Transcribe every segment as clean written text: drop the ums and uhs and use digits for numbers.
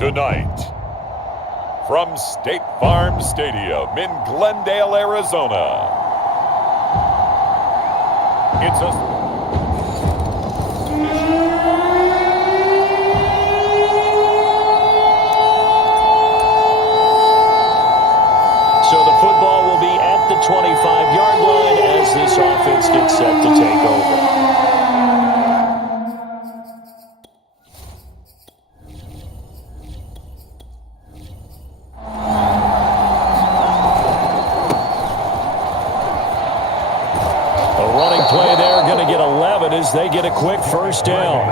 Tonight, from State Farm Stadium in Glendale, Arizona, it's a... So the football will be at the 25-yard line as this offense gets set to take over. Play there, going to get 11 as they get a quick first down.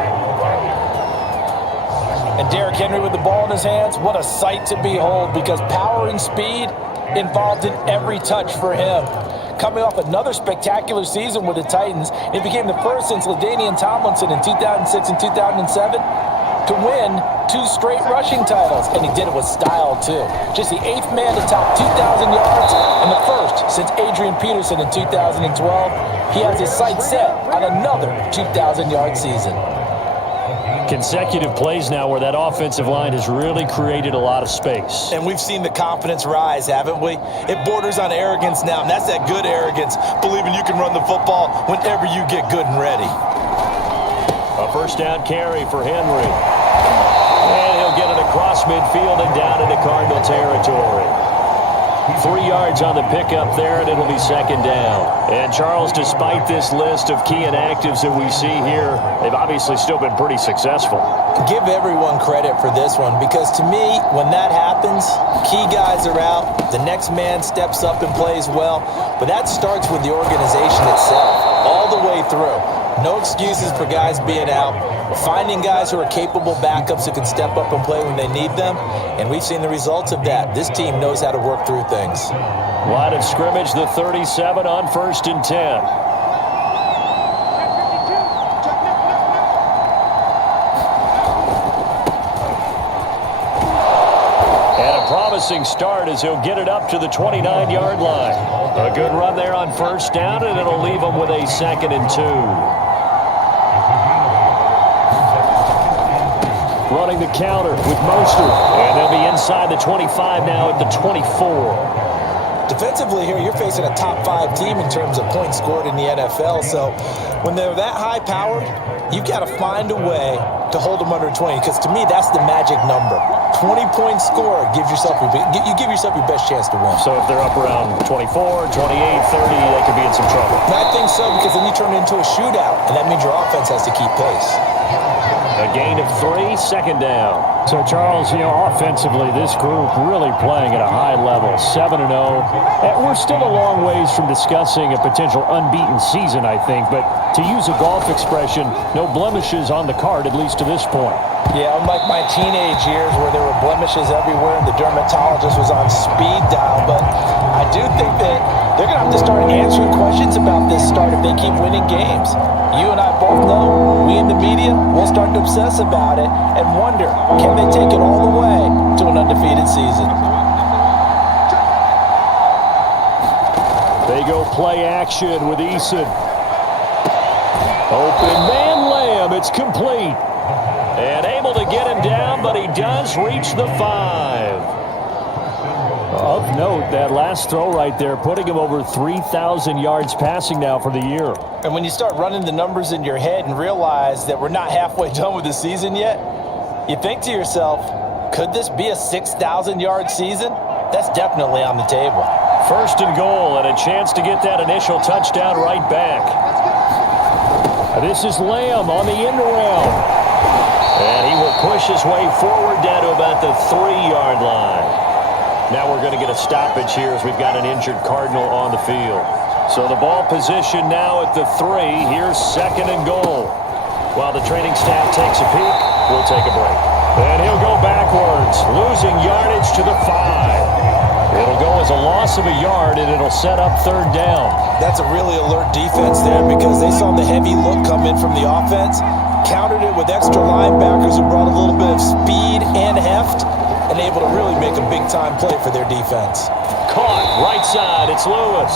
And Derrick Henry with the ball in his hands, what a sight to behold, because power and speed involved in every touch for him. Coming off another spectacular season with the Titans, it became the first since LaDainian Tomlinson in 2006 and 2007 to win 2 straight rushing titles, and he did it with style too. Just the 8th man to top 2,000 yards and the first since Adrian Peterson in 2012. He has his sights set on another 2,000-yard season. Consecutive plays now where that offensive line has really created a lot of space. And we've seen the confidence rise, haven't we? It borders on arrogance now, and that's that good arrogance, believing you can run the football whenever you get good and ready. A first down carry for Henry. And he'll get it across midfield and down into Cardinal territory. 3 yards on the pickup there, and it'll be second down. And Charles, despite this list of key inactives that we see here, they've obviously still been pretty successful. Give everyone credit for this one, because to me, when that happens, key guys are out, the next man steps up and plays well, but that starts with the organization itself, all the way through. No excuses for guys being out. Finding guys who are capable backups who can step up and play when they need them. And we've seen the results of that. This team knows how to work through things. Line of scrimmage, the 37 on 1st and 10. And a promising start as he'll get it up to the 29-yard line. A good run there on first down, and it'll leave him with a 2nd and 2. Running the counter with Mostert. And they'll be inside the 25 now at the 24. Defensively here, you're facing a top 5 team in terms of points scored in the NFL. So when they're that high powered, you've got to find a way to hold them under 20. Because to me, that's the magic number. 20 points scored gives yourself you give yourself your best chance to win. So if they're up around 24, 28, 30, they could be in some trouble. And I think so, because then you turn it into a shootout, and that means your offense has to keep pace. A gain of 3, second down. So, Charles, offensively, this group really playing at a high level, 7-0. We're still a long ways from discussing a potential unbeaten season, I think. But to use a golf expression, no blemishes on the card, at least to this point. Yeah, unlike my teenage years where there were blemishes everywhere and the dermatologist was on speed dial. But I do think that they're going to have to start answering questions about this start if they keep winning games. You and I both know, we in the media, we'll start to obsess about it and wonder, can they take it all the way to an undefeated season? They go play action with Eason. Open man Lamb, it's complete. And able to get him down, but he does reach the 5. Of note, that last throw right there, putting him over 3,000 yards passing now for the year. And when you start running the numbers in your head and realize that we're not halfway done with the season yet, you think to yourself, could this be a 6,000-yard season? That's definitely on the table. 1st and goal, and a chance to get that initial touchdown right back. This is Lamb on the end around. And he will push his way forward down to about the 3-yard line. Now we're going to get a stoppage here as we've got an injured Cardinal on the field. So the ball position now at the 3. Here's 2nd and goal. While the training staff takes a peek, we'll take a break. And he'll go backwards, losing yardage to the 5. It'll go as a loss of a yard, and it'll set up 3rd down. That's a really alert defense there, because they saw the heavy look come in from the offense, countered it with extra linebackers who brought a little bit of speed and heft, and able to really make a big-time play for their defense. Caught, right side, it's Lewis.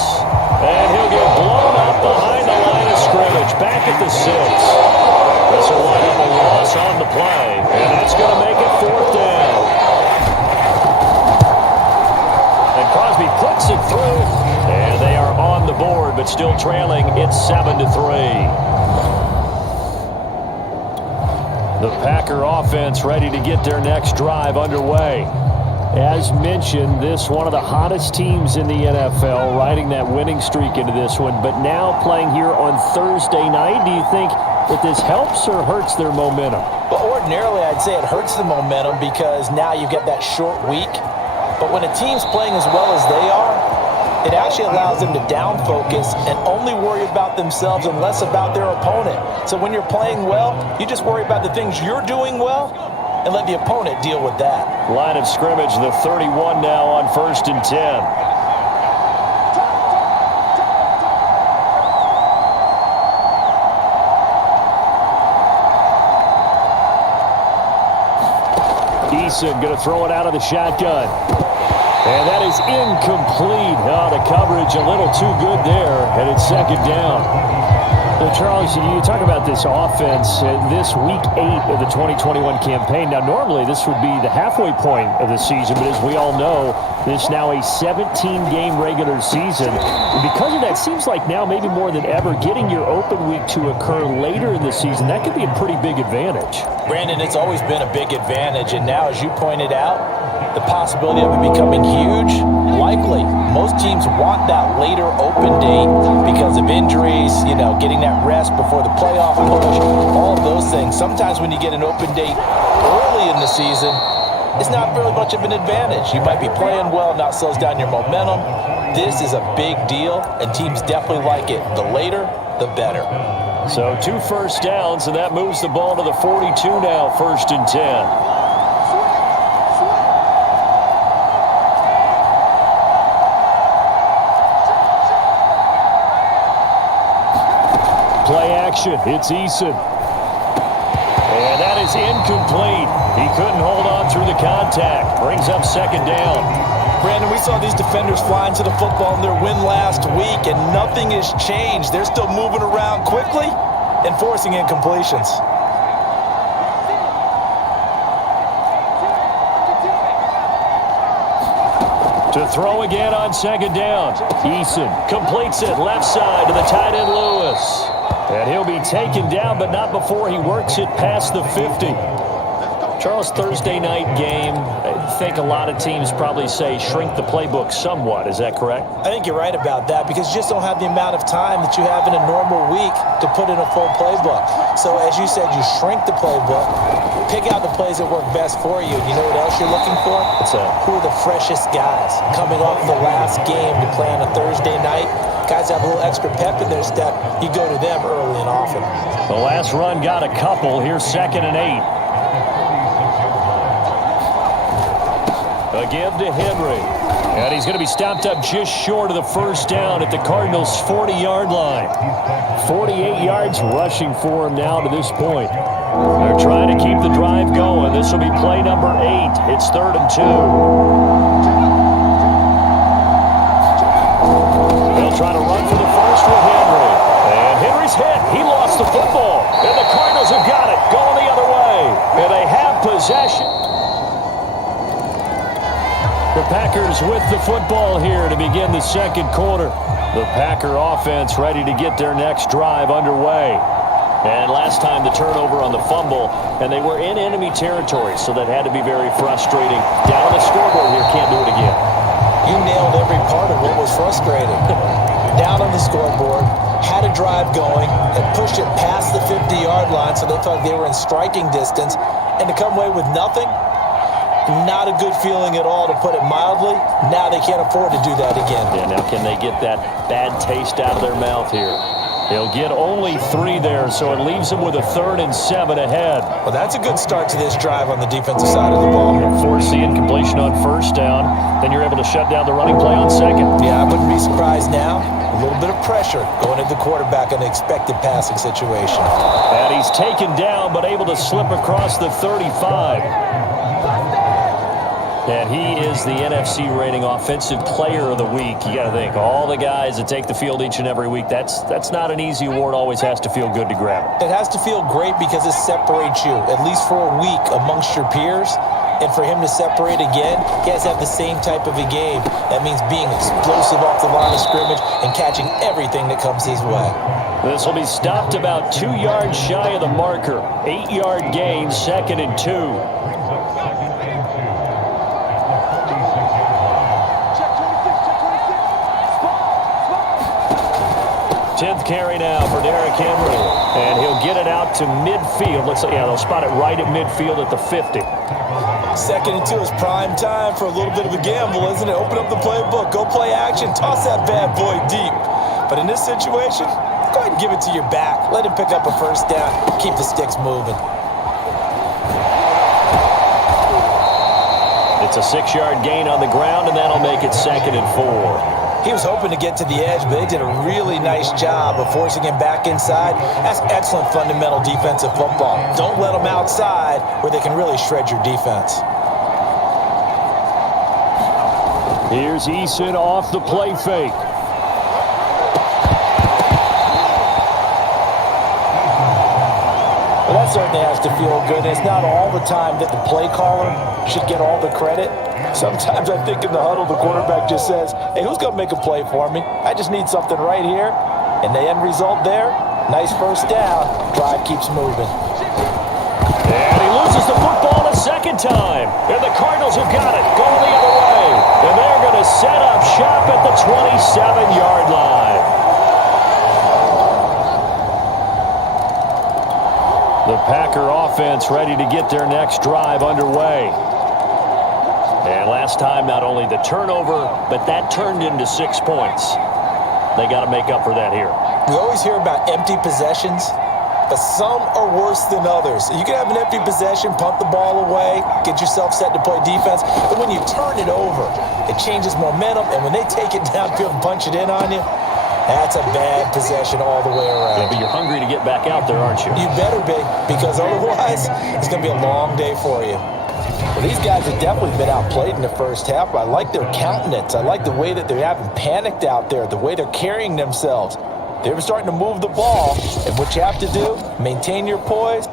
And he'll get blown up behind the line of scrimmage, back at the 6. This will wind up a loss on the play, and that's going to make it 4th down. still trailing. It's 7-3. The Packer offense ready to get their next drive underway. As mentioned, this one of the hottest teams in the NFL, riding that winning streak into this one, but now playing here on Thursday night. Do you think that this helps or hurts their momentum? Well, ordinarily, I'd say it hurts the momentum because now you've got that short week. But when a team's playing as well as they are, it actually allows them to down focus and only worry about themselves and less about their opponent. So when you're playing well, you just worry about the things you're doing well and let the opponent deal with that. Line of scrimmage, the 31 now on 1st and 10. Eason going to throw it out of the shotgun. And that is incomplete. Oh, the coverage a little too good there, and it's 2nd down. Well, Charles, you talk about this offense, this week 8 of the 2021 campaign. Now, normally this would be the halfway point of the season, but as we all know, this now a 17-game regular season. And because of that, seems like now maybe more than ever, getting your open week to occur later in the season, that could be a pretty big advantage. Brandon, it's always been a big advantage, and now, as you pointed out, the possibility of it becoming huge, likely. Most teams want that later open date because of injuries, getting that rest before the playoff push, all of those things. Sometimes when you get an open date early in the season, it's not really much of an advantage. You might be playing well, now it slows down your momentum. This is a big deal, and teams definitely like it. The later, the better. So 2 first downs, and that moves the ball to the 42 now, 1st and 10. Play action. It's Eason. And that is incomplete. He couldn't hold on through the contact. Brings up 2nd down. Brandon, we saw these defenders flying to the football in their win last week, and nothing has changed. They're still moving around quickly and forcing incompletions. To throw again on 2nd down. Eason completes it left side to the tight end Lewis. And he'll be taken down, but not before he works it past the 50. Charles, Thursday night game, I think a lot of teams probably say shrink the playbook somewhat. Is that correct? I think you're right about that because you just don't have the amount of time that you have in a normal week to put in a full playbook. So as you said, you shrink the playbook, pick out the plays that work best for you. You know what else you're looking for? What's that? Who are the freshest guys coming off the last game to play on a Thursday night? Guys have a little extra pep in their step. You go to them early and often. The last run got a couple. Here's 2nd and 8. A give to Henry. And he's going to be stopped up just short of the 1st down at the Cardinals' 40-yard line. 48 yards rushing for him now to this point. They're trying to keep the drive going. This will be play number 8. It's 3rd and 2. They'll try to run for the first with Henry. And Henry's hit. He lost the football. And the Cardinals have got it. Going the other way. And they have possession. The Packers with the football here to begin the 2nd quarter. The Packer offense ready to get their next drive underway. And last time the turnover on the fumble, and they were in enemy territory, so that had to be very frustrating. Down on the scoreboard here, can't do it again. You nailed every part of what was frustrating. Down on the scoreboard, had a drive going, and pushed it past the 50-yard line so they felt they were in striking distance, and to come away with nothing, not a good feeling at all, to put it mildly. Now they can't afford to do that again. Yeah, now can they get that bad taste out of their mouth here? They'll get only 3 there, so it leaves them with a 3rd and 7 ahead. Well, that's a good start to this drive on the defensive side of the ball. Force the incompletion on 1st down, then you're able to shut down the running play on 2nd. Yeah, I wouldn't be surprised now. A little bit of pressure going at the quarterback in an expected passing situation. And he's taken down, but able to slip across the 35. And he is the NFC rating offensive player of the week. You got to think, all the guys that take the field each and every week, that's not an easy award. Always has to feel good to grab it. It has to feel great because it separates you, at least for a week, amongst your peers. And for him to separate again, he has to have the same type of a game. That means being explosive off the line of scrimmage and catching everything that comes his way. This will be stopped about 2 yards shy of the marker. 8-yard gain, 2nd and 2. 10th carry now for Derrick Henry. And he'll get it out to midfield. Looks like, yeah, they'll spot it right at midfield at the 50. 2nd and 2 is prime time for a little bit of a gamble, isn't it? Open up the playbook, go play action, toss that bad boy deep. But in this situation, go ahead and give it to your back. Let him pick up a first down. Keep the sticks moving. It's a 6-yard gain on the ground, and that'll make it 2nd and 4. He was hoping to get to the edge, but they did a really nice job of forcing him back inside. That's excellent fundamental defensive football. Don't let them outside where they can really shred your defense. Here's Eason off the play fake. Well, that certainly has to feel good. And it's not all the time that the play caller should get all the credit. Sometimes I think in the huddle, the quarterback just says, hey, who's going to make a play for me? I just need something right here. And the end result there, nice first down. Drive keeps moving. And he loses the football a second time. And the Cardinals have got it, going the other way. And they're going to set up shop at the 27-yard line. The Packer offense ready to get their next drive underway. And last time, not only the turnover, but that turned into 6 points. They got to make up for that here. We always hear about empty possessions, but some are worse than others. You can have an empty possession, punt the ball away, get yourself set to play defense, but when you turn it over, it changes momentum, and when they take it downfield and punch it in on you, that's a bad possession all the way around. Yeah, but you're hungry to get back out there, aren't you? You better be, because otherwise, it's going to be a long day for you. Well, these guys have definitely been outplayed in the first half, but I like their countenance. I like the way that they're having panicked out there, the way they're carrying themselves. They're starting to move the ball, and what you have to do, maintain your poise.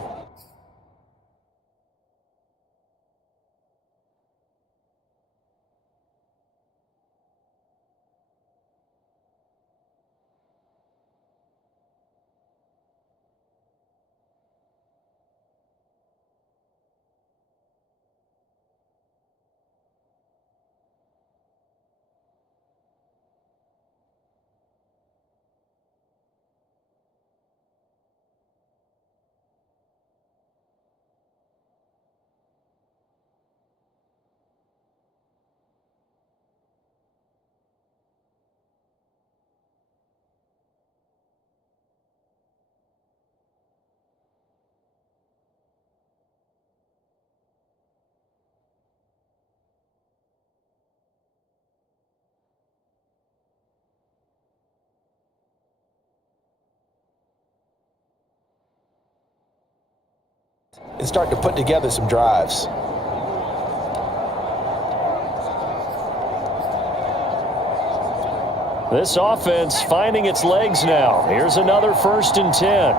And start to put together some drives. This offense finding its legs now. Here's another 1st and 10.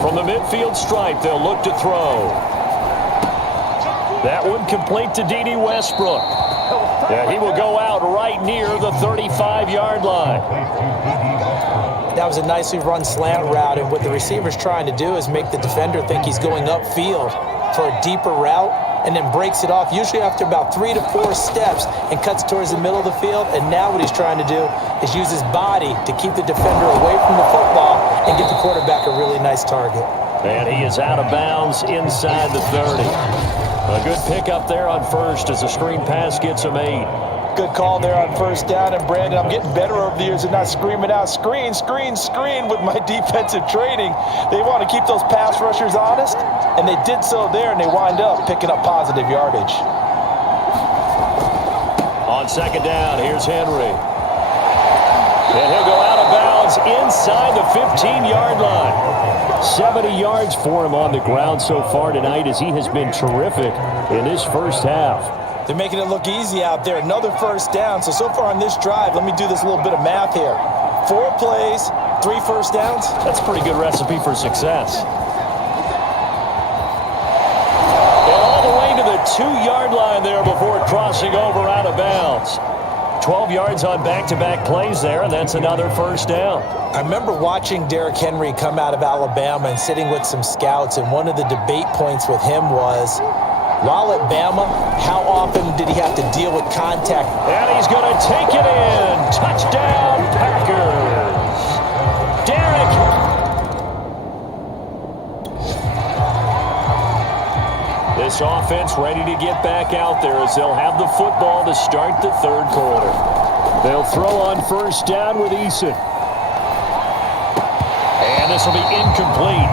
From the midfield stripe, they'll look to throw. That one complete to D.D. Westbrook. Yeah, he will go out right near the 35-yard line. That was a nicely run slant route, and what the receiver's trying to do is make the defender think he's going upfield for a deeper route, and then breaks it off, usually after about 3 to 4 steps, and cuts towards the middle of the field. And now what he's trying to do is use his body to keep the defender away from the football and get the quarterback a really nice target. And he is out of bounds inside the 30. A good pickup there on first as the screen pass gets him 8. Good call there on first down. And Brandon, I'm getting better over the years at not screaming out, screen, screen, screen with my defensive training. They want to keep those pass rushers honest, and they did so there, and they wind up picking up positive yardage. On second down, here's Henry. And he'll go out of bounds inside the 15-yard line. 70 yards for him on the ground so far tonight as he has been terrific in this first half. They're making it look easy out there. Another first down. So far on this drive, let me do this little bit of math here. 4 plays, 3 first downs. That's a pretty good recipe for success. And all the way to the 2-yard line there before crossing over out of bounds. 12 yards on back-to-back plays there, and that's another first down. I remember watching Derrick Henry come out of Alabama and sitting with some scouts, and one of the debate points with him was, while at Bama, how often did he have to deal with contact? And he's going to take it in. Touchdown, Packers. Derrick. This offense ready to get back out there as they'll have the football to start the third quarter. They'll throw on first down with Eason. And this will be incomplete.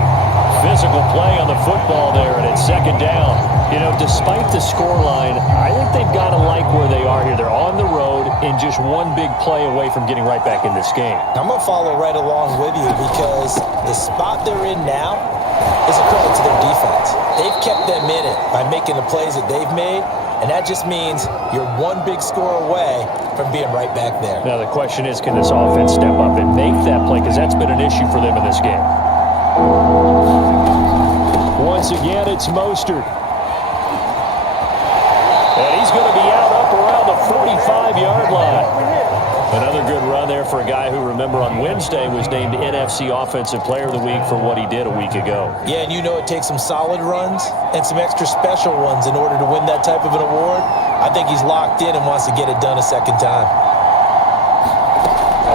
Physical play on the football there, and it's second down. You know, despite the scoreline, I think they've got to like where they are here. They're on the road and just one big play away from getting right back in this game. I'm going to follow right along with you because the spot they're in now is a credit to their defense. They've kept them in it by making the plays that they've made, and that just means you're one big score away from being right back there. Now the question is, can this offense step up and make that play? Because that's been an issue for them in this game. Once again, it's Mostert. And he's going to be out up around the 45-yard line. Another good run there for a guy who, remember, on Wednesday was named NFC Offensive Player of the Week for what he did a week ago. Yeah, and you know it takes some solid runs and some extra special ones in order to win that type of an award. I think he's locked in and wants to get it done a second time.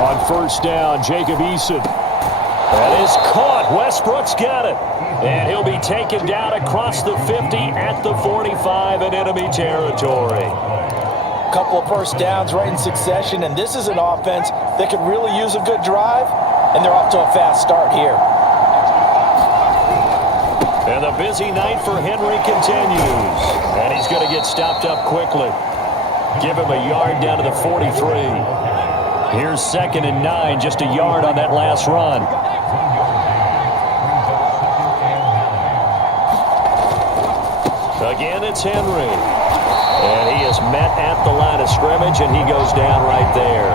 On first down, Jacob Eason. That is caught. Westbrook's got it. And he'll be taken down across the 50 at the 45 in enemy territory. Couple of first downs right in succession, and this is an offense that could really use a good drive, and they're off to a fast start here. And the busy night for Henry continues. And he's going to get stopped up quickly. Give him a yard down to the 43. Here's 2nd and 9, just a yard on that last run. Again, it's Henry. And he is met at the line of scrimmage, and he goes down right there.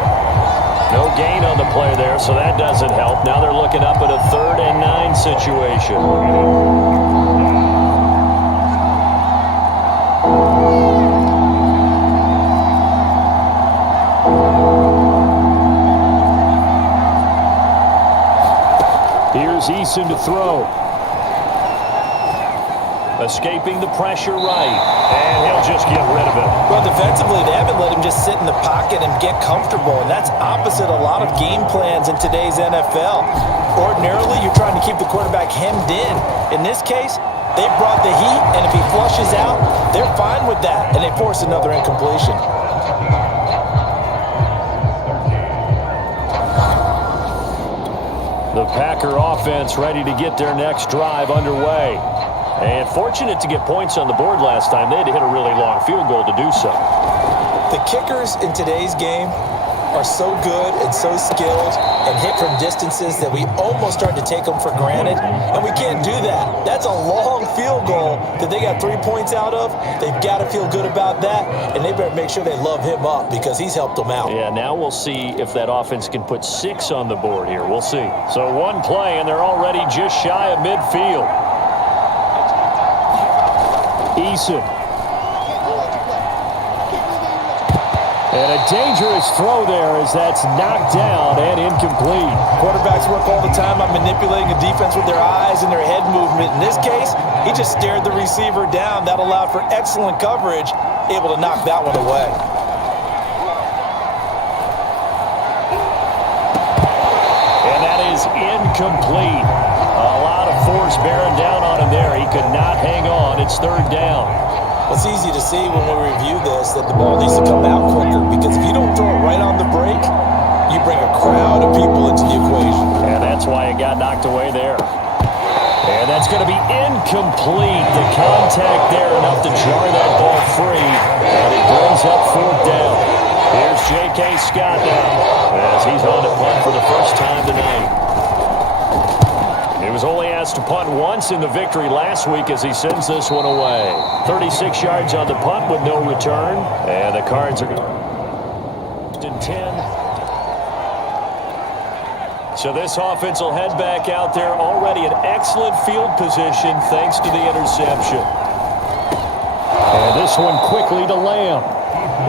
No gain on the play there, so that doesn't help. Now they're looking up at a 3rd and 9 situation. Here's Eason to throw. Escaping the pressure right, and he'll just get rid of it. Well, defensively, they haven't let him just sit in the pocket and get comfortable, and that's opposite a lot of game plans in today's NFL. Ordinarily, you're trying to keep the quarterback hemmed in. In this case, they brought the heat, and if he flushes out, they're fine with that, and they force another incompletion. The Packer offense ready to get their next drive underway. And fortunate to get points on the board last time. They had to hit a really long field goal to do so. The kickers in today's game are so good and so skilled and hit from distances that we almost start to take them for granted, and we can't do that. That's a long field goal that they got 3 points out of. They've got to feel good about that, and they better make sure they love him up because he's helped them out. Yeah, now we'll see if that offense can put 6 on the board here. We'll see. So one play, and they're already just shy of midfield. Eason. And a dangerous throw there as that's knocked down and incomplete. Quarterbacks work all the time on manipulating the defense with their eyes and their head movement. In this case, he just stared the receiver down. That allowed for excellent coverage, able to knock that one away. And that is incomplete. A lot of force bearing down on him there. He could not hang on. It's 3rd down. Well, it's easy to see when we review this that the ball needs to come out quicker because if you don't throw it right on the break, you bring a crowd of people into the equation. And that's why it got knocked away there. And that's going to be incomplete. The contact there enough to jar that ball free. And it brings up 4th down. Here's J.K. Scott now as he's on to punt for the first time tonight. He was only asked to punt once in the victory last week as he sends this one away. 36 yards on the punt with no return. And the Cards are going to 10. So this offense will head back out there, already in excellent field position thanks to the interception. And this one quickly to Lamb.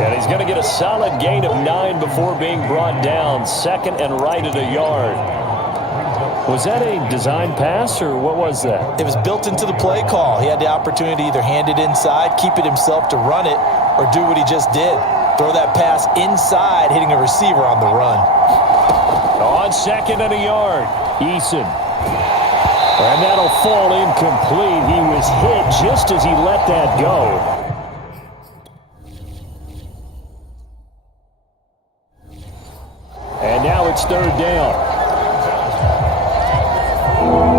And he's going to get a solid gain of 9 before being brought down. Second and right at a yard. Was that a design pass, or what was that? It was built into the play call. He had the opportunity to either hand it inside, keep it himself to run it, or do what he just did. Throw that pass inside, hitting a receiver on the run. On second and a yard, Eason. And that'll fall incomplete. He was hit just as he let that go. And now it's third down.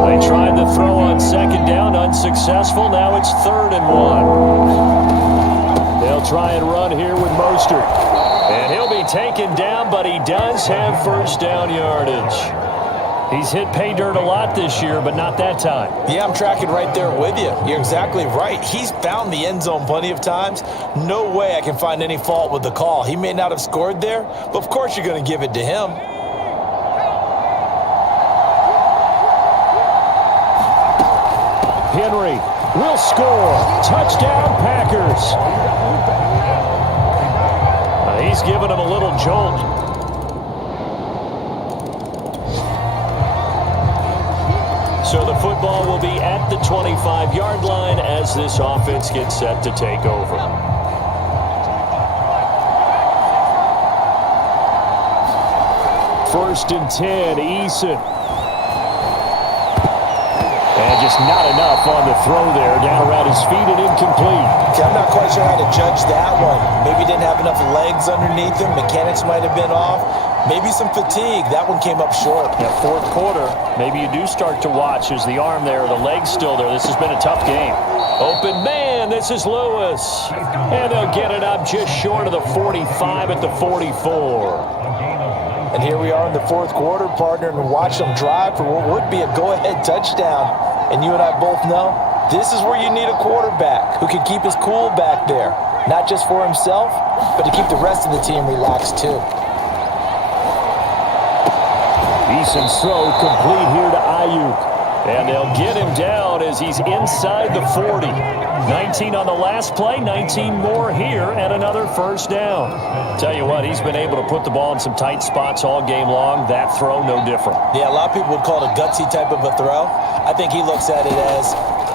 They tried to throw on second down, unsuccessful. Now it's 3rd and 1. They'll try and run here with Mostert. And he'll be taken down, but he does have first down yardage. He's hit pay dirt a lot this year, but not that time. Yeah, I'm tracking right there with you. You're exactly right. He's found the end zone plenty of times. No way I can find any fault with the call. He may not have scored there, but of course you're going to give it to him. Henry will score. Touchdown, Packers. He's giving him a little jolt. So the football will be at the 25-yard line as this offense gets set to take over. First and 10, Eason. And just not enough on the throw there. Down around his feet and incomplete. Okay, I'm not quite sure how to judge that one. Maybe he didn't have enough legs underneath him. Mechanics might have been off. Maybe some fatigue. That one came up short. Yeah, fourth quarter, maybe you do start to watch. Is the arm there, the leg's still there? This has been a tough game. Open man, this is Lewis. And they'll get it up just short of the 45 at the 44. And here we are in the fourth quarter, partner, and watch them drive for what would be a go-ahead touchdown. And you and I both know this is where you need a quarterback who can keep his cool back there. Not just for himself, but to keep the rest of the team relaxed too. Eason's throw complete here to Ayuk. And they'll get him down as he's inside the 40. 19 on the last play, 19 more here, and another first down. Tell you what, he's been able to put the ball in some tight spots all game long. That throw, no different. Yeah, a lot of people would call it a gutsy type of a throw. I think he looks at it as,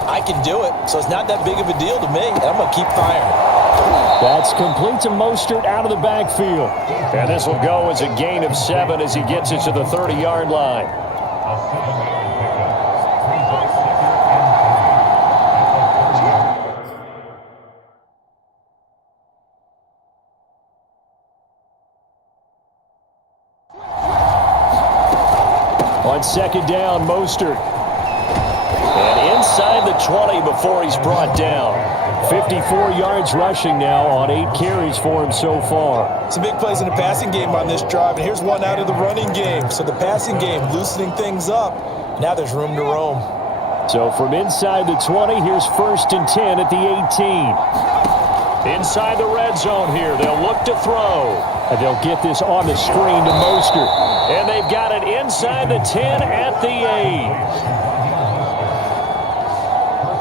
I can do it, so it's not that big of a deal to me, and I'm going to keep firing. That's complete to Mostert out of the backfield. And this will go as a gain of 7 as he gets it to the 30-yard line. On second down, Mostert. And inside the 20 before he's brought down. 54 yards rushing now on 8 carries for him so far. Some big plays in the passing game on this drive, and here's one out of the running game. So the passing game loosening things up. Now there's room to roam. So from inside the 20, here's first and 10 at the 18. Inside the red zone here, they'll look to throw. And they'll get this on the screen to Mostert. And they've got it inside the 10 at the 8.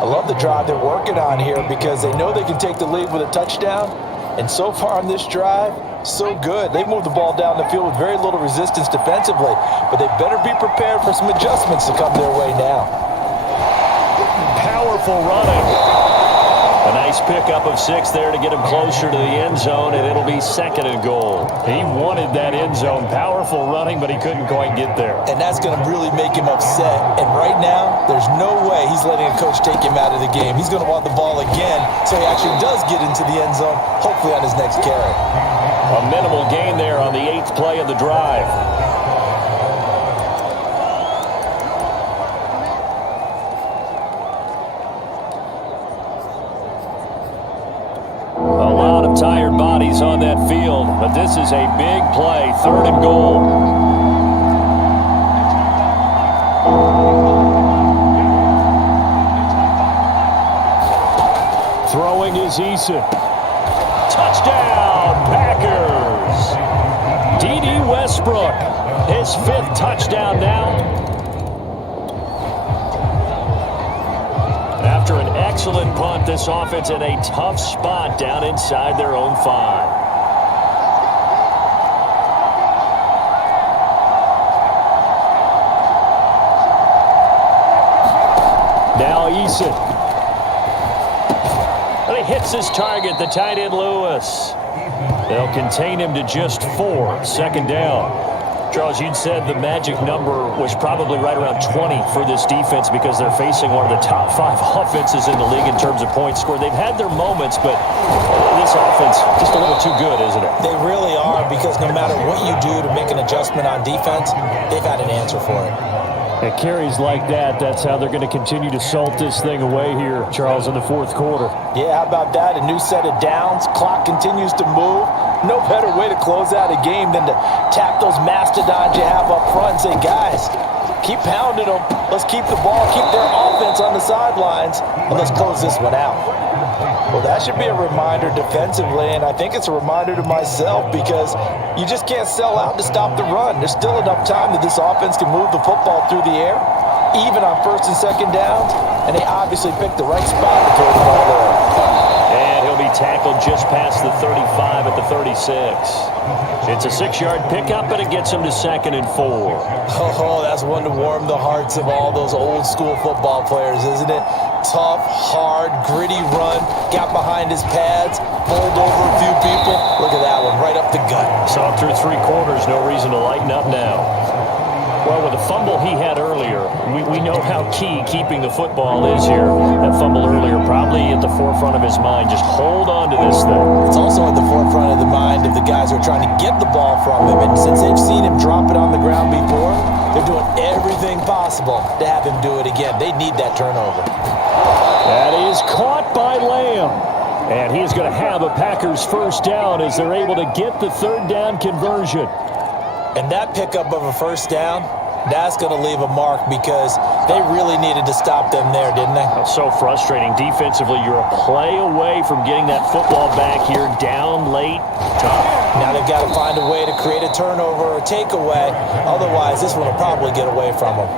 I love the drive they're working on here because they know they can take the lead with a touchdown. And so far on this drive, so good. They've moved the ball down the field with very little resistance defensively, but they better be prepared for some adjustments to come their way now. Powerful running. A nice pickup of 6 there to get him closer to the end zone, and it'll be second and goal. He wanted that end zone. Powerful running, but he couldn't quite get there. And that's going to really make him upset. And right now, there's no way he's letting a coach take him out of the game. He's going to want the ball again, so he actually does get into the end zone, hopefully on his next carry. A minimal gain there on the 8th play of the drive. Tired bodies on that field, but this is a big play, 3rd and goal. Throwing is Eason. Touchdown, Packers! D.D. Westbrook His 5th touchdown now. After an excellent punt, this offense in a tough spot down inside their own 5. Now Eason. And he hits his target, the tight end Lewis. They'll contain him to just 4. 2nd down. Charles, you'd said the magic number was probably right around 20 for this defense because they're facing one of the top 5 offenses in the league in terms of points scored. They've had their moments, but this offense just a little too good, isn't it? They really are, because no matter what you do to make an adjustment on defense, they've had an answer for it. At carries like that, that's how they're going to continue to salt this thing away here, Charles, in the 4th quarter. Yeah, how about that? A new set of downs. Clock continues to move. No better way to close out a game than to tap those mastodons you have up front and say, guys, keep pounding them. Let's keep the ball, keep their offense on the sidelines, and let's close this one out. Well, that should be a reminder defensively, and I think it's a reminder to myself, because you just can't sell out to stop the run. There's still enough time that this offense can move the football through the air, even on 1st and 2nd downs, and they obviously picked the right spot to throw the ball there. And he'll be tackled just past the 35 at the 36. It's a 6-yard pickup, and it gets him to 2nd and 4. Oh, that's one to warm the hearts of all those old-school football players, isn't it? Tough, hard, gritty run, got behind his pads, bowled over a few people. Look at that one, right up the gut. Saw through 3 quarters, no reason to lighten up now. Well, with the fumble he had earlier, we know how key keeping the football is here. That fumble earlier probably at the forefront of his mind. Just hold on to this thing. It's also at the forefront of the mind of the guys who are trying to get the ball from him. And since they've seen him drop it on the ground before, they're doing everything possible to have him do it again. They need that turnover. That is caught by Lamb. And he is going to have a Packers 1st down as they're able to get the 3rd down conversion. And that pickup of a 1st down, that's going to leave a mark, because they really needed to stop them there, didn't they? So frustrating. Defensively, you're a play away from getting that football back here, down late. Tough. Now they've got to find a way to create a turnover or takeaway. Otherwise, this one will probably get away from them.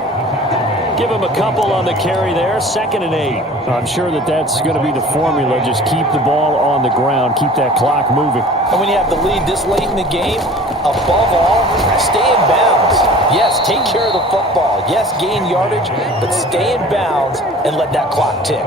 Give him a couple on the carry there. 2nd and 8. I'm sure that's going to be the formula. Just keep the ball on the ground. Keep that clock moving. And when you have the lead this late in the game, above all, stay in bounds. Yes, take care of the football. Yes, gain yardage, but stay in bounds and let that clock tick.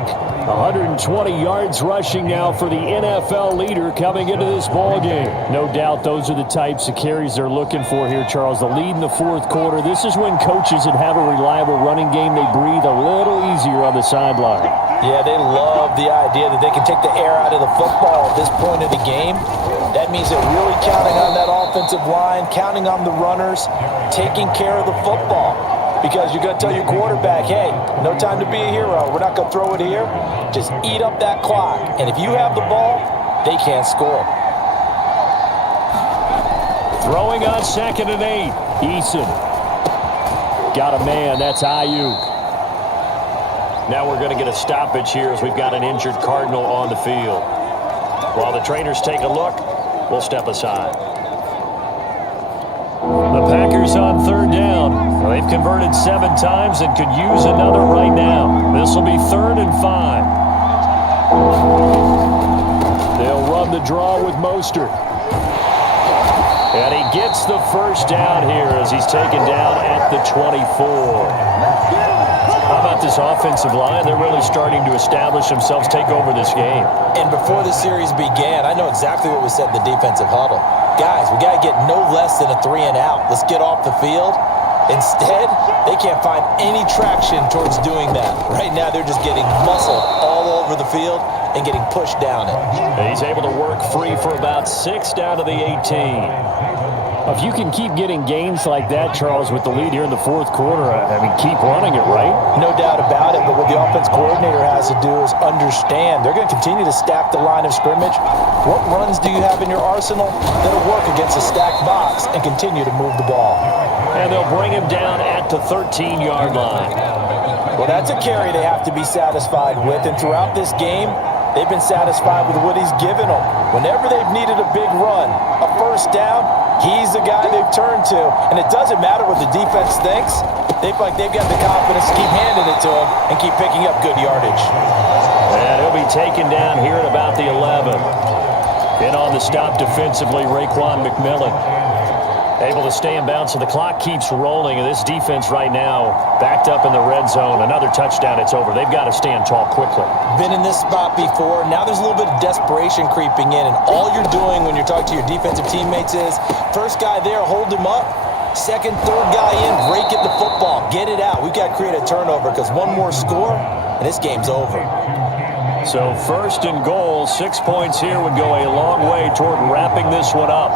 120 yards rushing now for the NFL leader coming into this ball game. No doubt those are the types of carries they're looking for here, Charles. The lead in the 4th quarter. This is when coaches that have a reliable running game, they breathe a little easier on the sideline. Yeah, they love the idea that they can take the air out of the football at this point of the game. That means they're really counting on that offensive line, counting on the runners, taking care of the football. Because you're going to tell your quarterback, hey, no time to be a hero. We're not going to throw it here. Just eat up that clock. And if you have the ball, they can't score. Throwing on 2nd and 8. Eason. Got a man. That's Ayuk. Now we're going to get a stoppage here as we've got an injured Cardinal on the field. While the trainers take a look, we'll step aside. The Packers on 3rd down. They've converted 7 times and could use another right now. This will be 3rd and 5. They'll run the draw with Mostert. And he gets the 1st down here as he's taken down at the 24. How about this offensive line? They're really starting to establish themselves, take over this game. And before the series began, I know exactly what we said in the defensive huddle. Guys, we got to get no less than a 3 and out. Let's get off the field. Instead, they can't find any traction towards doing that. Right now, they're just getting muscled all over the field and getting pushed down it. And he's able to work free for about 6 down to the 18. If you can keep getting gains like that, Charles, with the lead here in the 4th quarter, I mean, keep running it, right? No doubt about it, but what the offense coordinator has to do is understand they're going to continue to stack the line of scrimmage. What runs do you have in your arsenal that'll work against a stacked box and continue to move the ball? And they'll bring him down at the 13-yard line. Well, that's a carry they have to be satisfied with, and throughout this game, they've been satisfied with what he's given them. Whenever they've needed a big run, a 1st down, He's the guy they've turned to, and it doesn't matter what the defense thinks. They feel like they've got the confidence to keep handing it to him and keep picking up good yardage. And he'll be taken down here at about the 11. In on the stop defensively, Raekwon McMillan. Able to stay in bounds, so the clock keeps rolling, and this defense right now backed up in the red zone. Another touchdown, it's over. They've got to stand tall quickly. Been in this spot before. Now there's a little bit of desperation creeping in, and all you're doing when you're talking to your defensive teammates is, first guy there, hold him up. Second, third guy in, break it the football. Get it out. We've got to create a turnover because one more score, and this game's over. So first and goal, 6 points here would go a long way toward wrapping this one up.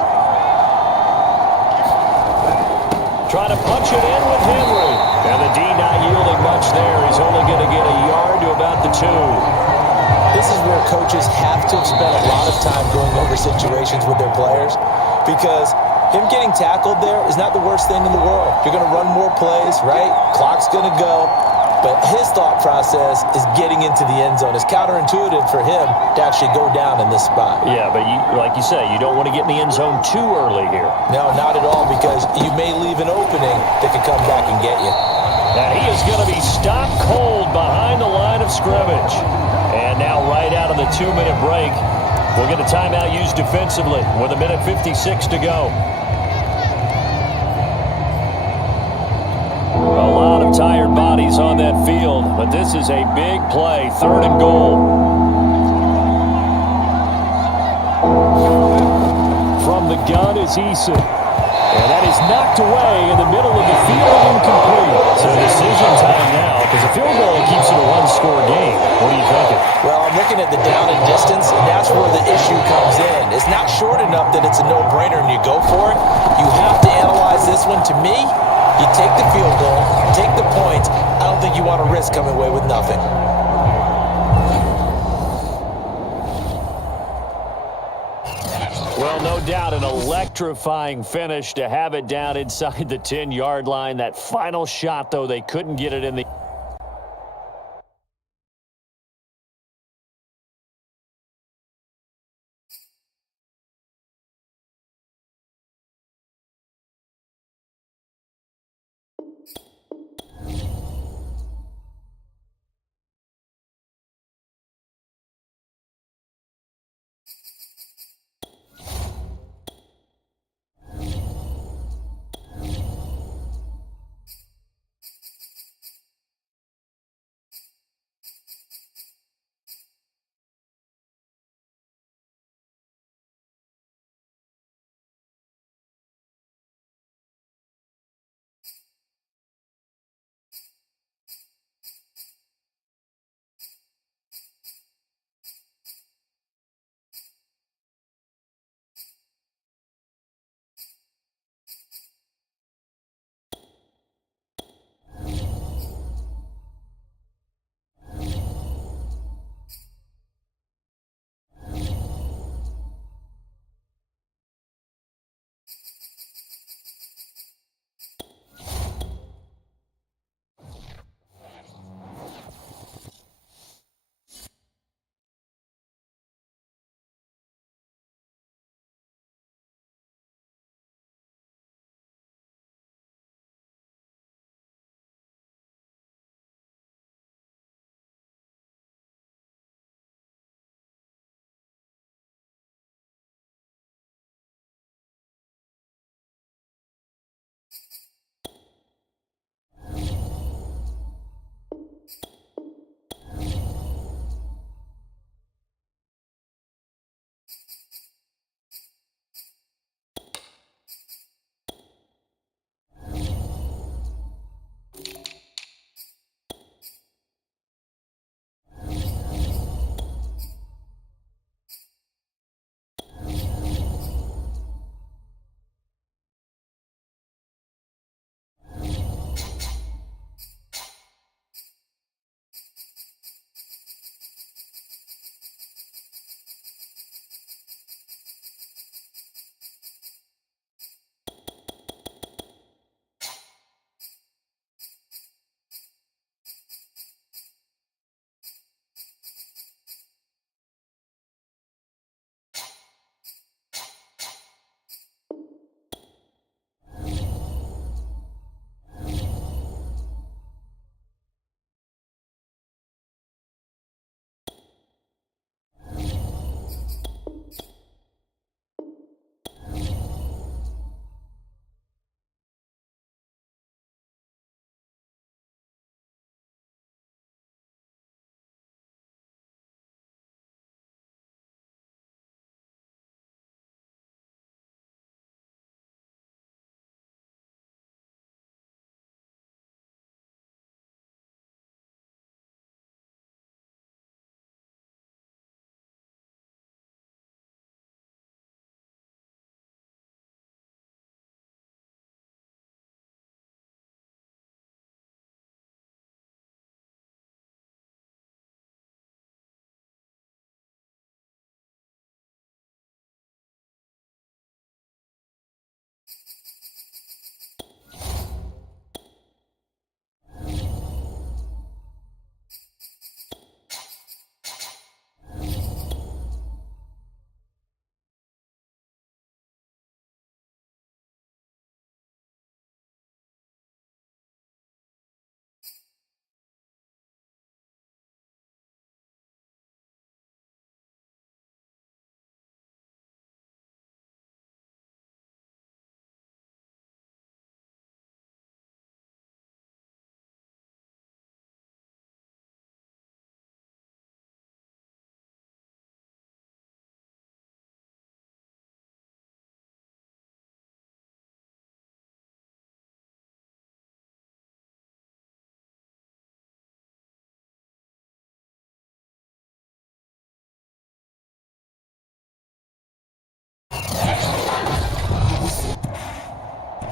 Trying to punch it in with Henry. And the D not yielding much there. He's only going to get a yard to about the 2. This is where coaches have to spend a lot of time going over situations with their players because him getting tackled there is not the worst thing in the world. You're going to run more plays, right? Clock's going to go. But his thought process is getting into the end zone. It's counterintuitive for him to actually go down in this spot. Yeah, but like you say, you don't want to get in the end zone too early here. No, not at all, because you may leave an opening that could come back and get you. And he is going to be stopped cold behind the line of scrimmage. And now right out of the 2-minute break, we'll get a timeout used defensively with 1:56 to go. A lot of tired bodies on that field, but this is a big play, 3rd and goal. From the gun is Eason. And that is knocked away in the middle of the field, incomplete. So decision time now, because a field goal keeps it a one-score game. What are you thinking? Well, I'm looking at the down and distance, and that's where the issue comes in. It's not short enough that it's a no-brainer and you go for it. You have to analyze this one. To me, you take the field goal, take the points. I don't think you want to risk coming away with nothing. Well, no doubt an electrifying finish to have it down inside the 10-yard line. That final shot, though, they couldn't get it in the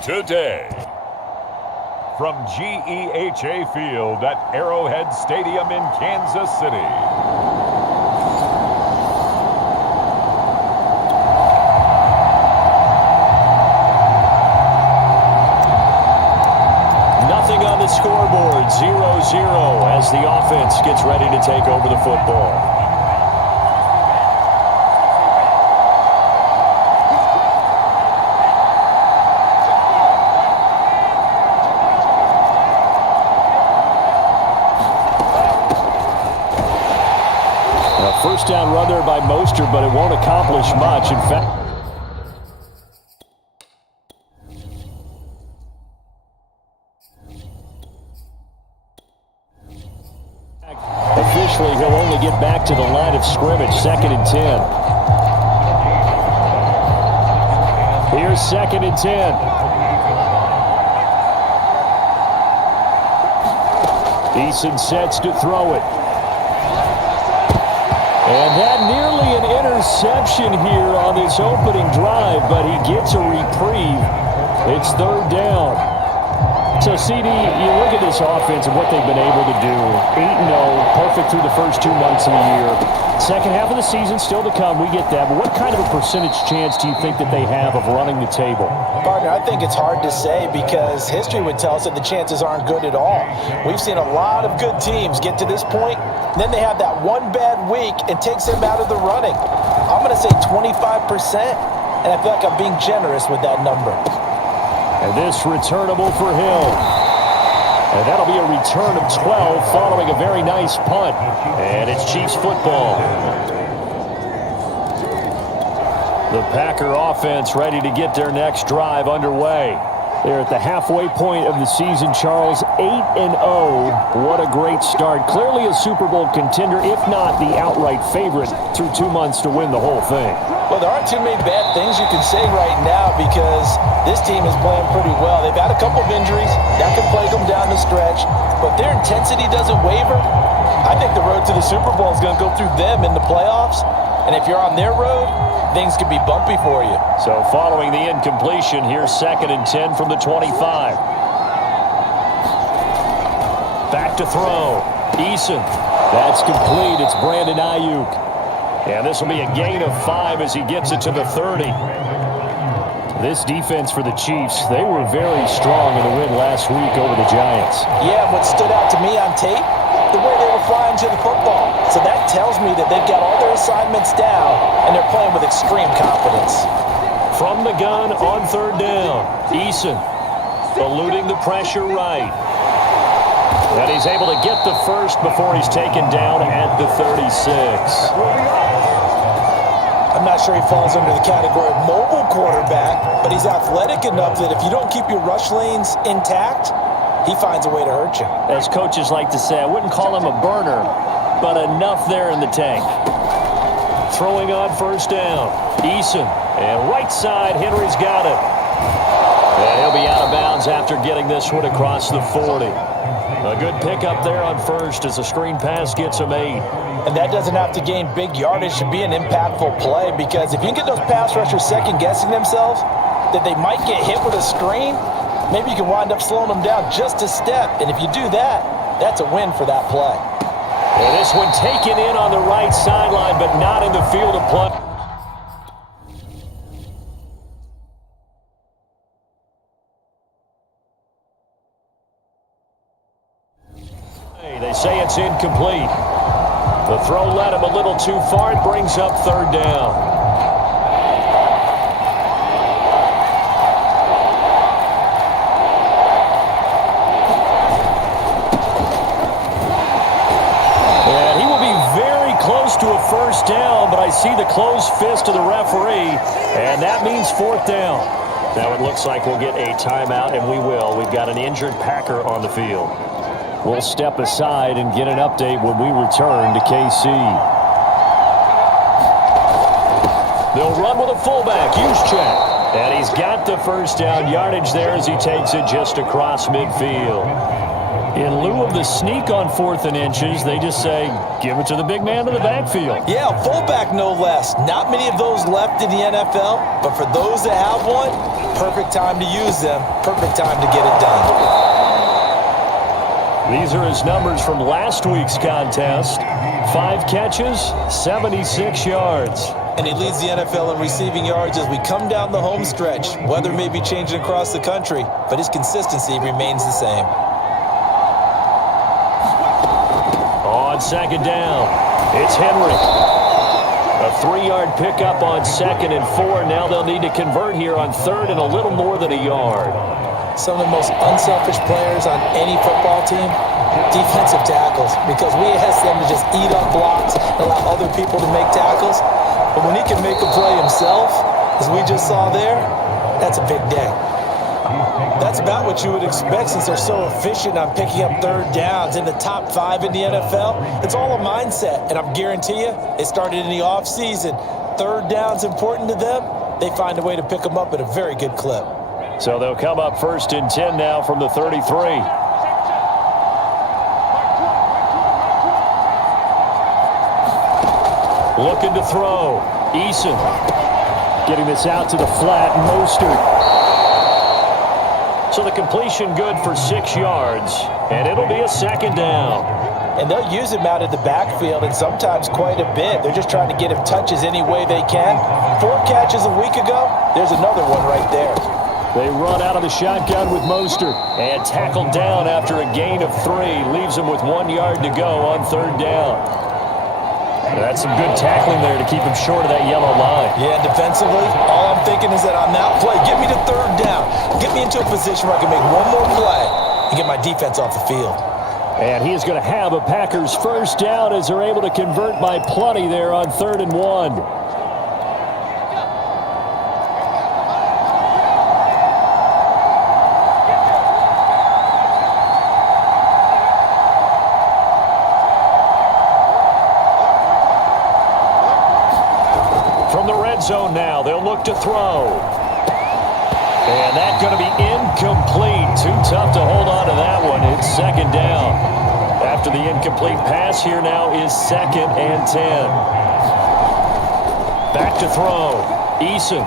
today. From GEHA Field at Arrowhead Stadium in Kansas City. Nothing on the scoreboard, 0-0 as the offense gets ready to take over the football. First down run there by Mostert, but it won't accomplish much. In fact, officially, he'll only get back to the line of scrimmage, 2nd and 10. Here's 2nd and 10. Eason sets to throw it. And that nearly an interception here on this opening drive, but he gets a reprieve. It's 3rd down. So, CD, you look at this offense and what they've been able to do. 8-0, perfect through the first 2 months of the year. Second half of the season still to come, we get that. But what kind of a percentage chance do you think that they have of running the table? Partner, I think it's hard to say because history would tell us that the chances aren't good at all. We've seen a lot of good teams get to this point, and then they have that one bad week and takes them out of the running. I'm going to say 25%, and I feel like I'm being generous with that number. And this returnable for Hill. And that'll be a return of 12 following a very nice punt. And it's Chiefs football. The Packer offense ready to get their next drive underway. They're at the halfway point of the season, Charles. 8-0. What a great start. Clearly a Super Bowl contender, if not the outright favorite, through 2 months to win the whole thing. Well, there aren't too many bad things you can say right now because this team is playing pretty well. They've had a couple of injuries. That could plague them down the stretch. But their intensity doesn't waver. I think the road to the Super Bowl is going to go through them in the playoffs. And if you're on their road, things could be bumpy for you. So following the incompletion, here's 2nd and 10 from the 25. Back to throw. Eason. That's complete. It's Brandon Ayuk. And this will be a gain of 5 as he gets it to the 30. This defense for the Chiefs, they were very strong in the win last week over the Giants. Yeah, what stood out to me on tape, the way they were flying to the football. So that tells me that they've got all their assignments down, and they're playing with extreme confidence. From the gun on 3rd down, Eason eluding the pressure right. And he's able to get the first before he's taken down at the 36. I'm not sure he falls under the category of mobile quarterback, but he's athletic enough that if you don't keep your rush lanes intact, he finds a way to hurt you. As coaches like to say, I wouldn't call him a burner, but enough there in the tank. Throwing on 1st down, Eason. And right side, Henry's got it. And he'll be out of bounds after getting this one across the 40. A good pickup there on 1st as a screen pass gets him 8. And that doesn't have to gain big yardage to be an impactful play because if you can get those pass rushers second-guessing themselves that they might get hit with a screen, maybe you can wind up slowing them down just a step. And if you do that, that's a win for that play. And this one taken in on the right sideline, but not in the field of play. They say it's incomplete. The throw led him a little too far. It brings up 3rd down. And he will be very close to a 1st down, but I see the closed fist of the referee, and that means 4th down. Now it looks like we'll get a timeout, and we will. We've got an injured Packer on the field. We'll step aside and get an update when we return to KC. They'll run with a fullback, Juszczyk. And he's got the 1st down yardage there as he takes it just across midfield. In lieu of the sneak on 4th and inches, they just say, give it to the big man in the backfield. Yeah, fullback no less. Not many of those left in the NFL, but for those that have one, perfect time to use them, perfect time to get it done. These are his numbers from last week's contest. 5 catches, 76 yards. And he leads the NFL in receiving yards as we come down the home stretch. Weather may be changing across the country, but his consistency remains the same. On 2nd down, it's Henry. A 3-yard pickup on 2nd and 4. Now they'll need to convert here on 3rd and a little more than a yard. Some of the most unselfish players on any football team, defensive tackles, because we ask them to just eat up blocks and allow other people to make tackles. But when he can make a play himself, as we just saw there, that's a big day. That's about what you would expect since they're so efficient on picking up 3rd downs in the top 5 in the NFL. It's all a mindset, and I guarantee you, it started in the offseason. 3rd down's important to them. They find a way to pick them up at a very good clip. So they'll come up 1st and 10 now from the 33. Looking to throw. Eason. Getting this out to the flat. Mostert. So the completion good for 6 yards, and it'll be a 2nd down. And they'll use him out in the backfield, and sometimes quite a bit. They're just trying to get him touches any way they can. 4 catches a week ago, there's another one right there. They run out of the shotgun with Mostert. And tackled down after a gain of 3. Leaves him with 1 yard to go on 3rd down. That's some good tackling there to keep him short of that yellow line. Yeah, defensively, all I'm thinking is that on that play, get me to 3rd down. Get me into a position where I can make one more play and get my defense off the field. And he is going to have a Packers 1st down as they're able to convert by plenty there on 3rd and 1. Zone now. They'll look to throw. And that's going to be incomplete. Too tough to hold on to that one. It's 2nd down. After the incomplete pass, here now is 2nd and 10. Back to throw. Eason.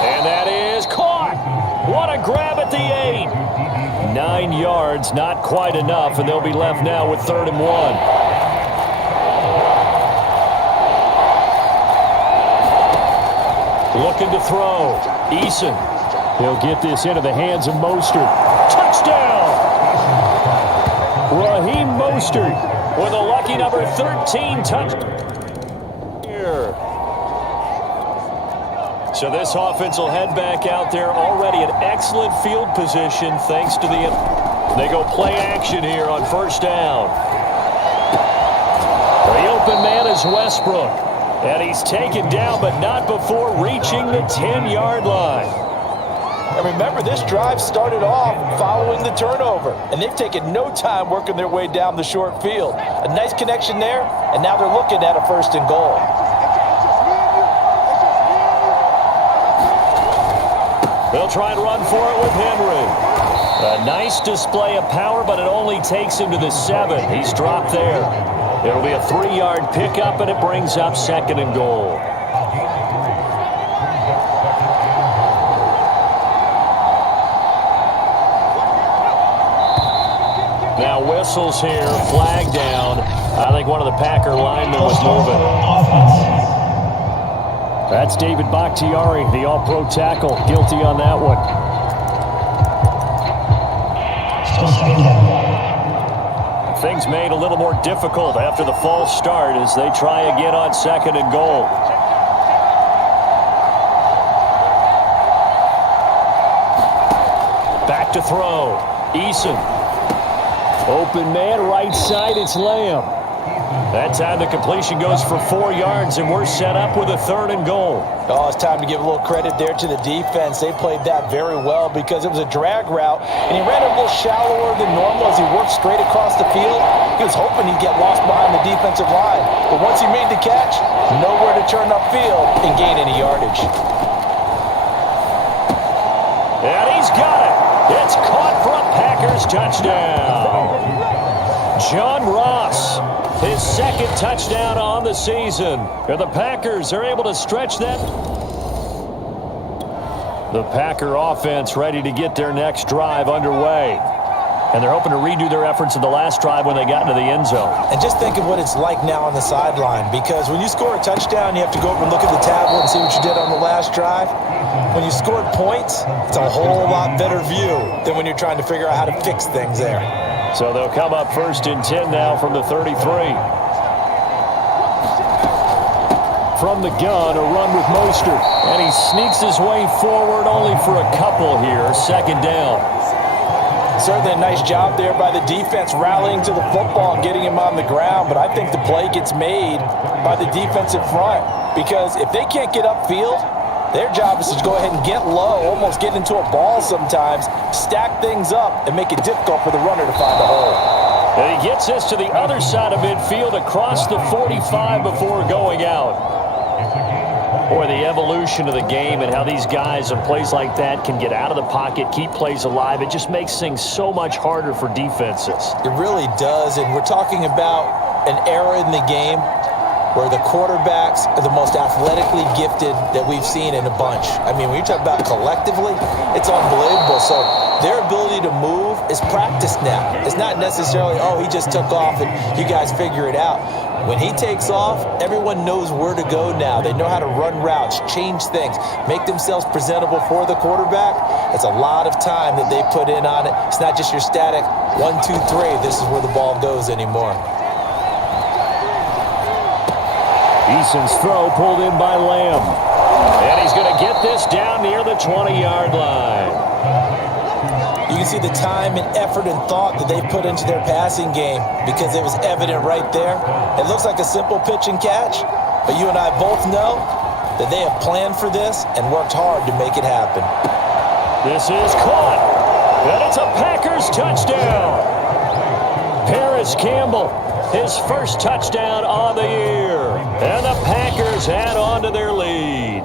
And that is caught. What a grab at the 8. 9 yards, not quite enough, and they'll be left now with 3rd and 1. Looking to throw. Eason. He'll get this into the hands of Mostert. Touchdown! Raheem Mostert with a lucky number 13 touchdown. Here. So this offense will head back out there already in excellent field position thanks to the... They go play action here on 1st down. The open man is Westbrook. And he's taken down, but not before reaching the 10-yard line. And remember, this drive started off following the turnover, and they've taken no time working their way down the short field. A nice connection there, and now they're looking at a 1st and goal. They'll try and run for it with Henry. A nice display of power, but it only takes him to the 7. He's dropped there. It'll be a 3-yard pickup, and it brings up 2nd and goal. Now whistles here, flag down. I think one of the Packer linemen was moving. That's David Bakhtiari, the all-pro tackle, guilty on that one. Things made a little more difficult after the false start as they try again on 2nd and goal. Back to throw. Eason. Open man, right side, it's Lamb. That time the completion goes for 4 yards, and we're set up with a 3rd and goal. Oh, it's time to give a little credit there to the defense. They played that very well because it was a drag route, and he ran a little shallower than normal as he worked straight across the field. He was hoping he'd get lost behind the defensive line, but once he made the catch, nowhere to turn upfield and gain any yardage. And he's got it. It's caught for a Packer Packers touchdown. John Ross, his second touchdown on the season. And the Packers are able to stretch that. The Packer offense ready to get their next drive underway. And they're hoping to redo their efforts in the last drive when they got into the end zone. And just think of what it's like now on the sideline, because when you score a touchdown, you have to go over and look at the tablet and see what you did on the last drive. When you scored points, it's a whole lot better view than when you're trying to figure out how to fix things there. So they'll come up 1st and 10 now from the 33. From the gun, a run with Mostert. And he sneaks his way forward only for a couple here. 2nd down. Certainly a nice job there by the defense rallying to the football and getting him on the ground. But I think the play gets made by the defensive front, because if they can't get upfield, their job is to go ahead and get low, almost get into a ball sometimes, stack things up, and make it difficult for the runner to find a hole. And he gets this to the other side of midfield across the 45 before going out. Boy, the evolution of the game and how these guys in plays like that can get out of the pocket, keep plays alive, it just makes things so much harder for defenses. It really does, and we're talking about an era in the game where the quarterbacks are the most athletically gifted that we've seen in a bunch. I mean, when you talk about collectively, it's unbelievable. So their ability to move is practiced now. It's not necessarily, oh, he just took off and you guys figure it out. When he takes off, everyone knows where to go now. They know how to run routes, change things, make themselves presentable for the quarterback. It's a lot of time that they put in on it. It's not just your static 1, 2, 3, this is where the ball goes anymore. Eason's throw pulled in by Lamb. And he's going to get this down near the 20-yard line. You can see the time and effort and thought that they put into their passing game, because it was evident right there. It looks like a simple pitch and catch, but you and I both know that they have planned for this and worked hard to make it happen. This is caught, and it's a Packers touchdown. Paris Campbell, his first touchdown on the year, and the Packers add on to their lead.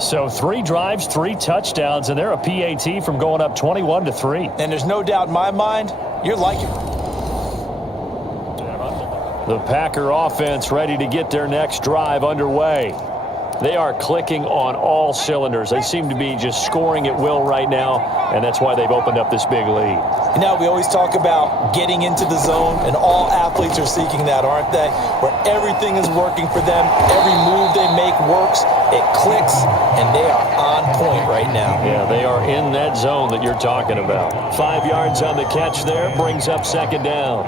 So 3 drives, 3 touchdowns, and they're a PAT from going up 21-3. And there's no doubt in my mind, you're liking it. The Packer offense ready to get their next drive underway. They are clicking on all cylinders. They seem to be just scoring at will right now, and that's why they've opened up this big lead. You know, we always talk about getting into the zone, and all athletes are seeking that, aren't they? Where everything is working for them, every move they make works, it clicks, and they are on point right now. Yeah, they are in that zone that you're talking about. 5 yards on the catch there, brings up 2nd down.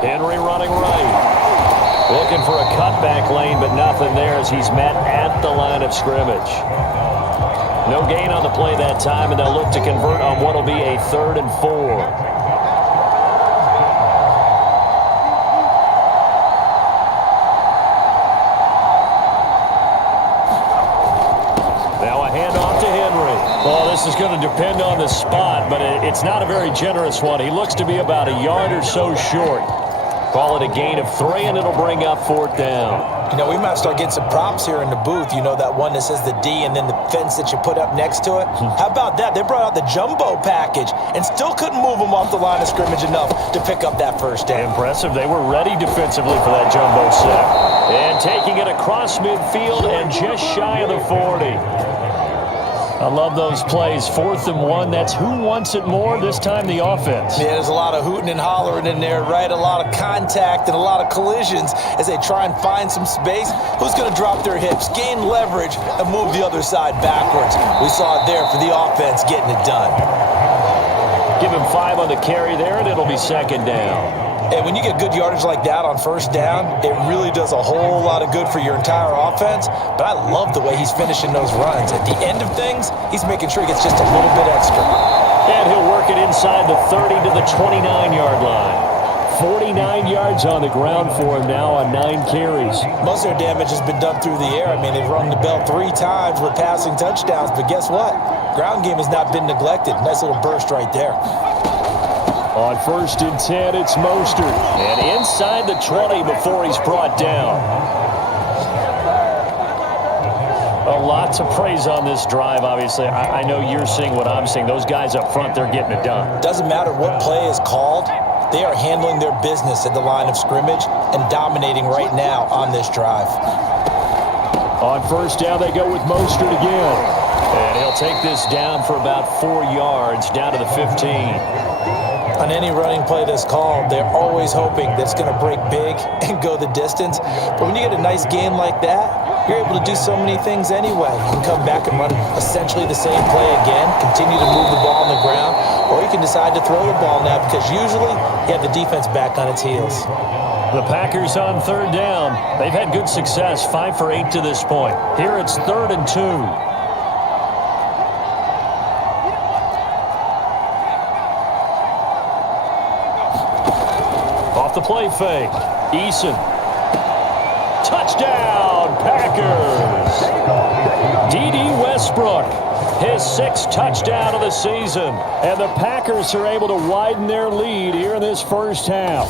Henry running right. Looking for a cutback lane, but nothing there as he's met at the line of scrimmage. No gain on the play that time, and they'll look to convert on what will be a 3rd and 4. Now a handoff to Henry. Well, this is going to depend on the spot, but it's not a very generous one. He looks to be about a yard or so short. Call it a gain of 3, and it'll bring up 4th down. You know, we might start getting some props here in the booth. You know, that one that says the D and then the fence that you put up next to it? How about that? They brought out the jumbo package and still couldn't move them off the line of scrimmage enough to pick up that 1st down. Impressive. They were ready defensively for that jumbo set. And taking it across midfield and just shy of the 40. I love those plays. 4th and 1. That's who wants it more, this time the offense. Yeah, there's a lot of hooting and hollering in there, right? A lot of contact and a lot of collisions as they try and find some space. Who's going to drop their hips, gain leverage, and move the other side backwards? We saw it there for the offense getting it done. Give him 5 on the carry there, and it'll be 2nd down. And when you get good yardage like that on 1st down, it really does a whole lot of good for your entire offense. But I love the way he's finishing those runs. At the end of things, he's making sure he gets just a little bit extra. And he'll work it inside the 30 to the 29-yard line. 49 yards on the ground for him now on 9 carries. Most of their damage has been done through the air. I mean, they've rung the bell 3 times with passing touchdowns. But guess what? Ground game has not been neglected. Nice little burst right there. On 1st and 10, it's Mostert. And inside the 20 before he's brought down. A lot to praise on this drive, obviously. I know you're seeing what I'm seeing. Those guys up front, they're getting it done. Doesn't matter what play is called. They are handling their business at the line of scrimmage and dominating right now on this drive. On 1st down, they go with Mostert again. And he'll take this down for about 4 yards, down to the 15. On any running play that's called, they're always hoping that it's going to break big and go the distance. But when you get a nice game like that, you're able to do so many things anyway. You can come back and run essentially the same play again, continue to move the ball on the ground, or you can decide to throw the ball now because usually you have the defense back on its heels. The Packers on 3rd down. They've had good success, 5 for 8 to this point. Here it's 3rd and 2. Off the play fake. Eason. Touchdown, Packers. D.D. Westbrook, his 6th touchdown of the season. And the Packers are able to widen their lead here in this first half.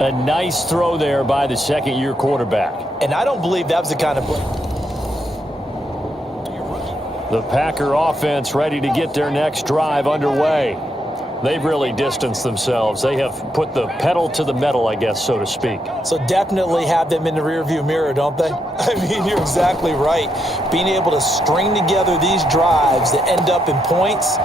A nice throw there by the second-year quarterback. And I don't believe that was the kind of play. The Packer offense ready to get their next drive underway. They've really distanced themselves. They have put the pedal to the metal, I guess, so to speak. So definitely have them in the rearview mirror, don't they? I mean, you're exactly right. Being able to string together these drives that end up in points,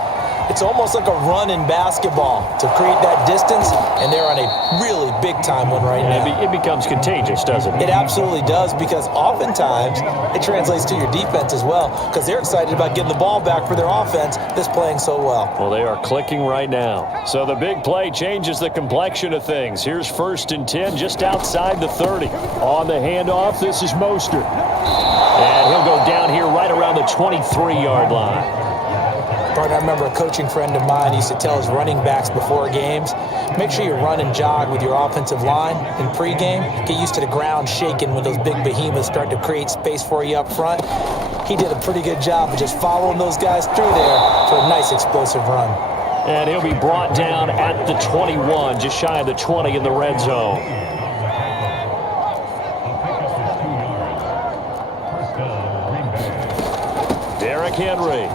it's almost like a run in basketball to create that distance, and they're on a really big-time one right now. It becomes contagious, doesn't it? It absolutely does, because oftentimes it translates to your defense as well, because they're excited about getting the ball back for their offense that's playing so well. Well, they are clicking right now. So the big play changes the complexion of things. Here's 1st and 10 just outside the 30. On the handoff, this is Mostert. And he'll go down here right around the 23-yard line. I remember a coaching friend of mine used to tell his running backs before games, make sure you run and jog with your offensive line in pregame. Get used to the ground shaking when those big behemoths start to create space for you up front. He did a pretty good job of just following those guys through there for a nice explosive run. And he'll be brought down at the 21, just shy of the 20 in the red zone. Derrick Henry.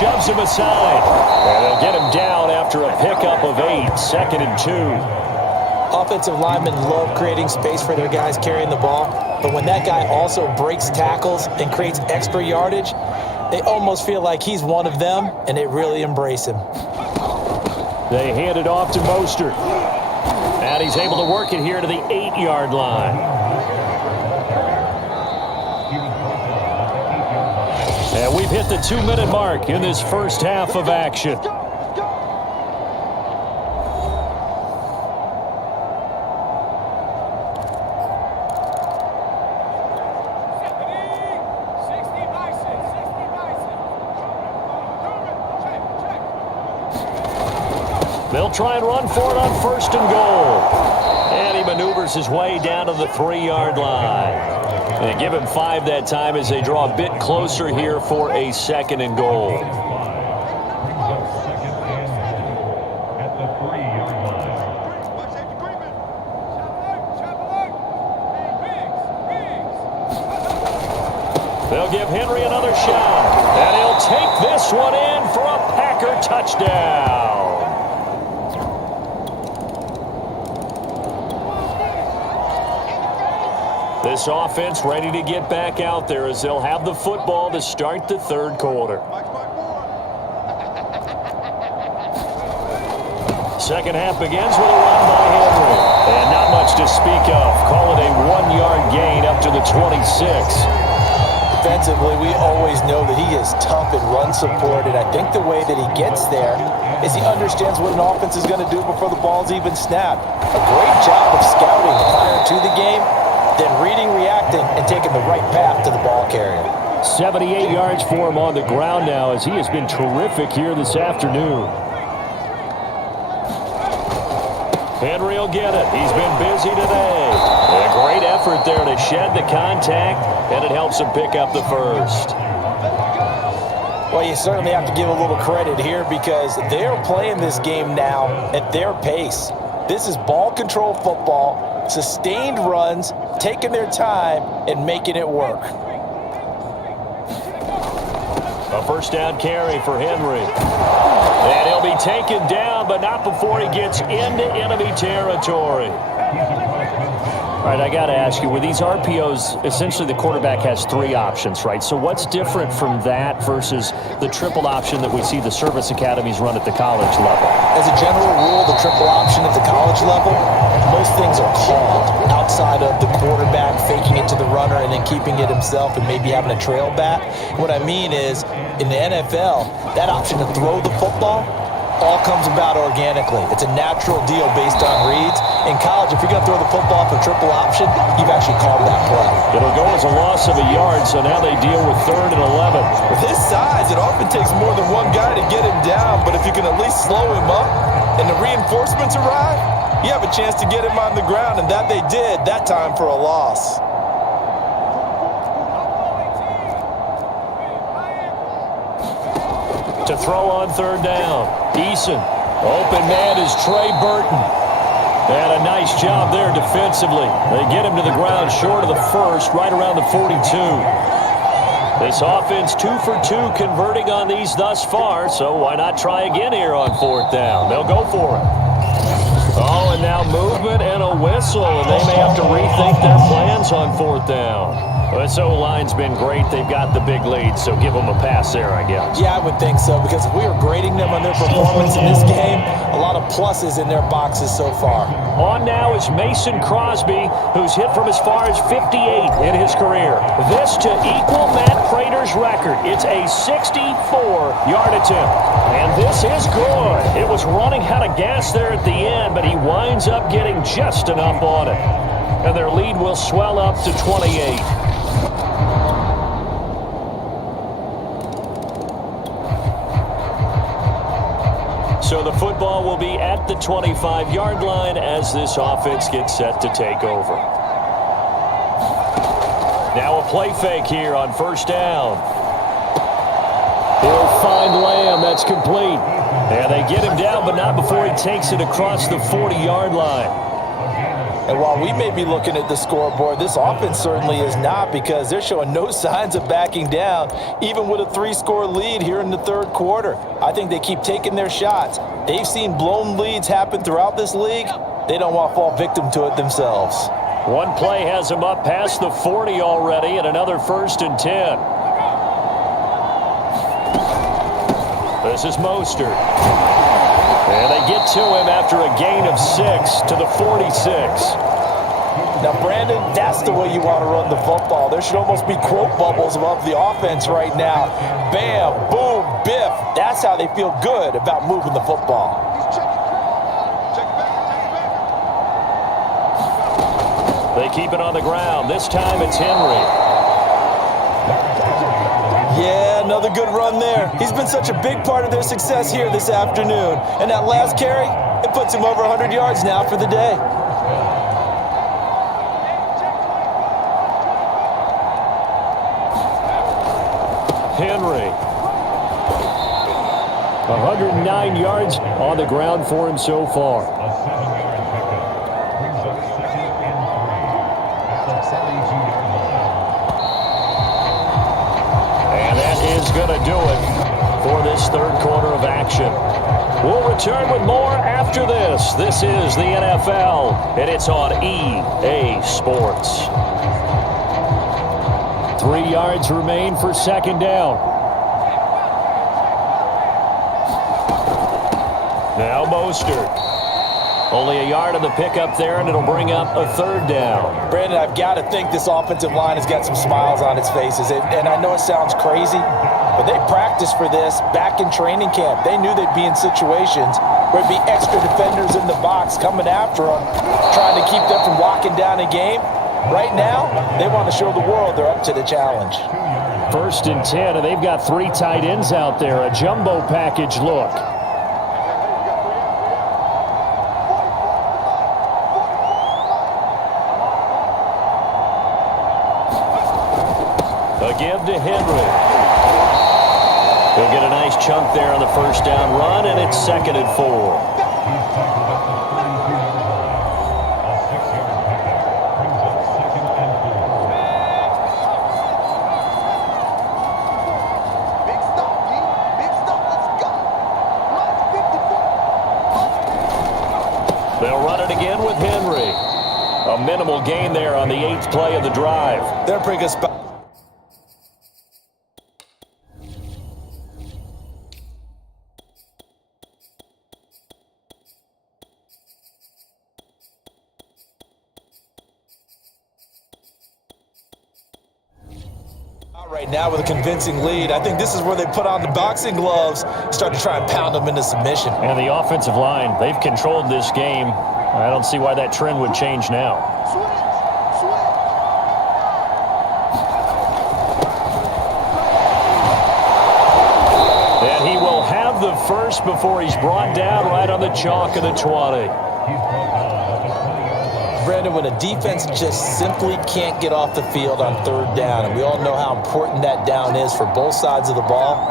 Shoves him aside. And they'll get him down after a pickup of 8, 2nd and 2. Offensive linemen love creating space for their guys carrying the ball, but when that guy also breaks tackles and creates extra yardage, they almost feel like he's one of them, and they really embrace him. They hand it off to Mostert. And he's able to work it here to the 8-yard line. And we've hit the 2-minute mark in this first half of action. They'll try and run for it on 1st and goal. And he maneuvers his way down to the 3-yard line. And give him 5 that time as they draw a bit closer here for a 2nd and goal. They'll give Henry another shot. And he'll take this one in for a Packer touchdown. This offense ready to get back out there as they'll have the football to start the 3rd quarter. Second half begins with a run by Henry. And not much to speak of. Call it a 1-yard gain up to the 26. Defensively, we always know that he is tough and run support, and I think the way that he gets there is he understands what an offense is going to do before the ball's even snapped. A great job of scouting prior to the game, then reading, reacting, and taking the right path to the ball carrier. 78 yards for him on the ground now as he has been terrific here this afternoon. Henry will get it. He's been busy today. And a great effort there to shed the contact, and it helps him pick up the first. Well, you certainly have to give a little credit here because they're playing this game now at their pace. This is ball control football, sustained runs, taking their time and making it work. A first down carry for Henry. And he'll be taken down, but not before he gets into enemy territory. All right, I got to ask you, with these RPOs, essentially the quarterback has three options, right? So what's different from that versus the triple option that we see the service academies run at the college level? As a general rule, the triple option at the college level, most things are called outside of the quarterback faking it to the runner and then keeping it himself and maybe having a trail back. What I mean is, in the NFL, that option to throw the football all comes about organically. It's a natural deal based on reads. In college, if you're going to throw the football for triple option, you've actually called that play. It'll go as a loss of a yard, so now they deal with 3rd and 11. With his size, it often takes more than one guy to get him down, but if you can at least slow him up and the reinforcements arrive, you have a chance to get him on the ground, and that they did, that time for a loss. To throw on 3rd down. Eason. Open man is Trey Burton. And a nice job there defensively. They get him to the ground short of the first, right around the 42. This offense 2 for 2 converting on these thus far, so why not try again here on 4th down? They'll go for it. Oh, and now movement and a whistle, and they may have to rethink their plans on 4th down. Well, this O-line's been great. They've got the big lead, so give them a pass there, I guess. Yeah, I would think so, because if we were grading them on their performance in this game, a lot of pluses in their boxes so far. On now is Mason Crosby, who's hit from as far as 58 in his career. This to equal Matt Prater's record. It's a 64-yard attempt. And this is good. It was running out of gas there at the end, but he winds up getting just enough on it. And their lead will swell up to 28. So the football will be at the 25-yard line as this offense gets set to take over. Now a play fake here on 1st down. He'll find Lamb. That's complete. And they get him down, but not before he takes it across the 40-yard line. And while we may be looking at the scoreboard, this offense certainly is not, because they're showing no signs of backing down, even with a 3-score lead here in the 3rd quarter. I think they keep taking their shots. They've seen blown leads happen throughout this league. They don't want to fall victim to it themselves. One play has them up past the 40 already, and another 1st and 10. This is Mostert. And they get to him after a gain of 6 to the 46. Now, Brandon, that's the way you want to run the football. There should almost be quote bubbles above the offense right now. Bam, boom, biff. That's how they feel good about moving the football. They keep it on the ground. This time it's Henry. Yeah, another good run there. He's been such a big part of their success here this afternoon. And that last carry, it puts him over 100 yards now for the day. Henry. 109 yards on the ground for him so far. And that is going to do it for this 3rd quarter of action. We'll return with more after this. This is the NFL, and it's on EA Sports. 3 yards remain for 2nd down. Now Mostert. Only a yard on the pickup there, and it'll bring up a 3rd down. Brandon, I've got to think this offensive line has got some smiles on its faces. And I know it sounds crazy, but they practiced for this back in training camp. They knew they'd be in situations where it'd be extra defenders in the box coming after them, trying to keep them from walking down a game. Right now, they want to show the world they're up to the challenge. 1st and 10, and they've got 3 tight ends out there. A jumbo package look. Again to Henry. He'll get a nice chunk there on the first down run, and it's 2nd and 4. They'll run it again with Henry. A minimal gain there on the 8th play of the drive. They're a pretty good spot. Right now with a convincing lead. I think this is where they put on the boxing gloves, start to try and pound them into submission. And the offensive line, they've controlled this game. I don't see why that trend would change now. And he will have the first before he's brought down right on the chalk of the 20. Brandon, when a defense just simply can't get off the field on 3rd down, and we all know how important that down is for both sides of the ball,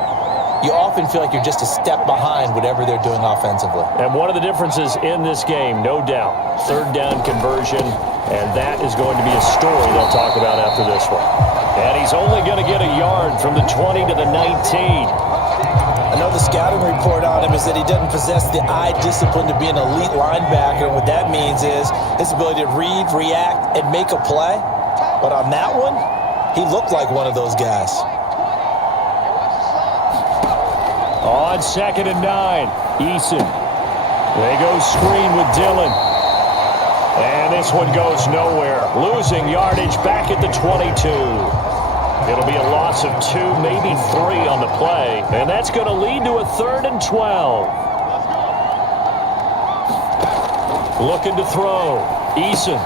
you often feel like you're just a step behind whatever they're doing offensively. And one of the differences in this game, no doubt, 3rd down conversion, and that is going to be a story they'll talk about after this one. And he's only going to get a yard from the 20 to the 19. I know the scouting report on him is that he doesn't possess the eye discipline to be an elite linebacker. And what that means is his ability to read, react, and make a play. But on that one, he looked like one of those guys. On 2nd and 9, Eason. They go screen with Dillon. And this one goes nowhere. Losing yardage back at the 22. It'll be a loss of 2, maybe 3 on the play. And that's going to lead to a 3rd and 12. Looking to throw. Eason.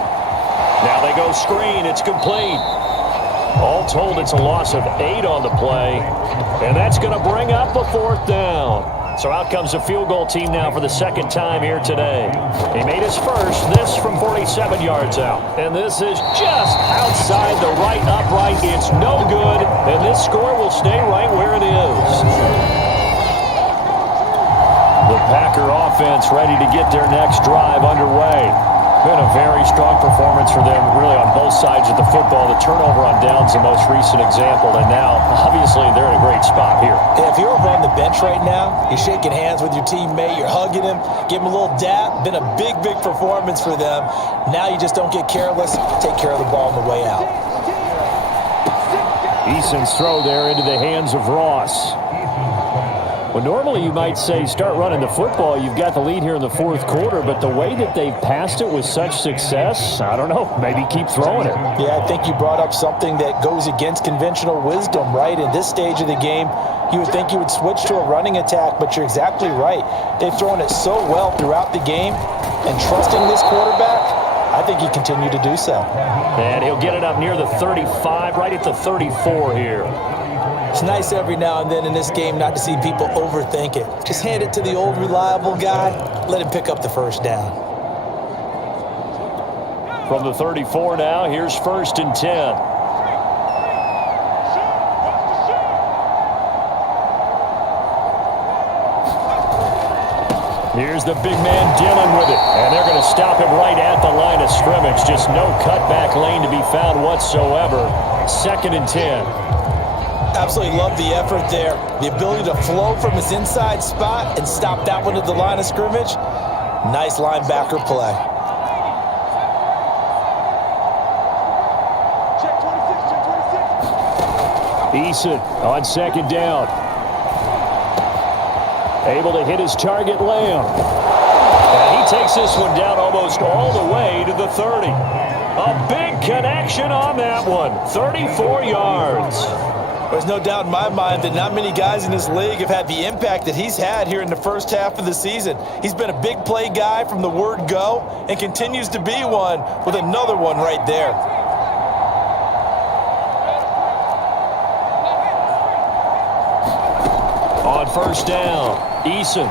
Now they go screen. It's complete. All told, it's a loss of 8 on the play. And that's going to bring up a 4th down. So out comes a field goal team now for the 2nd time here today. He made his first, this from 47 yards out. And this is just outside the right upright. It's no good, and this score will stay right where it is. The Packer offense ready to get their next drive underway. Been a very strong performance for them, really, on both sides of the football. The turnover on downs, the most recent example, and now, obviously, they're in a great spot here. Yeah, if you're over on the bench right now, you're shaking hands with your teammate, you're hugging him, give him a little dap. Been a big, big performance for them. Now you just don't get careless. Take care of the ball on the way out. Eason's throw there into the hands of Ross. Well, normally you might say start running the football. You've got the lead here in the 4th quarter, but the way that they've passed it with such success, I don't know, maybe keep throwing it. Yeah, I think you brought up something that goes against conventional wisdom, right? In this stage of the game, you would think you would switch to a running attack, but you're exactly right. They've thrown it so well throughout the game, and trusting this quarterback, I think he continued to do so. And he'll get it up near the 35, right at the 34 here. It's nice every now and then in this game not to see people overthink it. Just hand it to the old reliable guy, let him pick up the first down. From the 34 now, here's 1st and 10. Here's the big man Dillon with it, and they're going to stop him right at the line of scrimmage. Just no cutback lane to be found whatsoever. 2nd and 10. Absolutely love the effort there. The ability to flow from his inside spot and stop that one at the line of scrimmage. Nice linebacker play. Eason on 2nd down. Able to hit his target, Lamb. And he takes this one down almost all the way to the 30. A big connection on that one. 34 yards. There's no doubt in my mind that not many guys in this league have had the impact that he's had here in the first half of the season. He's been a big play guy from the word go and continues to be one with another one right there. On 1st down, Eason.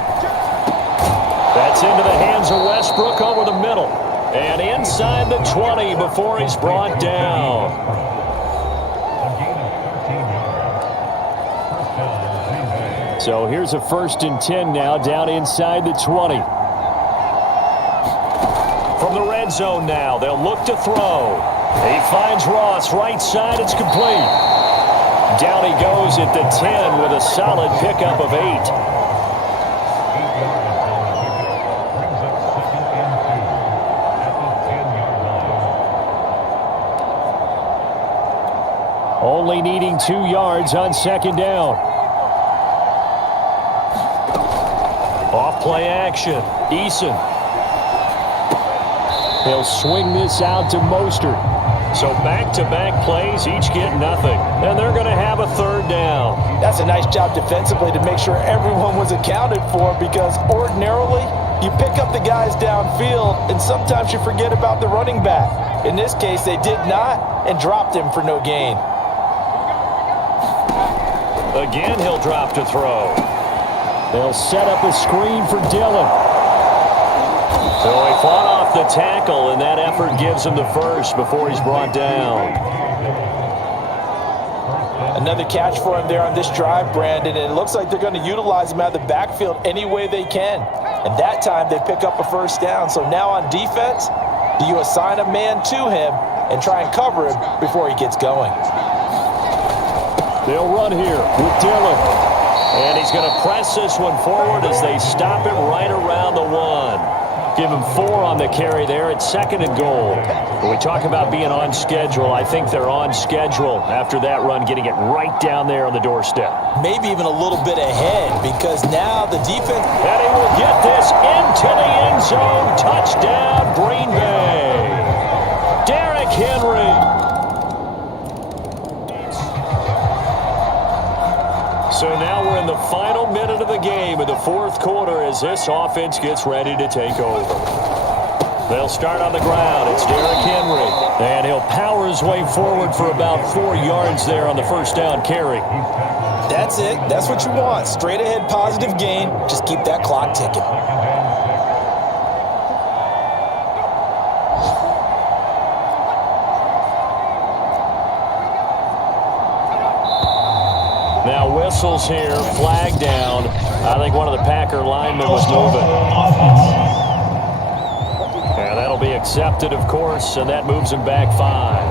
That's into the hands of Westbrook over the middle. And inside the 20 before he's brought down. So here's a 1st and 10 now down inside the 20. From the red zone now, they'll look to throw. He finds Ross right side. It's complete. Down he goes at the 10 with a solid pickup of 8. Only needing 2 yards on 2nd down. Off play action. Eason. He'll swing this out to Mostert. So back-to-back plays, each get nothing. And they're going to have a 3rd down. That's a nice job defensively to make sure everyone was accounted for, because ordinarily you pick up the guys downfield and sometimes you forget about the running back. In this case, they did not and dropped him for no gain. Again, he'll drop to throw. They'll set up a screen for Dillon. So he fought off the tackle, and that effort gives him the first before he's brought down. Another catch for him there on this drive, Brandon, and it looks like they're going to utilize him out of the backfield any way they can. And that time they pick up a 1st down. So now on defense, do you assign a man to him and try and cover him before he gets going? They'll run here with Dillon. And he's going to press this one forward as they stop it right around the 1. Give him 4 on the carry there at 2nd and goal. When we talk about being on schedule, I think they're on schedule after that run, getting it right down there on the doorstep. Maybe even a little bit ahead, because now the defense... And he will get this into the end zone. Touchdown, Green Bay. Derrick Henry. So now we're in the final minute of the game in the 4th quarter as this offense gets ready to take over. They'll start on the ground. It's Derrick Henry. And he'll power his way forward for about 4 yards there on the 1st down carry. That's it. That's what you want. Straight ahead positive gain. Just keep that clock ticking. Now whistles here, flag down. I think one of the Packer linemen was moving. And that'll be accepted, of course, and that moves him back 5.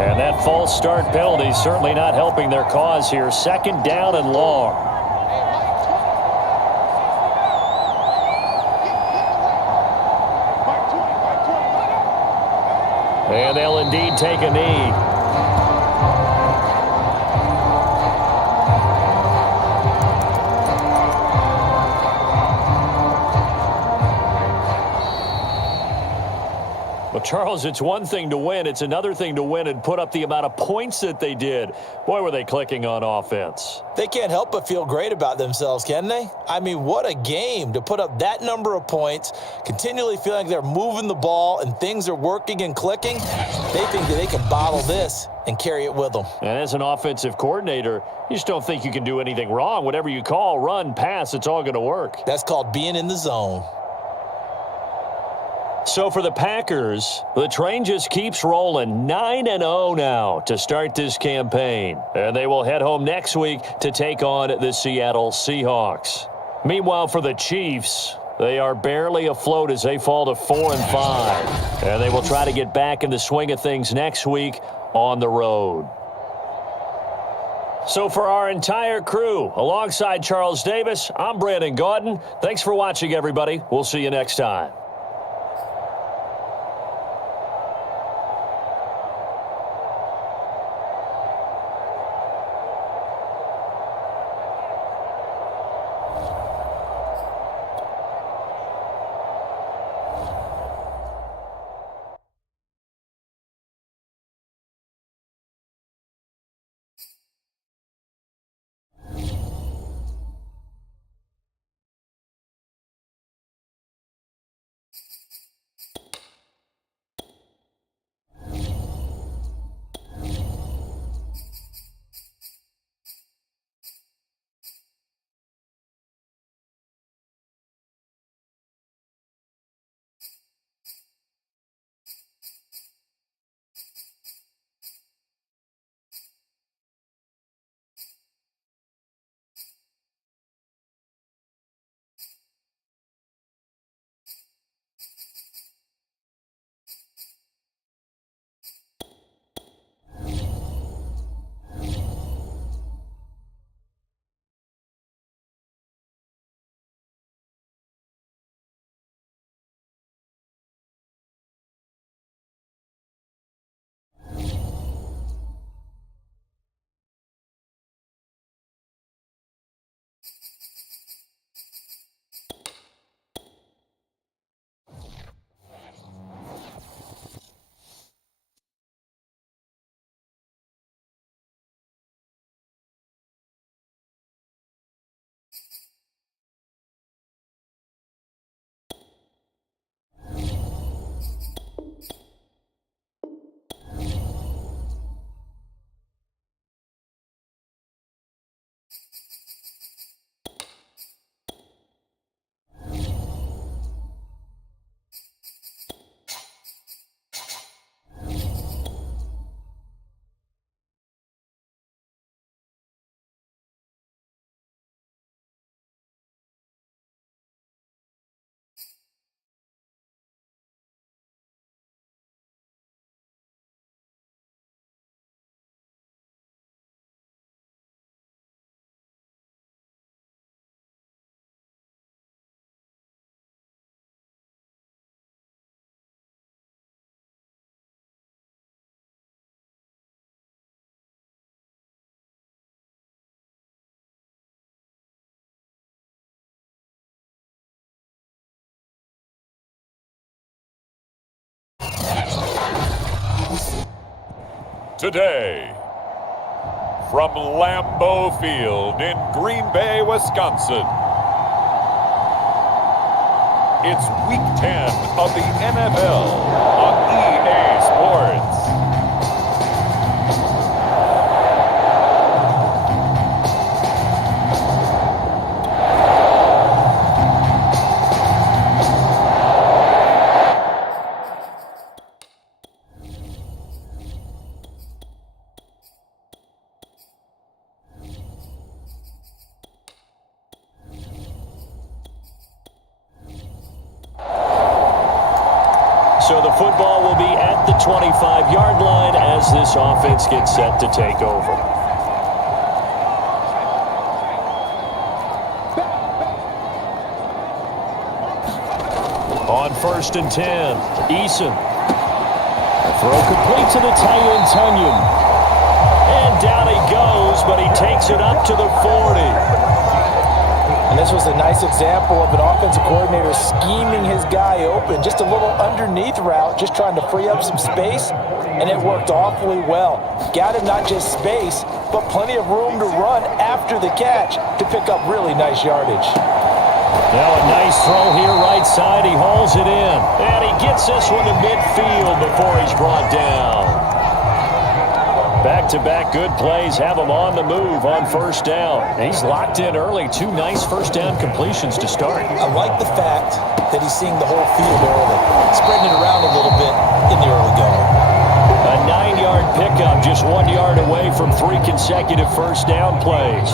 And that false start penalty certainly not helping their cause here. 2nd down and long. And they'll indeed take a knee. Well, Charles, it's one thing to win. It's another thing to win and put up the amount of points that they did. Boy, were they clicking on offense. They can't help but feel great about themselves, can they? I mean, what a game to put up that number of points, continually feeling like they're moving the ball and things are working and clicking. They think that they can bottle this and carry it with them. And as an offensive coordinator, you just don't think you can do anything wrong. Whatever you call, run, pass, it's all going to work. That's called being in the zone. So for the Packers, the train just keeps rolling. 9-0 now to start this campaign. And they will head home next week to take on the Seattle Seahawks. Meanwhile, for the Chiefs, they are barely afloat as they fall to 4-5. And they will try to get back in the swing of things next week on the road. So for our entire crew, alongside Charles Davis, I'm Brandon Gaudin. Thanks for watching, everybody. We'll see you next time. today, from Lambeau Field in Green Bay, Wisconsin, it's Week 10 of the NFL on EA Sports. So the football will be at the 25-yard line as this offense gets set to take over. On 1st and 10, Eason. Throw complete to the tight end, Tunyon. And down he goes, but he takes it up to the 40. And this was a nice example of an offensive coordinator scheming his guy open. Just a little underneath route, just trying to free up some space, and it worked awfully well. Got him not just space, but plenty of room to run after the catch to pick up really nice yardage. Now a nice throw here, right side. He hauls it in. And he gets this one to midfield before he's brought down. Back-to-back good plays have him on the move on 1st down. He's locked in early. 2 nice 1st down completions to start. I like the fact that he's seeing the whole field early, spreading it around a little bit in the early going. A 9-yard pickup, just 1 yard away from 3 consecutive 1st down plays.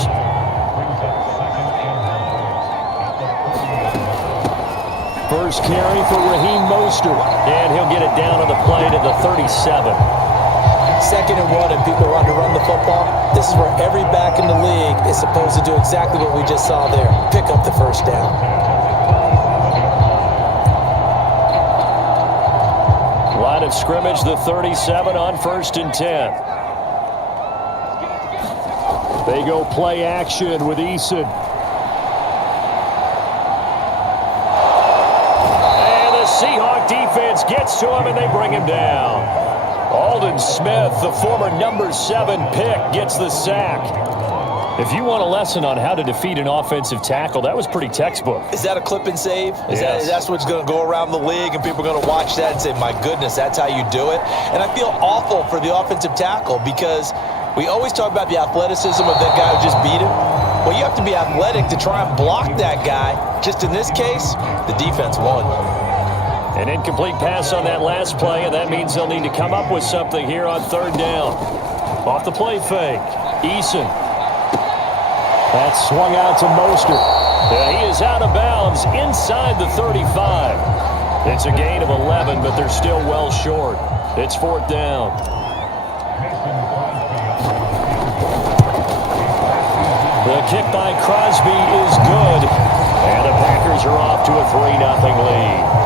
First carry for Raheem Mostert, and he'll get it down on the play to the 37. 2nd and 1, and people want to run the football. This is where every back in the league is supposed to do exactly what we just saw there. Pick up the 1st down. Line of scrimmage, the 37 on 1st and 10. They go play action with Eason. And the Seahawk defense gets to him, and they bring him down. Aldon Smith, the former number 7 pick, gets the sack. If you want a lesson on how to defeat an offensive tackle, that was pretty textbook. Is that a clip and save? Yes. That's what's going to go around the league, and people are going to watch that and say, my goodness, that's how you do it? And I feel awful for the offensive tackle because we always talk about the athleticism of that guy who just beat him. Well, you have to be athletic to try and block that guy. Just in this case, the defense won. An incomplete pass on that last play, and that means they'll need to come up with something here on 3rd down. Off the play fake, Eason. That's swung out to Mostert. He is out of bounds inside the 35. It's a gain of 11, but they're still well short. It's 4th down. The kick by Crosby is good, and the Packers are off to a 3-0 lead.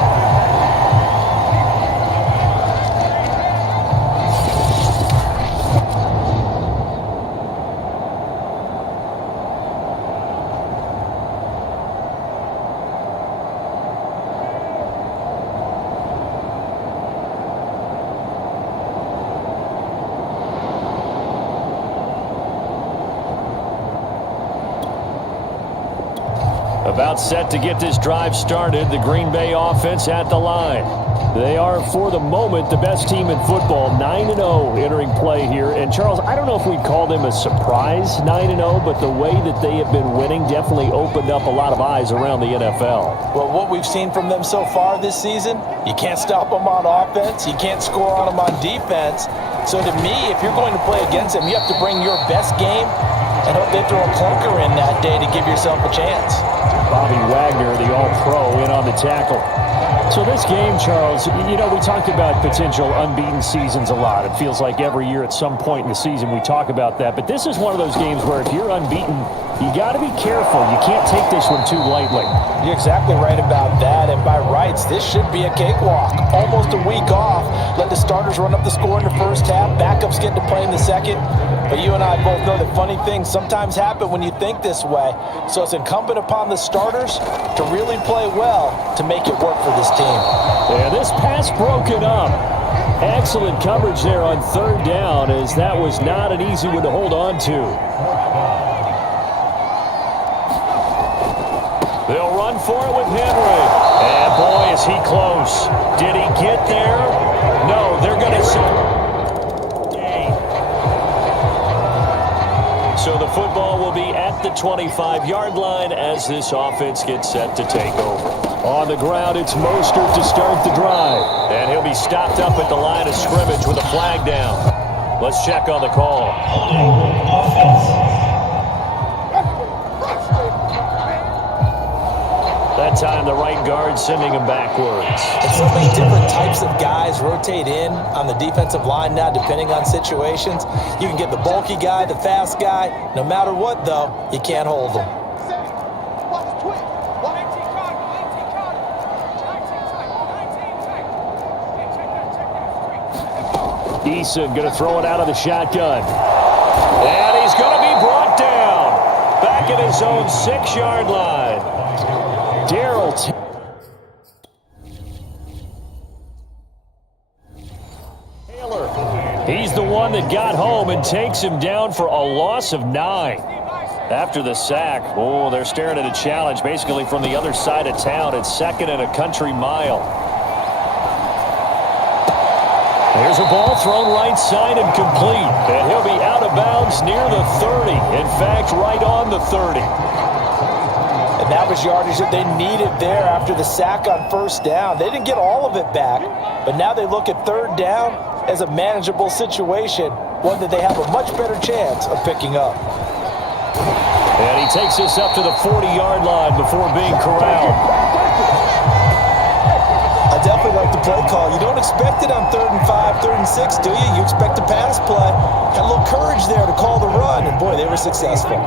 About set to get this drive started, the Green Bay offense at the line. They are, for the moment, the best team in football, 9-0 entering play here. And, Charles, I don't know if we'd call them a surprise 9-0, but the way that they have been winning definitely opened up a lot of eyes around the NFL. Well, what we've seen from them so far this season, you can't stop them on offense, you can't score on them on defense. So to me, if you're going to play against them, you have to bring your best game and hope they throw a clunker in that day to give yourself a chance. Bobby Wagner, the All-Pro, in on the tackle. So this game, Charles, you know, we talked about potential unbeaten seasons a lot. It feels like every year at some point in the season we talk about that. But this is one of those games where if you're unbeaten, you got to be careful. You can't take this one too lightly. You're exactly right about that. And by rights, this should be a cakewalk. Almost a week off. Let the starters run up the score in the first half. Backups get to play in the second. But you and I both know that funny things sometimes happen when you think this way. So it's incumbent upon the starters to really play well to make it work for this team. Yeah, this pass broken up. Excellent coverage there on third down, as that was not an easy one to hold on to. They'll run for it with Henry. And boy, is he close. Did he get there? No, they're going to say. So the football will be at the 25-yard line as this offense gets set to take over. On the ground, it's Mostert to start the drive. And he'll be stopped up at the line of scrimmage with a flag down. Let's check on the call. That time, the right guard sending him backwards. And so many different types of guys rotate in on the defensive line now, depending on situations. You can get the bulky guy, the fast guy. No matter what, though, you can't hold them. Eason going to throw it out of the shotgun. And he's going to be brought down. Back at his own 6-yard line. Darrell Taylor. He's the one that got home and takes him down for a loss of 9. After the sack, oh, they're staring at a challenge basically from the other side of town. It's 2nd and a country mile. There's a ball thrown right side and complete. And he'll be out of bounds near the 30. In fact, right on the 30. And that was yardage that they needed there after the sack on first down. They didn't get all of it back, but now they look at third down as a manageable situation, one that they have a much better chance of picking up. And he takes this up to the 40-yard line before being corralled. I definitely like the play call. You don't expect it on 3rd and 5, 3rd and 6, do you? You expect a pass play. Had a little courage there to call the run, and boy, they were successful.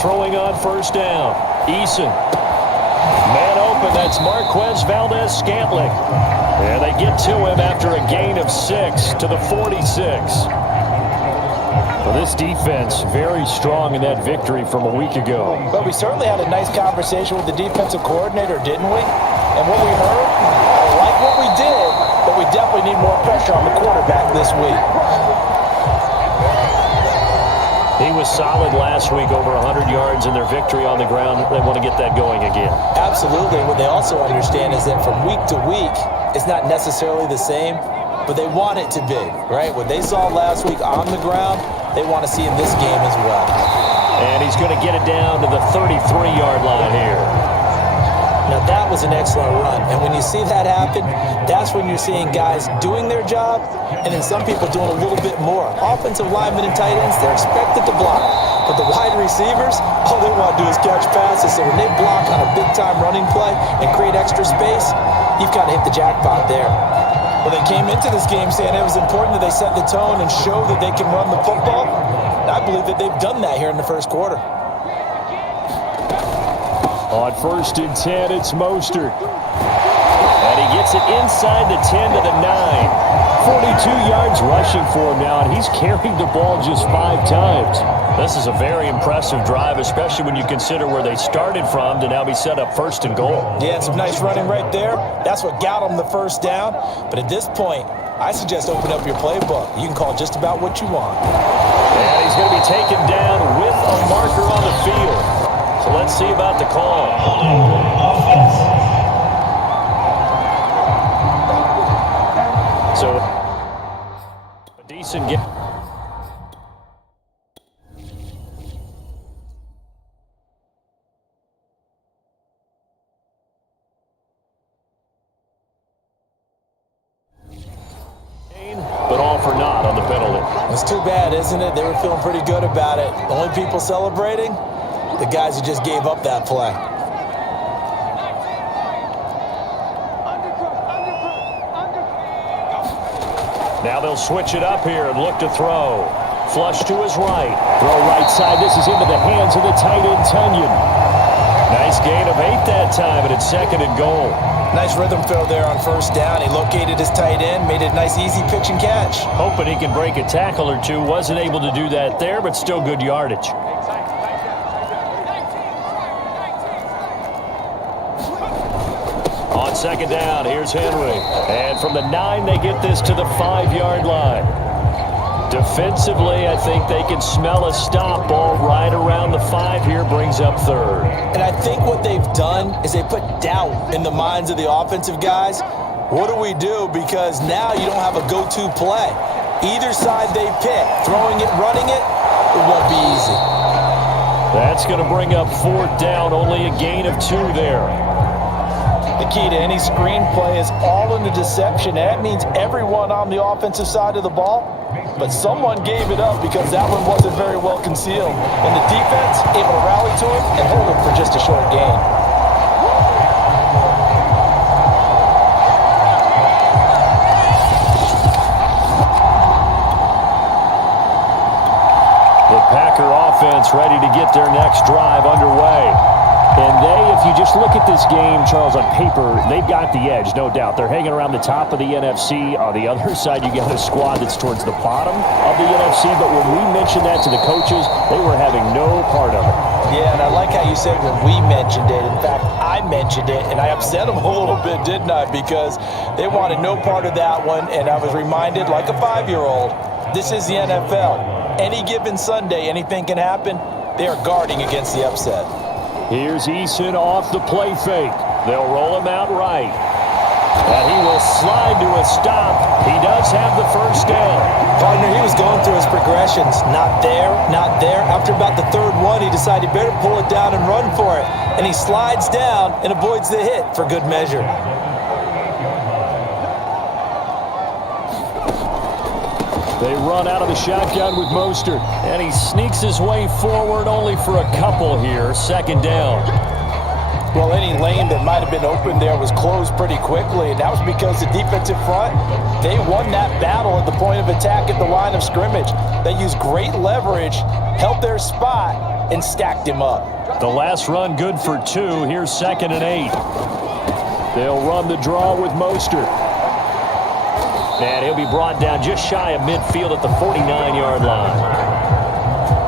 Throwing on first down. Eason. Man open, that's Marquez Valdez-Scantling. And they get to him after a gain of 6 to the 46. Well, this defense very strong in that victory from a week ago. But we certainly had a nice conversation with the defensive coordinator, didn't we? And what we heard, I like what we did, but we definitely need more pressure on the quarterback this week. He was solid last week, over 100 yards in their victory on the ground. They want to get that going again. Absolutely. What they also understand is that from week to week, it's not necessarily the same, but they want it to be, right? What they saw last week on the ground, they want to see in this game as well. And he's going to get it down to the 33-yard line here. Now, that was an excellent run. And when you see that happen, that's when you're seeing guys doing their job and then some people doing a little bit more. Offensive linemen and tight ends, they're expected to block. But the wide receivers, all they want to do is catch passes. So when they block on a big-time running play and create extra space, you've kind of hit the jackpot there. Well, they came into this game saying it was important that they set the tone and show that they can run the football. And I believe that they've done that here in the first quarter. On 1st and 10, it's Mostert. And he gets it inside the 10 to the 9. 42 yards rushing for him now, and he's carried the ball just 5 times. This is a very impressive drive, especially when you consider where they started from to now be set up 1st and goal. Yeah, some nice running right there. That's what got them the first down. But at this point, I suggest open up your playbook. You can call just about what you want. And he's going to be taken down with a marker on the field. So let's see about the call. So a decent get. But all for naught on the penalty. It's too bad, isn't it? They were feeling pretty good about it. The only people celebrating, the guys who just gave up that play. Now they'll switch it up here and look to throw. Flush to his right. Throw right side. This is into the hands of the tight end, Tunyon. Nice gain of 8 that time, and it's 2nd and goal. Nice rhythm throw there on first down. He located his tight end, made it a nice easy pitch and catch. Hoping he can break a tackle or two. Wasn't able to do that there, but still good yardage. second down. Here's Henry. And from the 9, they get this to the 5-yard line. Defensively, I think they can smell a stop ball right around the 5 here, brings up third. And I think what they've done is they put doubt in the minds of the offensive guys. What do we do? Because now you don't have a go-to play. Either side they pick, throwing it, running it, it won't be easy. That's going to bring up 4th down, only a gain of 2 there. The key to any screenplay is all in the deception. That means everyone on the offensive side of the ball, but someone gave it up because that one wasn't very well concealed. And the defense able to rally to it and hold it for just a short gain. The Packer offense ready to get their next drive underway. And if you just look at this game, Charles, on paper, they've got the edge, no doubt. They're hanging around the top of the NFC. On the other side, you got a squad that's towards the bottom of the NFC. But when we mentioned that to the coaches, they were having no part of it. Yeah, and I like how you said when we mentioned it. In fact, I mentioned it, and I upset them a little bit, didn't I? Because they wanted no part of that one, and I was reminded, like a 5-year-old, this is the NFL. Any given Sunday, anything can happen. They are guarding against the upset. Here's Eason off the play fake. They'll roll him out right. And he will slide to a stop. He does have the first down. Partner, he was going through his progressions. Not there, not there. After about the 3rd one, he decided he better pull it down and run for it. And he slides down and avoids the hit for good measure. They run out of the shotgun with Mostert. And he sneaks his way forward only for a couple here. 2nd down. Well, any lane that might have been open there was closed pretty quickly, and that was because the defensive front, they won that battle at the point of attack at the line of scrimmage. They used great leverage, held their spot, and stacked him up. The last run good for 2. Here's 2nd and 8. They'll run the draw with Mostert. And he'll be brought down just shy of midfield at the 49-yard line.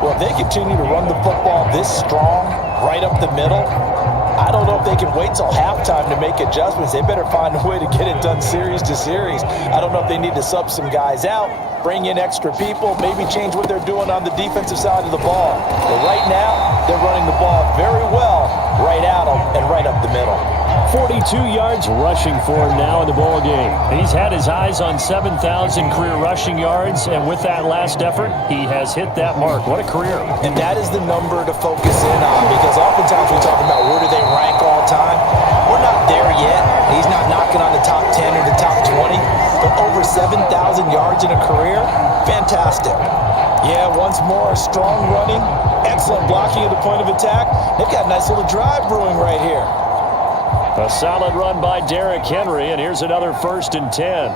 Well, if they continue to run the football this strong, right up the middle, I don't know if they can wait till halftime to make adjustments. They better find a way to get it done series to series. I don't know if they need to sub some guys out, bring in extra people, maybe change what they're doing on the defensive side of the ball. But right now, they're running the ball very well right at them and right up the middle. 42 yards rushing for him now in the ball game. He's had his eyes on 7,000 career rushing yards, and with that last effort, he has hit that mark. What a career. And that is the number to focus in on, because oftentimes we talk about where do they rank all time. We're not there yet. He's not knocking on the top 10 or the top 20, but over 7,000 yards in a career, fantastic. Yeah, once more, strong running, excellent blocking at the point of attack. They've got a nice little drive brewing right here. A solid run by Derrick Henry, and here's another 1st and 10.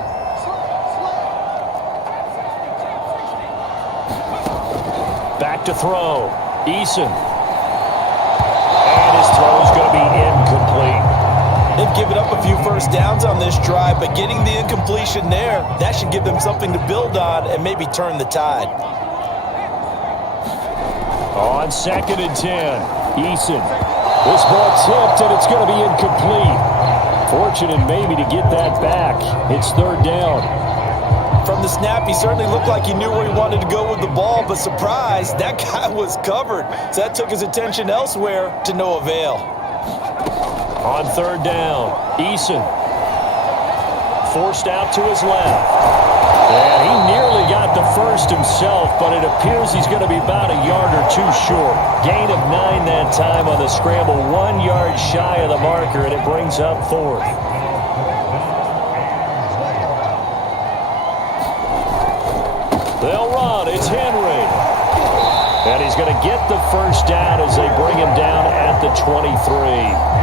Back to throw. Eason. And his throw is going to be incomplete. They've given up a few first downs on this drive, but getting the incompletion there, that should give them something to build on and maybe turn the tide. On 2nd and 10, Eason. This ball tipped, and it's going to be incomplete. Fortunate maybe to get that back. It's 3rd down. From the snap, he certainly looked like he knew where he wanted to go with the ball, but surprise, that guy was covered. So that took his attention elsewhere to no avail. On 3rd down, Eason. Forced out to his left. And he nearly got the first himself, but it appears he's going to be about a yard or 2 short. Gain of 9 that time on the scramble, 1 yard shy of the marker, and it brings up 4th. They'll run. It's Henry. And he's going to get the first down as they bring him down at the 23.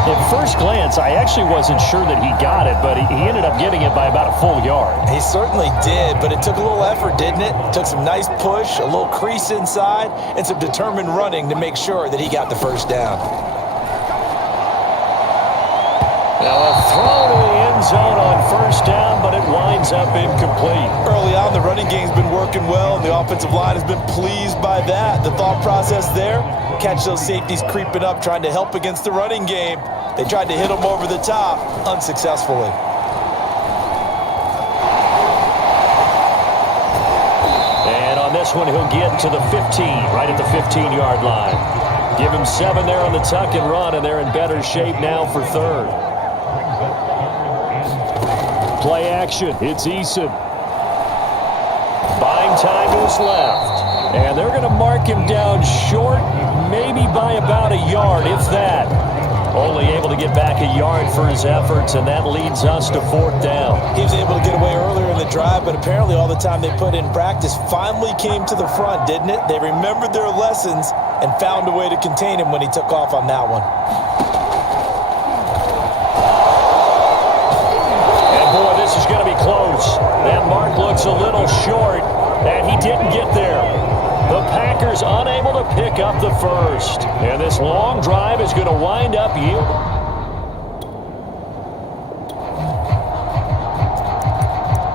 At first glance, I actually wasn't sure that he got it, but he ended up getting it by about a full yard. He certainly did, but it took a little effort, didn't it? Took some nice push, a little crease inside, and some determined running to make sure that he got the first down. Now a throw to the end end zone on first down, but it winds up incomplete. Early on, the running game's been working well, and the offensive line has been pleased by that. The thought process there, catch those safeties creeping up, trying to help against the running game. They tried to hit them over the top, unsuccessfully. And on this one, he'll get to the 15, right at the 15-yard line. Give him 7 there on the tuck and run, and they're in better shape now for third. Play action. It's Eason. Buying time to his left. And they're going to mark him down short, maybe by about a yard, if that. Only able to get back a yard for his efforts, and that leads us to fourth down. He was able to get away earlier in the drive, but apparently all the time they put in practice finally came to the front, didn't it? They remembered their lessons and found a way to contain him when he took off on that one. And boy, this is going to be close. That mark looks a little short, and he didn't get there. The Packers unable to pick up the first. And this long drive is going to wind up yielding.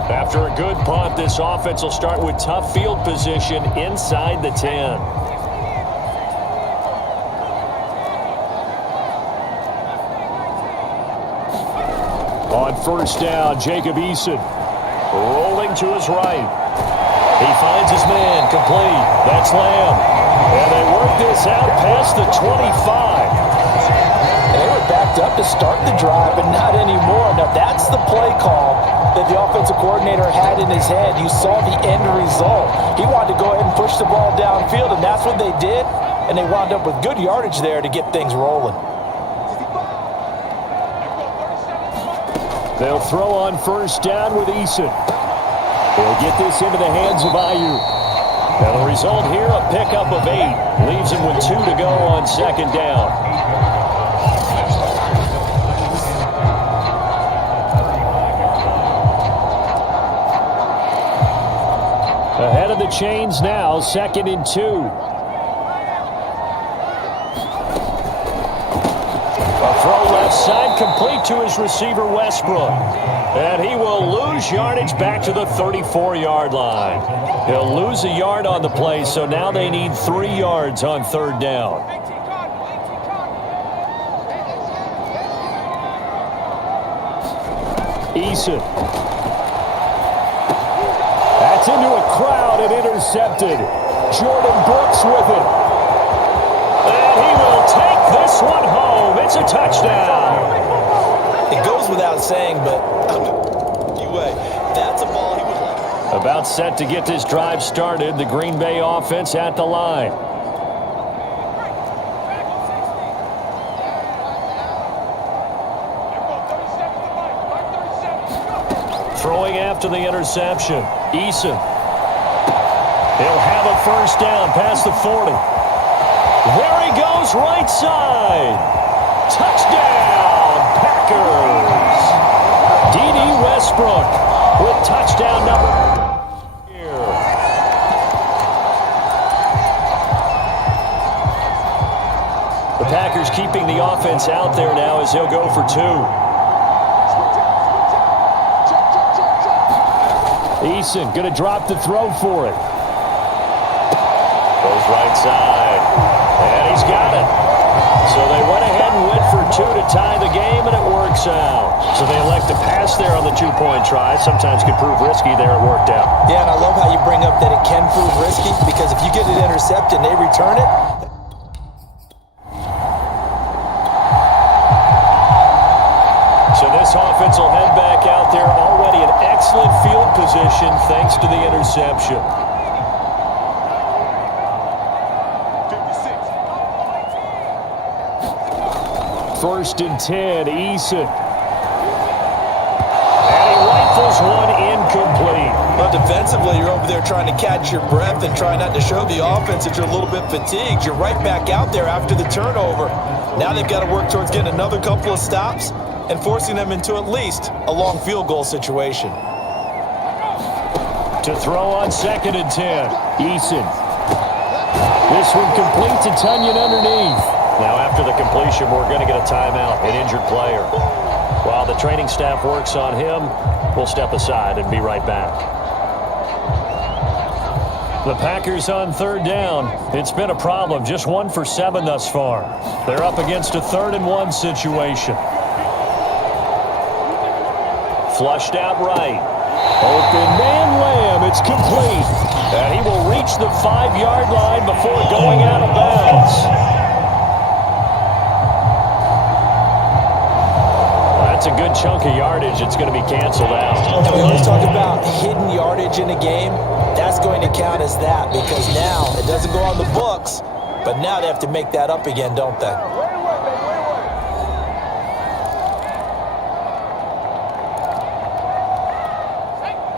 After a good punt, this offense will start with tough field position inside the 10. On first down, Jacob Eason. Rolling to his right. He finds his man, complete. That's Lamb. And they work this out past the 25. And they were backed up to start the drive, but not anymore. Now, that's the play call that the offensive coordinator had in his head. You saw the end result. He wanted to go ahead and push the ball downfield, and that's what they did. And they wound up with good yardage there to get things rolling. They'll throw on first down with Eason. They'll get this into the hands of Ayuk. And the result here, a pickup of 8. Leaves him with 2 to go on second down. Ahead of the chains now, 2nd and 2. A throw left side, complete to his receiver, Westbrook. And he will lose yardage back to the 34-yard line. He'll lose a yard on the play, so now they need 3 yards on third down. Eason. That's into a crowd and intercepted. Jordan Brooks with it. And he will take this one home. It's a touchdown. It goes without saying, but anyway, that's a ball he would like. About set to get this drive started. The Green Bay offense at the line. Throwing after the interception. Eason. He'll have a first down past the 40. There he goes, right side. Touchdown, Packers. D.D. Westbrook with touchdown number here. The Packers keeping the offense out there now as he'll go for 2. Eason going to drop the throw for it. Goes right side. And he's got it. So they went ahead and went for 2 to tie the game, and it works out. So they elect to pass there on the 2-point try. Sometimes could prove risky there. It worked out. Yeah, and I love how you bring up that it can prove risky, because if you get it intercepted and they return it, so this offense will head back out there already in excellent field position thanks to the interception. First and 10, Eason. And he rifles one incomplete. well, defensively, you're over there trying to catch your breath and try not to show the offense that you're a little bit fatigued. You're right back out there after the turnover. Now they've got to work towards getting another couple of stops and forcing them into at least a long field goal situation. To throw on 2nd and 10, Eason. This one complete to Tunyon underneath. Now after the completion, we're going to get a timeout, an injured player. While the training staff works on him, we'll step aside and be right back. The Packers on third down. It's been a problem. Just 1 for 7 thus far. They're up against a 3rd-and-1 situation. Flushed out right. Open man Lamb. It's complete. And he will reach the 5-yard line before going out of bounds. That's a good chunk of yardage. It's going to be canceled out. And we always talk about hidden yardage in a game. That's going to count as that because now it doesn't go on the books, but now they have to make that up again, don't they?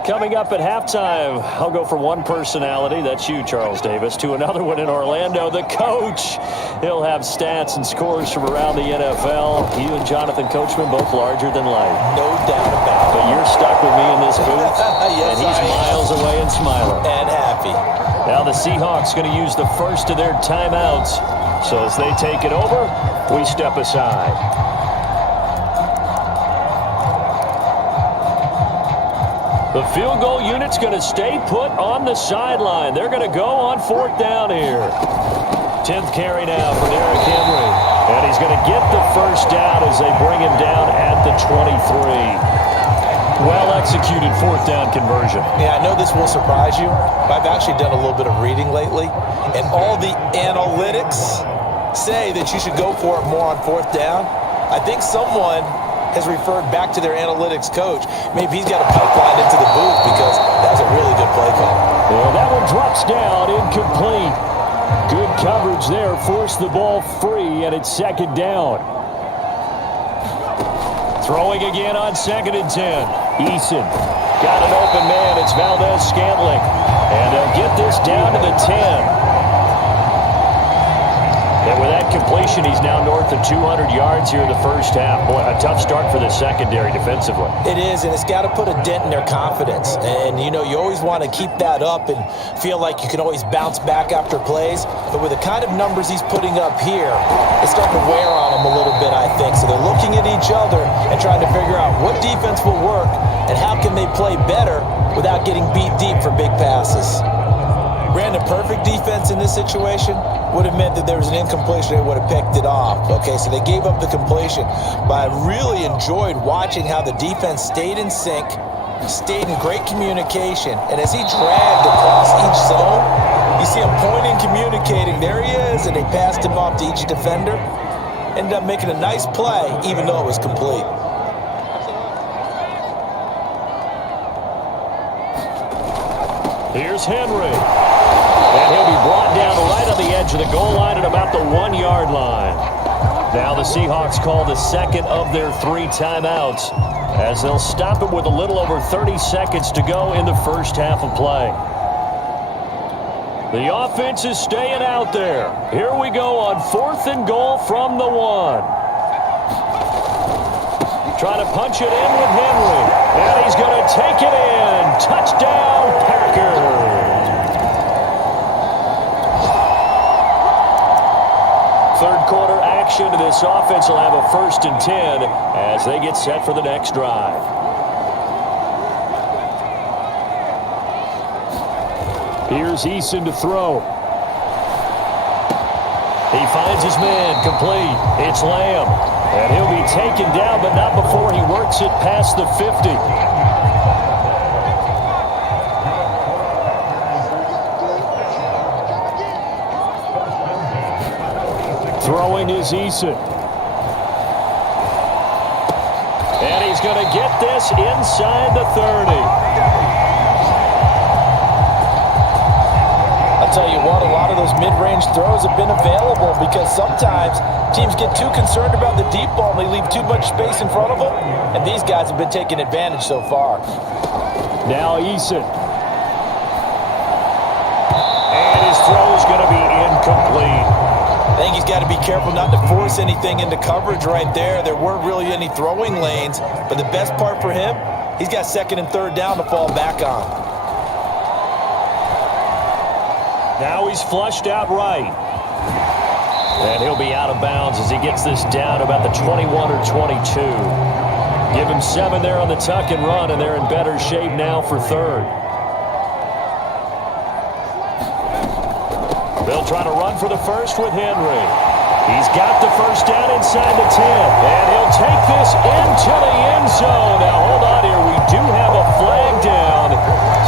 Coming up at halftime, I'll go from one personality, that's you, Charles Davis, to another one in Orlando, the coach. He'll have stats and scores from around the NFL. You and Jonathan Coachman, both larger than life. No doubt about it. But you're stuck with me in this booth, Yes, and he's miles away and smiling. And happy. Now the Seahawks going to use the first of their timeouts. So as they take it over, we step aside. The field goal unit's going to stay put on the sideline. They're going to go on 4th down here. 10th carry now for Derrick Henry. And he's going to get the first down as they bring him down at the 23. Well-executed 4th down conversion. Yeah, I know this will surprise you, but I've actually done a little bit of reading lately, and all the analytics say that you should go for it more on 4th down. I think someone has referred back to their analytics coach. Maybe he's got a pipeline into the booth because that was a really good play call. Well, that one drops down, incomplete. Good coverage there, forced the ball free, and it's 2nd down. Throwing again on 2nd and 10. Eason got an open man. It's Valdez-Scantling. And they'll get this down to the 10. And with that completion, he's now north of 200 yards here in the first half. Boy, a tough start for the secondary defensively. It is, and it's got to put a dent in their confidence. And, you know, you always want to keep that up and feel like you can always bounce back after plays. But with the kind of numbers he's putting up here, it's starting to wear on them a little bit, I think. So they're looking at each other and trying to figure out what defense will work and how can they play better without getting beat deep for big passes. Brandon, perfect defense in this situation would have meant that there was an incompletion. They would have picked it off. Okay, so they gave up the completion. But I really enjoyed watching how the defense stayed in sync, stayed in great communication. And as he dragged across each zone, you see him pointing, communicating. There he is, and they passed him off to each defender. Ended up making a nice play, even though it was complete. Here's Henry. And he'll be brought down right on the edge of the goal line at about the 1-yard line. Now the Seahawks call the second of their 3 timeouts as they'll stop him with a little over 30 seconds to go in the first half of play. The offense is staying out there. Here we go on 4th and goal from the 1. Trying to punch it in with Henry. And he's going to take it in. Touchdown, Packers. Third quarter action. This offense will have a 1st and 10 as they get set for the next drive. Here's Eason to throw. He finds his man, complete. It's Lamb. And he'll be taken down, but not before he works it past the 50. Throwing is Eason. And he's going to get this inside the 30. I'll tell you what, a lot of those mid-range throws have been available because sometimes teams get too concerned about the deep ball and they leave too much space in front of them. And these guys have been taking advantage so far. Now Eason. And his throw is going to be incomplete. I think he's got to be careful not to force anything into coverage right there. There weren't really any throwing lanes, but the best part for him, he's got 2nd and 3rd down to fall back on. Now he's flushed out right. And he'll be out of bounds as he gets this down about the 21 or 22. Give him 7 there on the tuck and run, and they're in better shape now for third. They'll try to run for the first with Henry. He's got the first down inside the 10, and he'll take this into the end zone. Now, hold on here. We do have a flag down,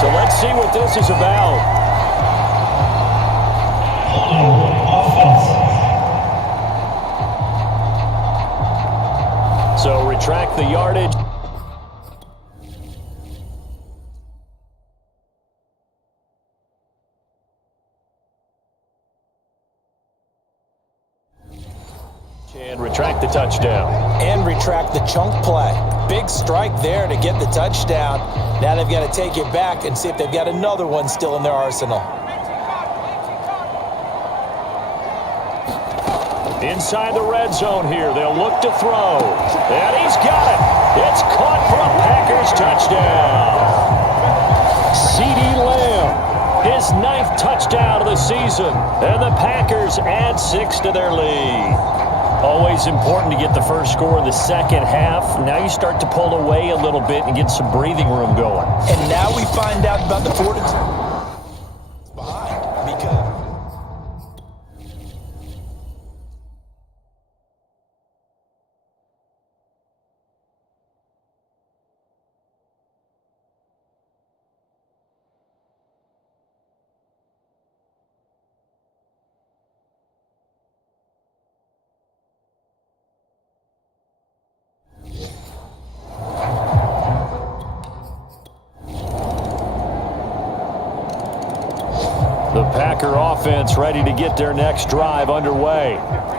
so let's see what this is about. So retract the yardage. And retract the touchdown. And retract the chunk play. Big strike there to get the touchdown. Now they've got to take it back and see if they've got another one still in their arsenal. Inside the red zone here. They'll look to throw. And he's got it. It's caught for a Packers touchdown. CeeDee Lamb, his 9th touchdown of the season. And the Packers add 6 to their lead. Always important to get the first score in the second half. Now you start to pull away a little bit and get some breathing room going. And now we find out about the fortitude behind because... The Packer offense ready to get their next drive underway.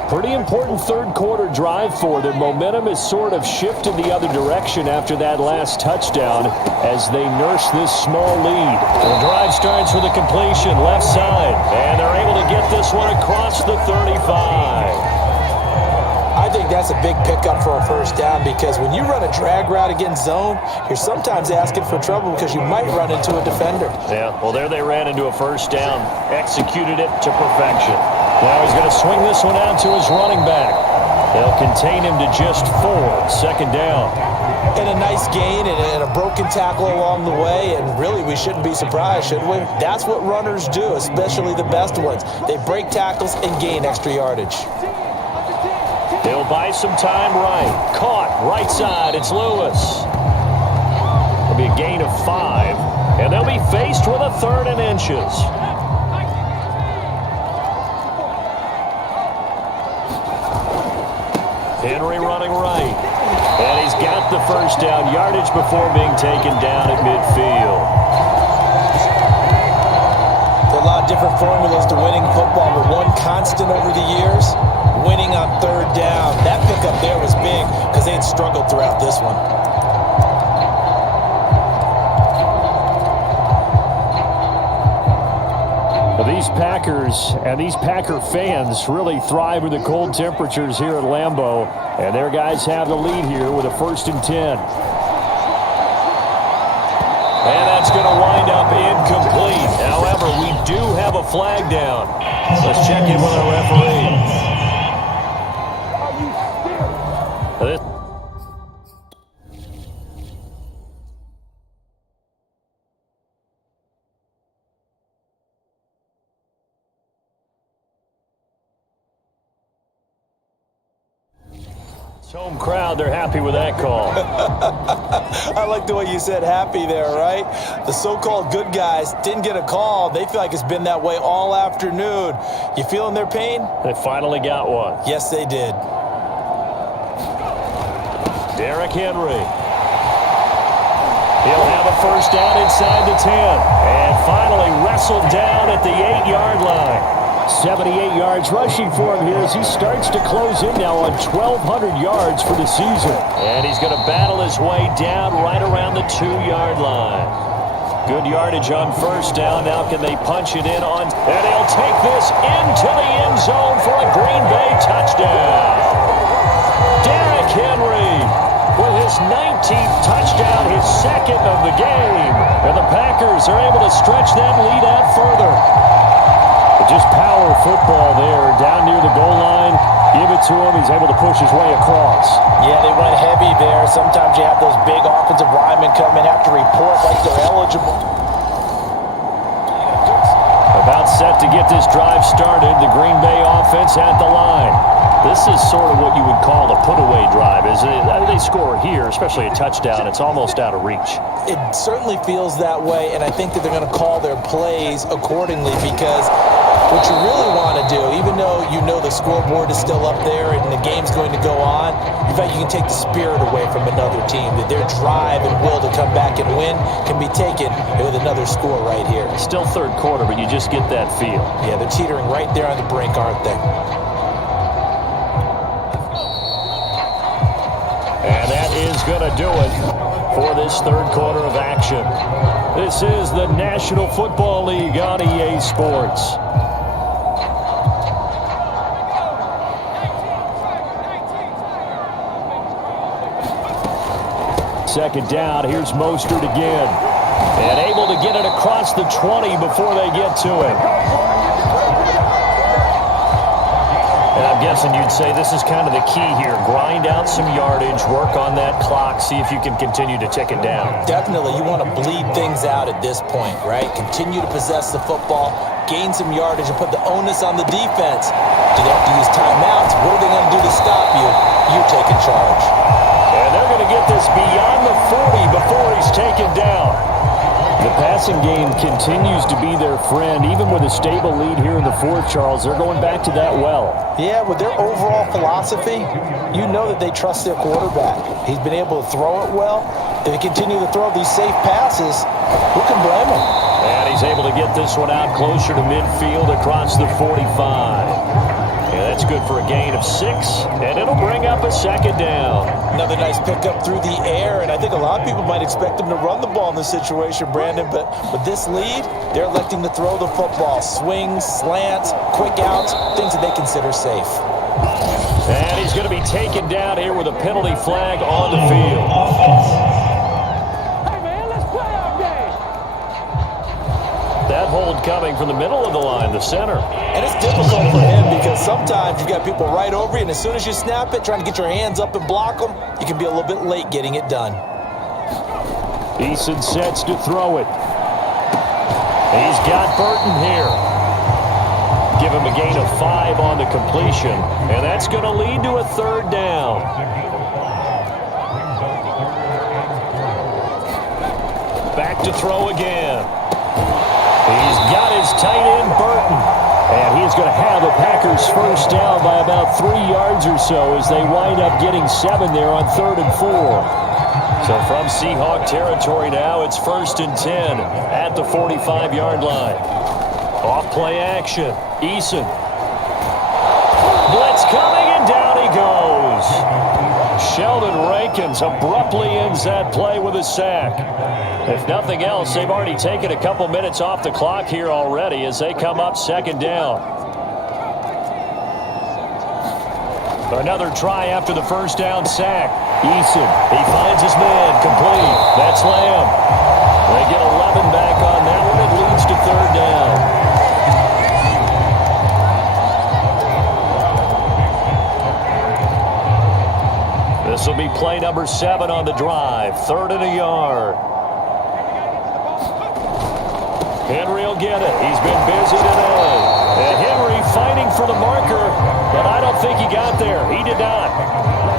Pretty important third quarter drive for them. Momentum has sort of shifted the other direction after that last touchdown as they nurse this small lead. The drive starts with a completion left side, and they're able to get this one across the 35. I think that's a big pickup for a first down because when you run a drag route against zone, you're sometimes asking for trouble because you might run into a defender. Yeah, well, there they ran into a first down, executed it to perfection. Now he's going to swing this one out to his running back. They'll contain him to just 4, second down. And a nice gain and a broken tackle along the way, and really we shouldn't be surprised, should we? That's what runners do, especially the best ones. They break tackles and gain extra yardage. They'll buy some time right. Caught, right side, it's Lewis. It'll be a gain of 5, and they'll be faced with a 3rd and inches. Henry running right. And he's got the first down yardage before being taken down at midfield. There are a lot of different formulas to winning football, but one constant over the years, winning on 3rd down. That pickup there was big because they had struggled throughout this one. Well, these Packers and these Packer fans really thrive with the cold temperatures here at Lambeau, and their guys have the lead here with a 1st and 10. And that's going to wind up incomplete. However, we do have a flag down. Let's check in with our referee. Home crowd, they're happy with that call. I like the way you said happy there, right? The so-called good guys didn't get a call. They feel like it's been that way all afternoon. You feeling their pain? They finally got one. Yes, they did. Derrick Henry. He'll have a first down inside the 10. And finally wrestled down at the 8-yard line. 78 yards rushing for him here as he starts to close in now on 1,200 yards for the season. And he's going to battle his way down right around the 2-yard line. Good yardage on first down. Now can they punch it in on... And he'll take this into the end zone for a Green Bay touchdown. Derrick Henry with his 19th touchdown, his 2nd of the game. And the Packers are able to stretch that lead out further. Just power football there, down near the goal line. Give it to him. He's able to push his way across. Yeah, they went heavy there. Sometimes you have those big offensive linemen come in, have to report like they're eligible. About set to get this drive started. The Green Bay offense at the line. This is sort of what you would call a put-away drive, isn't it? They score here, especially a touchdown. It's almost out of reach. It certainly feels that way, and I think that they're going to call their plays accordingly because what you really want to do, even though you know the scoreboard is still up there and the game's going to go on, in fact, you can take the spirit away from another team, that their drive and will to come back and win can be taken with another score right here. Still third quarter, but you just get that feel. Yeah, they're teetering right there on the brink, aren't they? And that is going to do it for this third quarter of action. This is the National Football League on EA Sports. Second down, here's Mostert again. And able to get it across the 20 before they get to it. And I'm guessing you'd say this is kind of the key here. Grind out some yardage, work on that clock, see if you can continue to tick it down. Definitely, you want to bleed things out at this point, right? Continue to possess the football, gain some yardage, and put the onus on the defense. Do they have to use timeouts? What are they going to do to stop you? You're taking charge. And they're going to get this beyond the 40 before he's taken down. The passing game continues to be their friend. Even with a stable lead here in the fourth, Charles, they're going back to that well. Yeah, with their overall philosophy, you know that they trust their quarterback. He's been able to throw it well. If they continue to throw these safe passes, who can blame him? And he's able to get this one out closer to midfield across the 45. Yeah, that's good for a gain of 6, and it'll bring up a second down. Another nice pickup through the air, and I think a lot of people might expect them to run the ball in this situation, Brandon, but with this lead, they're electing to throw the football. Swings, slants, quick outs, things that they consider safe. And he's going to be taken down here with a penalty flag on the field. That hold coming from the middle of the line, the center. And it's difficult for him because sometimes you've got people right over you, and as soon as you snap it, trying to get your hands up and block them, you can be a little bit late getting it done. Eason sets to throw it. He's got Burton here. Give him a gain of 5 on the completion, and that's going to lead to a third down. Back to throw again. He's got his tight end, Burton. And he's going to have a Packers first down by about 3 yards or so as they wind up getting 7 there on 3rd and 4. So from Seahawk territory now, it's 1st and 10 at the 45-yard line. Off play action. Eason. Blitz coming, and down he goes. Sheldon Rankins abruptly ends that play with a sack. If nothing else, they've already taken a couple minutes off the clock here already as they come up 2nd down. Another try after the first down sack. Eason, he finds his man, complete. That's Lamb. They get 11 back on that one. It leads to 3rd down. This will be play number 7 on the drive. 3rd and a yard. Henry will get it. He's been busy today. And Henry fighting for the marker, but I don't think he got there. He did not.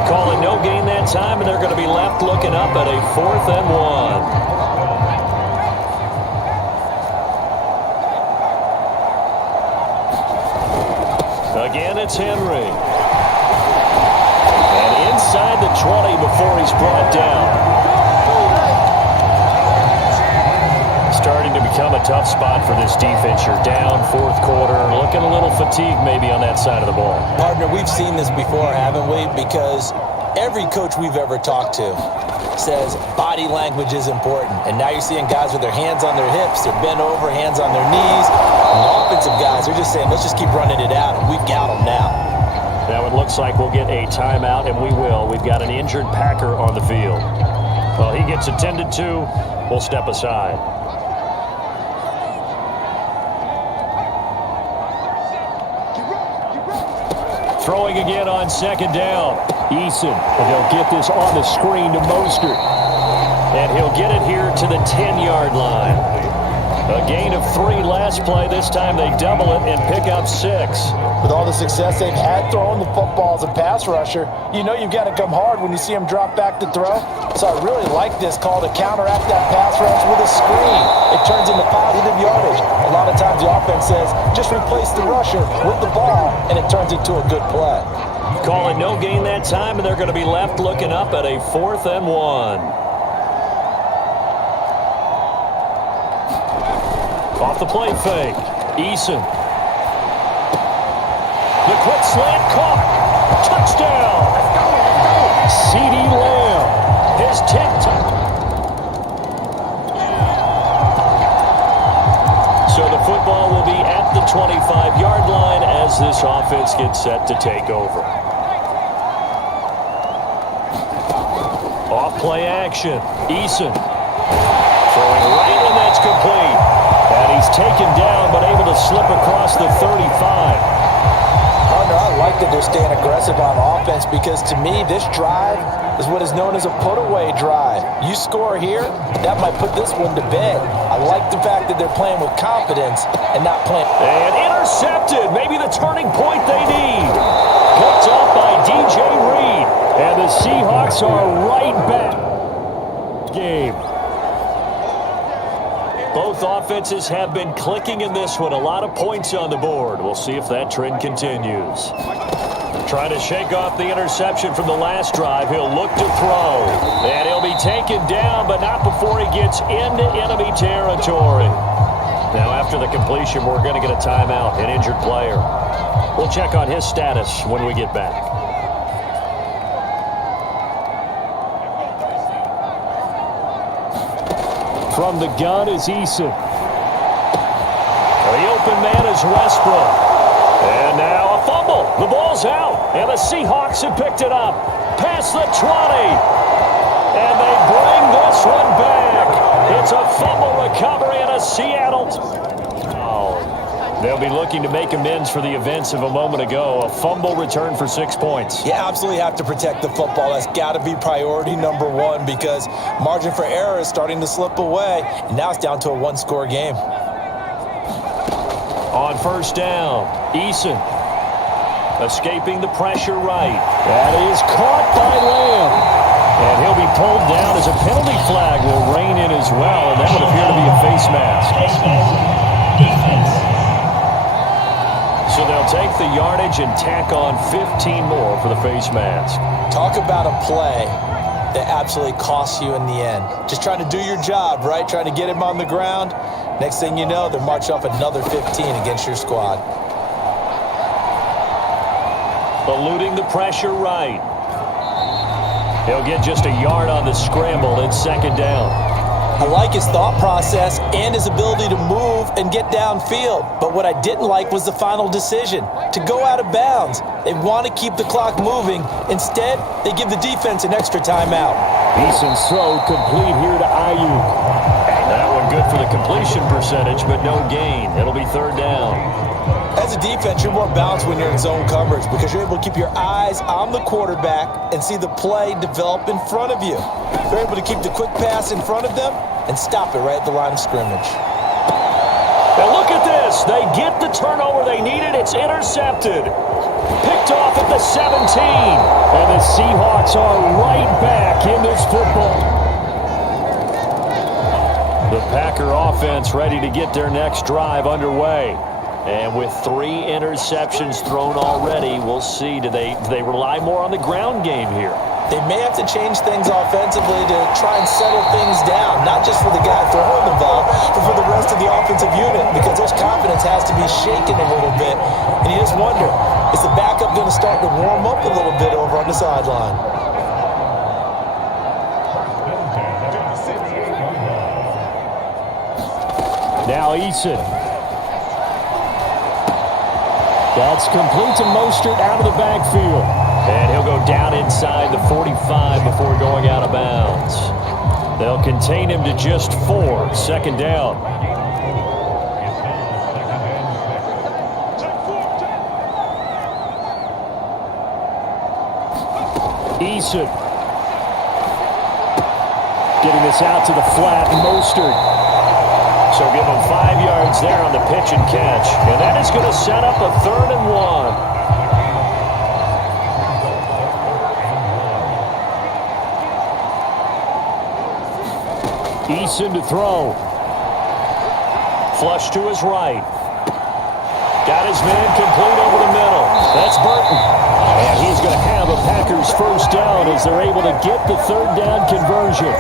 Call it no gain that time, and they're going to be left looking up at a 4th and 1. Again, it's Henry. And inside the 20 before he's brought down. Starting to become a tough spot for this defense. You're down 4th quarter, looking a little fatigued maybe on that side of the ball. Partner, we've seen this before, haven't we? Because every coach we've ever talked to says body language is important. And now you're seeing guys with their hands on their hips, they're bent over, hands on their knees. And the offensive guys, they're just saying, let's just keep running it out, and we've got them now. Now it looks like we'll get a timeout, and we will. We've got an injured Packer on the field. Well, he gets attended to. We'll step aside. Throwing again on second down. Eason, and they'll get this on the screen to Mostert. And he'll get it here to the 10-yard line. A gain of 3 last play. This time they double it and pick up 6. With all the success they've had throwing the football as a pass rusher, you know you've got to come hard when you see him drop back to throw. So I really like this call to counteract that pass rush with a screen. It turns into positive yardage. A lot of times the offense says, just replace the rusher with the ball, and it turns into a good play. Call it no gain that time, and they're going to be left looking up at a 4th and 1. Off the play fake. Eason. The quick slant caught. Touchdown. C.D. Lamb. His 10th. So the football will be at the 25-yard line as this offense gets set to take over. Off play action. Eason. Throwing right, and that's complete. And he's taken down, but able to slip across the 35. Partner, I like that they're staying aggressive on offense because, to me, this drive is what is known as a put-away drive. You score here, that might put this one to bed. I like the fact that they're playing with confidence and not playing. And intercepted. Maybe the turning point they need. Picked up by DJ Reed. And the Seahawks are right back. Game. Both offenses have been clicking in this one. A lot of points on the board. We'll see if that trend continues. Trying to shake off the interception from the last drive. He'll look to throw. And he'll be taken down, but not before he gets into enemy territory. Now, after the completion, we're going to get a timeout, an injured player. We'll check on his status when we get back. From the gun is Eason. The open man is Westbrook. And now a fumble. The ball's out. And the Seahawks have picked it up. Past the 20. And they bring this one back. It's a fumble recovery and a Seattle. They'll be looking to make amends for the events of a moment ago. A fumble return for 6 points. You absolutely have to protect the football. That's got to be priority number 1 because margin for error is starting to slip away. And now it's down to a 1-score game. On first down, Eason escaping the pressure right. That is caught by Lamb. And he'll be pulled down as a penalty flag will rein in as well. And that would appear to be a face mask. So they'll take the yardage and tack on 15 more for the face mask. Talk about a play that absolutely costs you in the end. Just trying to do your job, right? Trying to get him on the ground. Next thing you know, they'll march off another 15 against your squad. Eluding the pressure right. He'll get just a yard on the scramble. It's second down. I like his thought process and his ability to move and get downfield. But what I didn't like was the final decision, to go out of bounds. They want to keep the clock moving. Instead, they give the defense an extra timeout. Eason's throw complete here to Ayuk. That one good for the completion percentage, but no gain. It'll be third down. As a defense, you're more balanced when you're in zone coverage because you're able to keep your eyes on the quarterback and see the play develop in front of you. You're able to keep the quick pass in front of them and stop it right at the line of scrimmage. Now look at this. They get the turnover they needed. It's intercepted. Picked off at the 17. And the Seahawks are right back in this football. The Packer offense ready to get their next drive underway. And with 3 interceptions thrown already, we'll see. Do they rely more on the ground game here? They may have to change things offensively to try and settle things down, not just for the guy throwing the ball, but for the rest of the offensive unit, because their confidence has to be shaken a little bit. And you just wonder, is the backup going to start to warm up a little bit over on the sideline? Now Eason. That's complete to Mostert out of the backfield. And he'll go down inside the 45 before going out of bounds. They'll contain him to just 4. Second down. Eason. Getting this out to the flat, Mostert. So give him 5 yards there on the pitch and catch. And that is going to set up a 3rd and 1. Eason to throw. Flush to his right. Got his man complete over the middle. That's Burton. And he's going to have a Packers first down as they're able to get the 3rd down conversion.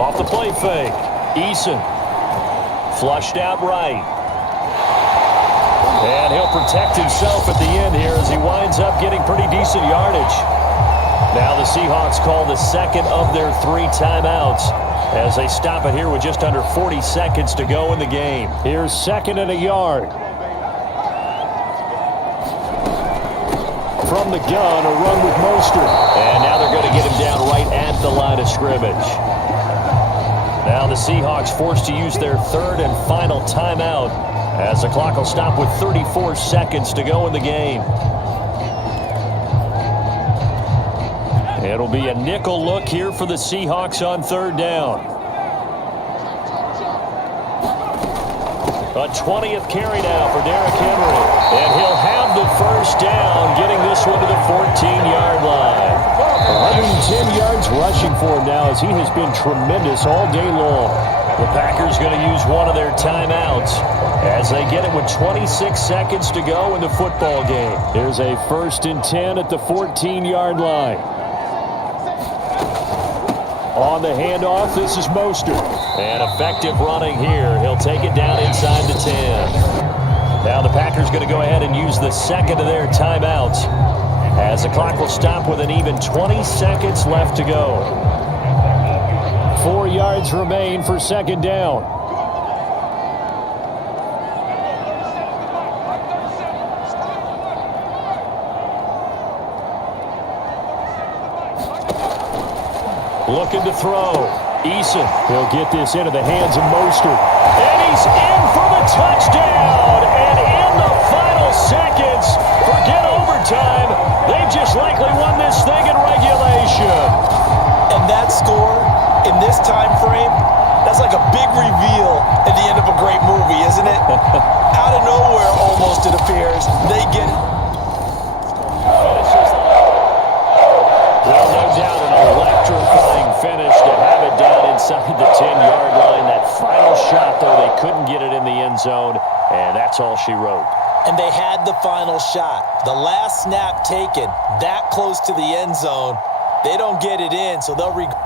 Off the play fake. Eason. Flushed out right. And he'll protect himself at the end here as he winds up getting pretty decent yardage. Now the Seahawks call the second of their 3 timeouts as they stop it here with just under 40 seconds to go in the game. Here's 2nd and a yard. From the gun, a run with Mostert. And now they're going to get him down right at the line of scrimmage. Now the Seahawks forced to use their 3rd and final timeout as the clock will stop with 34 seconds to go in the game. It'll be a nickel look here for the Seahawks on 3rd down. A 20th carry now for Derrick Henry. And he'll have the first down, getting this one to the 14-yard line. 110 yards rushing for him now as he has been tremendous all day long. The Packers going to use one of their timeouts as they get it with 26 seconds to go in the football game. There's a 1st and 10 at the 14-yard line. On the handoff, this is Mostert. And effective running here. He'll take it down inside the 10. Now the Packers going to go ahead and use the second of their timeouts as the clock will stop with an even 20 seconds left to go. 4 yards remain for 2nd down. Looking to throw. Eason. He'll get this into the hands of Mostert. And he's in for the touchdown. And in the final seconds, forget overtime. They've just likely won this thing in regulation. And that score in this time frame, that's like a big reveal at the end of a great movie, isn't it? Out of nowhere, almost, it appears. They get it. Well, no doubt an electrifying finish to have it down inside the 10-yard line. That final shot, though, they couldn't get it in the end zone, and that's all she wrote. And they had the final shot. The last snap taken that close to the end zone. They don't get it in, so they'll regret.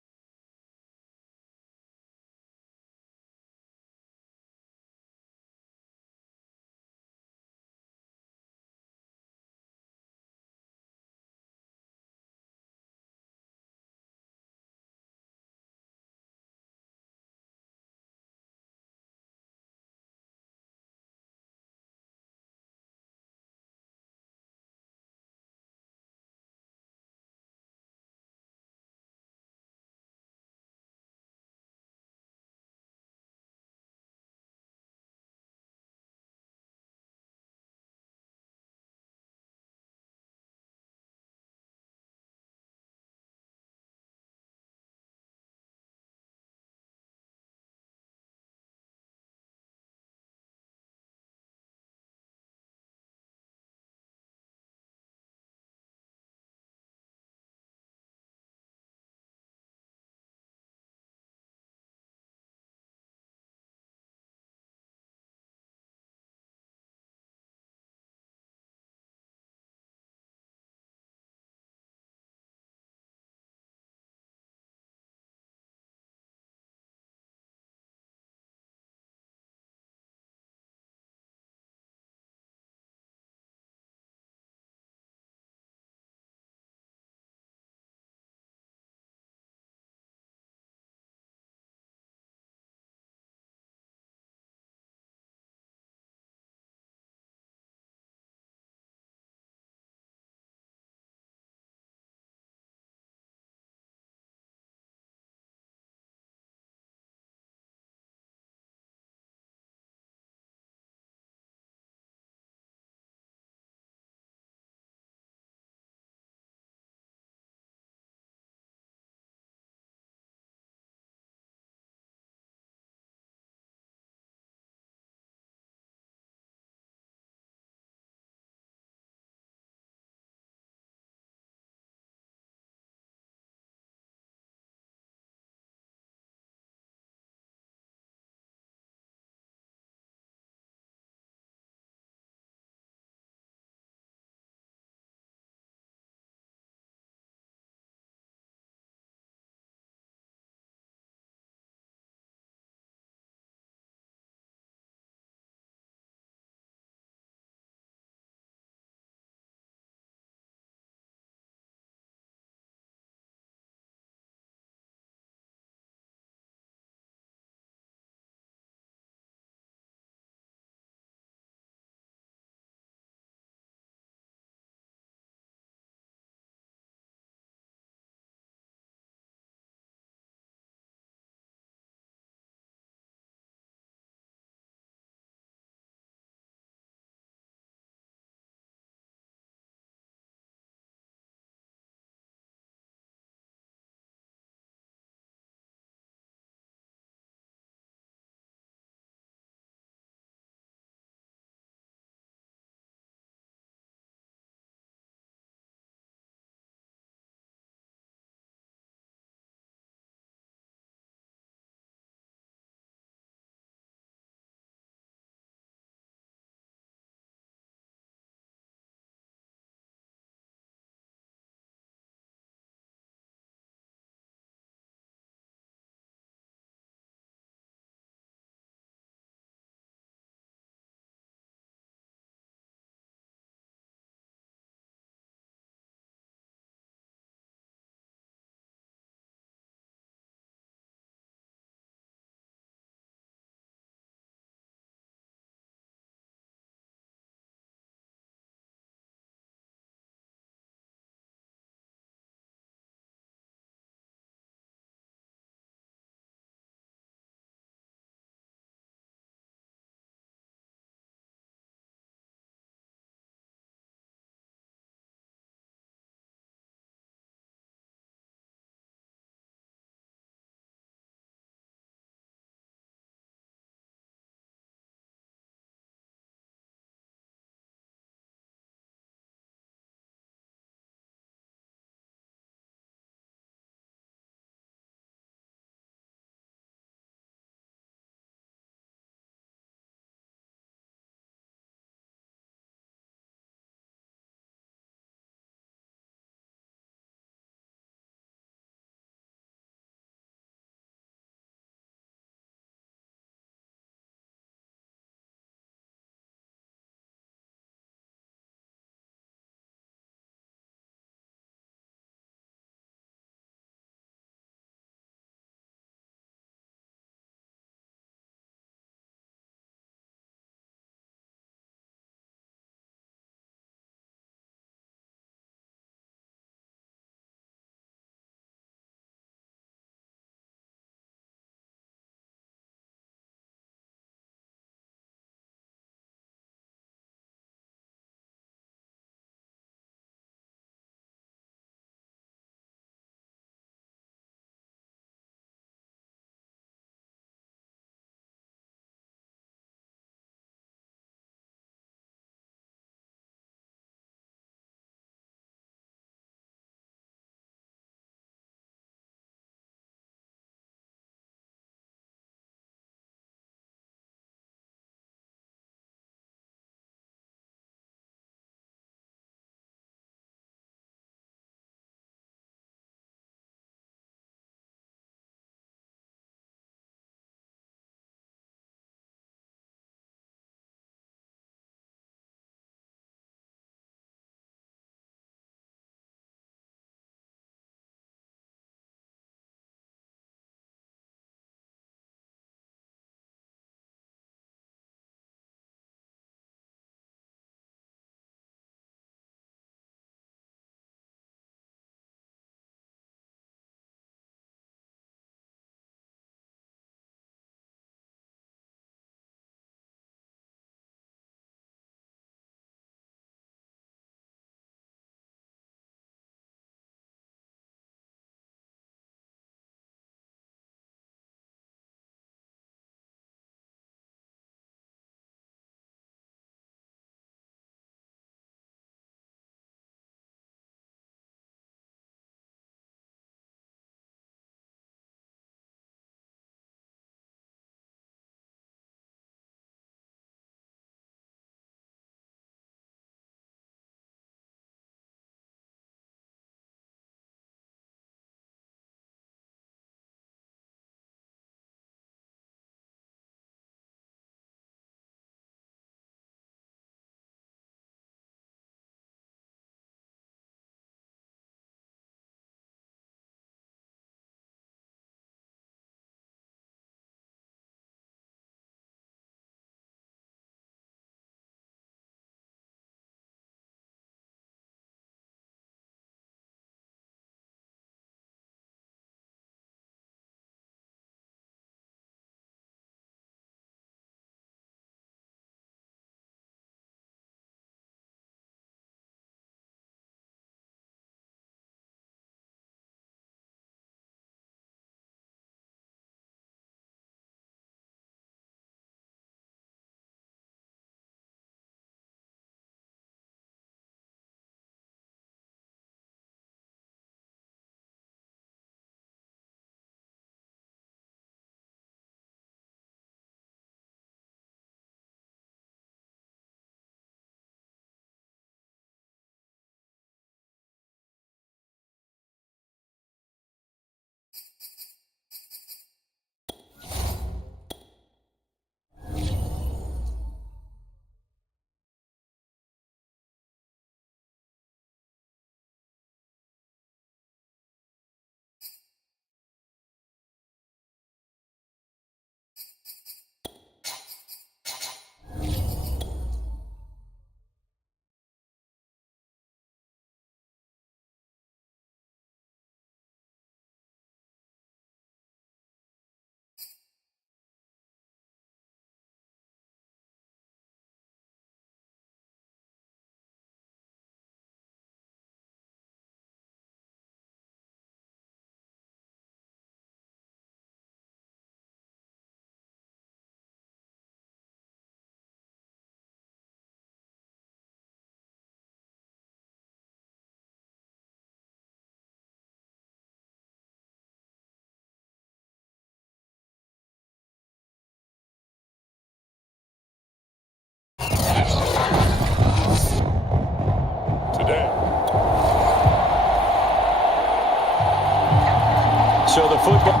So the football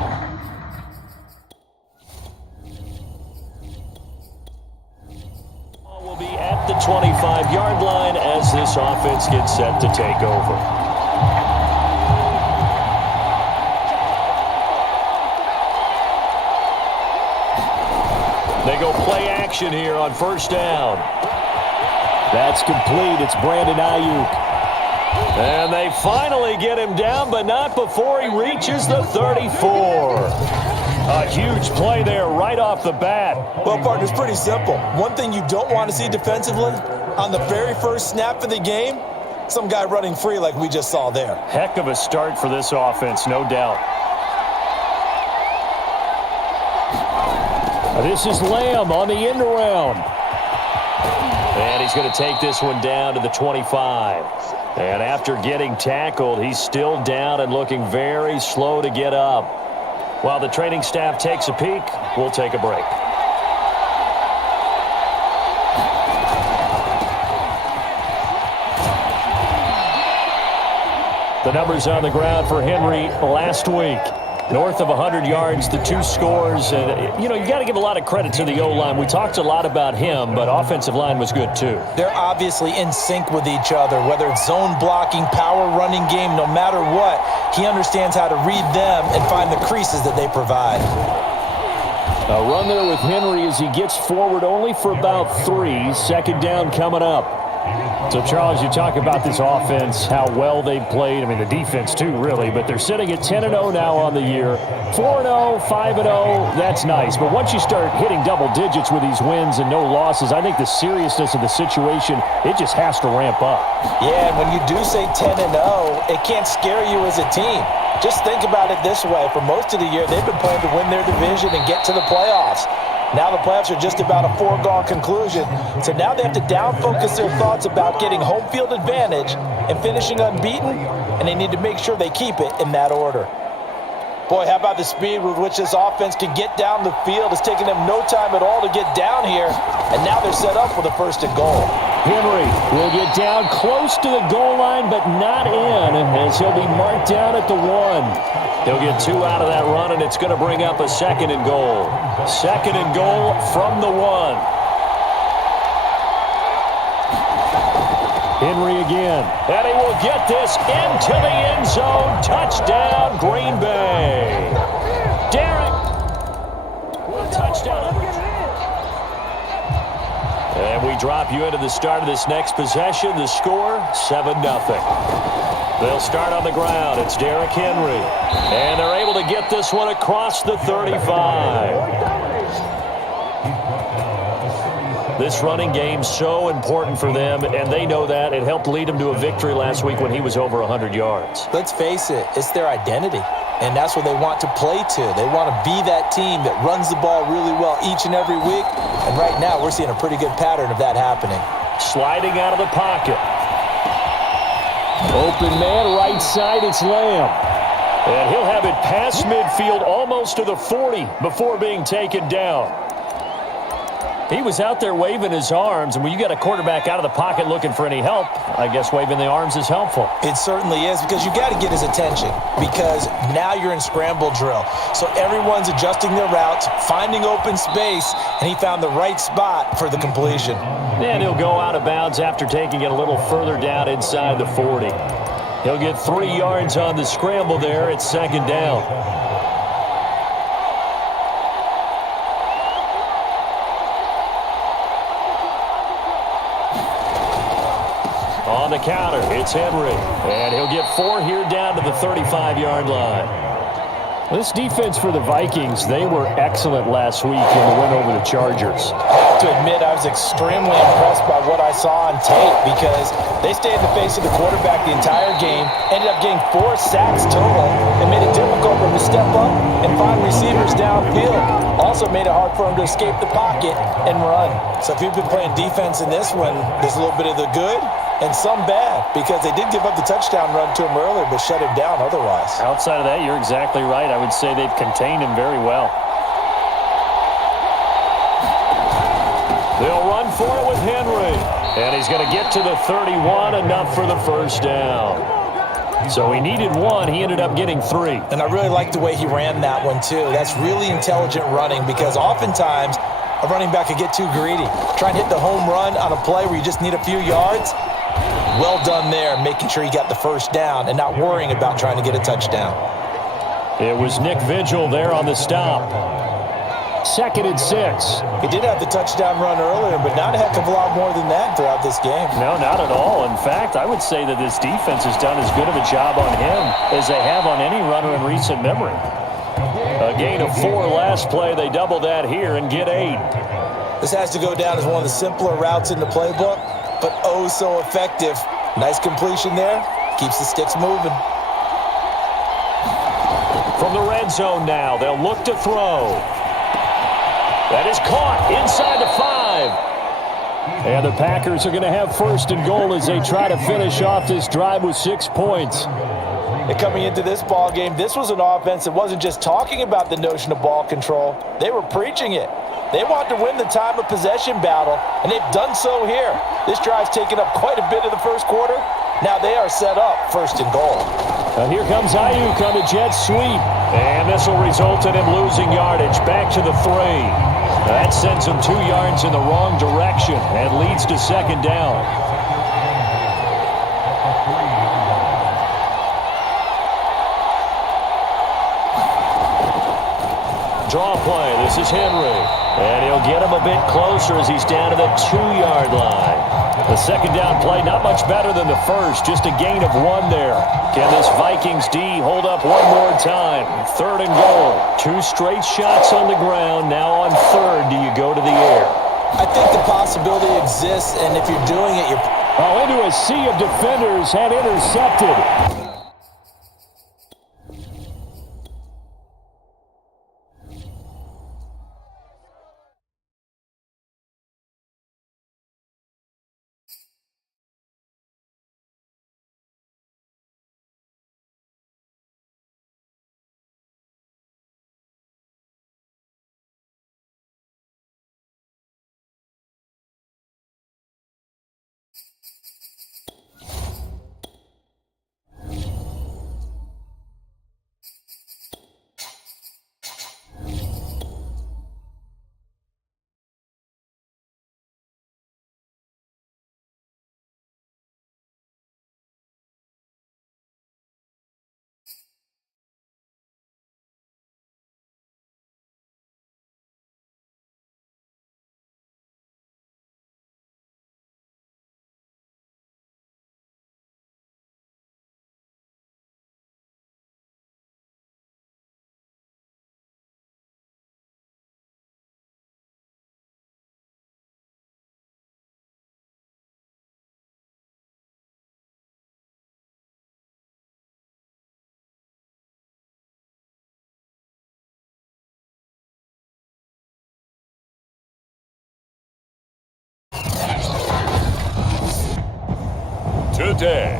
will be at the 25-yard line as this offense gets set to take over. They go play action here on first down. That's complete. It's Brandon Ayuk. And they finally get him down, but not before he reaches the 34. A huge play there right off the bat. Well, partner, it's pretty simple. One thing you don't want to see defensively, on the very first snap of the game, some guy running free like we just saw there. Heck of a start for this offense, no doubt. This is Lamb on the end around. And he's going to take this one down to the 25. And after getting tackled, he's still down and looking very slow to get up. While the training staff takes a peek, we'll take a break. The numbers on the ground for Henry last week. North of 100 yards, the 2 scores. And, you got to give a lot of credit to the O-line. We talked a lot about him, but offensive line was good too. They're obviously in sync with each other, whether it's zone blocking, power running game, no matter what. He understands how to read them and find the creases that they provide. A run there with Henry as he gets forward only for about 3. Second down coming up. So, Charles, you talk about this offense, how well they've played. I mean, the defense, too, really. But they're sitting at 10-0 now on the year. 4-0, 5-0, that's nice. But once you start hitting double digits with these wins and no losses, I think the seriousness of the situation, it just has to ramp up. Yeah, and when you do say 10-0, it can't scare you as a team. Just think about it this way. For most of the year, they've been playing to win their division and get to the playoffs. Now the playoffs are just about a foregone conclusion. So now they have to down-focus their thoughts about getting home field advantage and finishing unbeaten, and they need to make sure they keep it in that order. Boy, how about the speed with which this offense can get down the field? It's taken them no time at all to get down here, and now they're set up for the 1st and goal. Henry will get down close to the goal line, but not in, as he'll be marked down at the 1. He'll get 2 out of that run, and it's going to bring up a 2nd and goal. 2nd and goal from the 1. Henry again. And he will get this into the end zone. Touchdown, Green Bay. Derek. Touchdown. And we drop you into the start of this next possession. The score, 7-0. They'll start on the ground. It's Derrick Henry. And they're able to get this one across the 35. This running game so important for them, and they know that. It helped lead them to a victory last week when he was over 100 yards. Let's face it, it's their identity, and that's what they want to play to. They want to be that team that runs the ball really well each and every week, and right now we're seeing a pretty good pattern of that happening. Sliding out of the pocket. Open man, right side, it's Lamb. And he'll have it past midfield almost to the 40 before being taken down. He was out there waving his arms, and when you got a quarterback out of the pocket looking for any help, I guess waving the arms is helpful. It certainly is, because you got to get his attention, because now you're in scramble drill. So everyone's adjusting their routes, finding open space, and he found the right spot for the completion. And he'll go out of bounds after taking it a little further down inside the 40. He'll get 3 yards on the scramble there. It's 2nd down. On the counter, it's Henry. And he'll get 4 here down to the 35-yard line. This defense for the Vikings, they were excellent last week in the win over the Chargers. I have to admit, I was extremely impressed by what I saw on tape, because they stayed in the face of the quarterback the entire game, ended up getting 4 sacks total, and made it difficult for him to step up and find receivers downfield. Also made it hard for him to escape the pocket and run. So if you've been playing defense in this one, there's a little bit of the good and some bad, because they did give up the touchdown run to him earlier, but shut him down otherwise. Outside of that, you're exactly right. I would say they've contained him very well. They'll run for it with Henry. And he's going to get to the 31, enough for the 1st down. So he needed one. He ended up getting 3. And I really like the way he ran that one, too. That's really intelligent running because oftentimes a running back could get too greedy. Try and hit the home run on a play where you just need a few yards. Well done there, making sure he got the first down and not worrying about trying to get a touchdown. It was Nick Vigil there on the stop. 2nd and 6. He did have the touchdown run earlier, but not a heck of a lot more than that throughout this game. No, not at all. In fact, I would say that this defense has done as good of a job on him as they have on any runner in recent memory. A gain of 4 last play. They double that here and get 8. This has to go down as one of the simpler routes in the playbook, but oh so effective. Nice completion there. Keeps the sticks moving. From the red zone now, they'll look to throw. That is caught inside the 5. And the Packers are going to have 1st and goal as they try to finish off this drive with 6 points. And coming into this ball game, this was an offense that wasn't just talking about the notion of ball control. They were preaching it. They want to win the time of possession battle, and they've done so here. This drive's taken up quite a bit of the first quarter. Now they are set up 1st and goal. Now here comes Ayuk on the jet sweep. And this will result in him losing yardage back to the 3. That sends him 2 yards in the wrong direction and leads to 2nd down. Draw play. This is Henry. And he'll get him a bit closer as he's down to the 2-yard line. The 2nd down play, not much better than the first. Just a gain of 1 there. Can this Vikings D hold up one more time? 3rd and goal. 2 straight shots on the ground. Now on 3rd, do you go to the air? I think the possibility exists, and if you're doing it, you're... Oh, into a sea of defenders and intercepted. Today,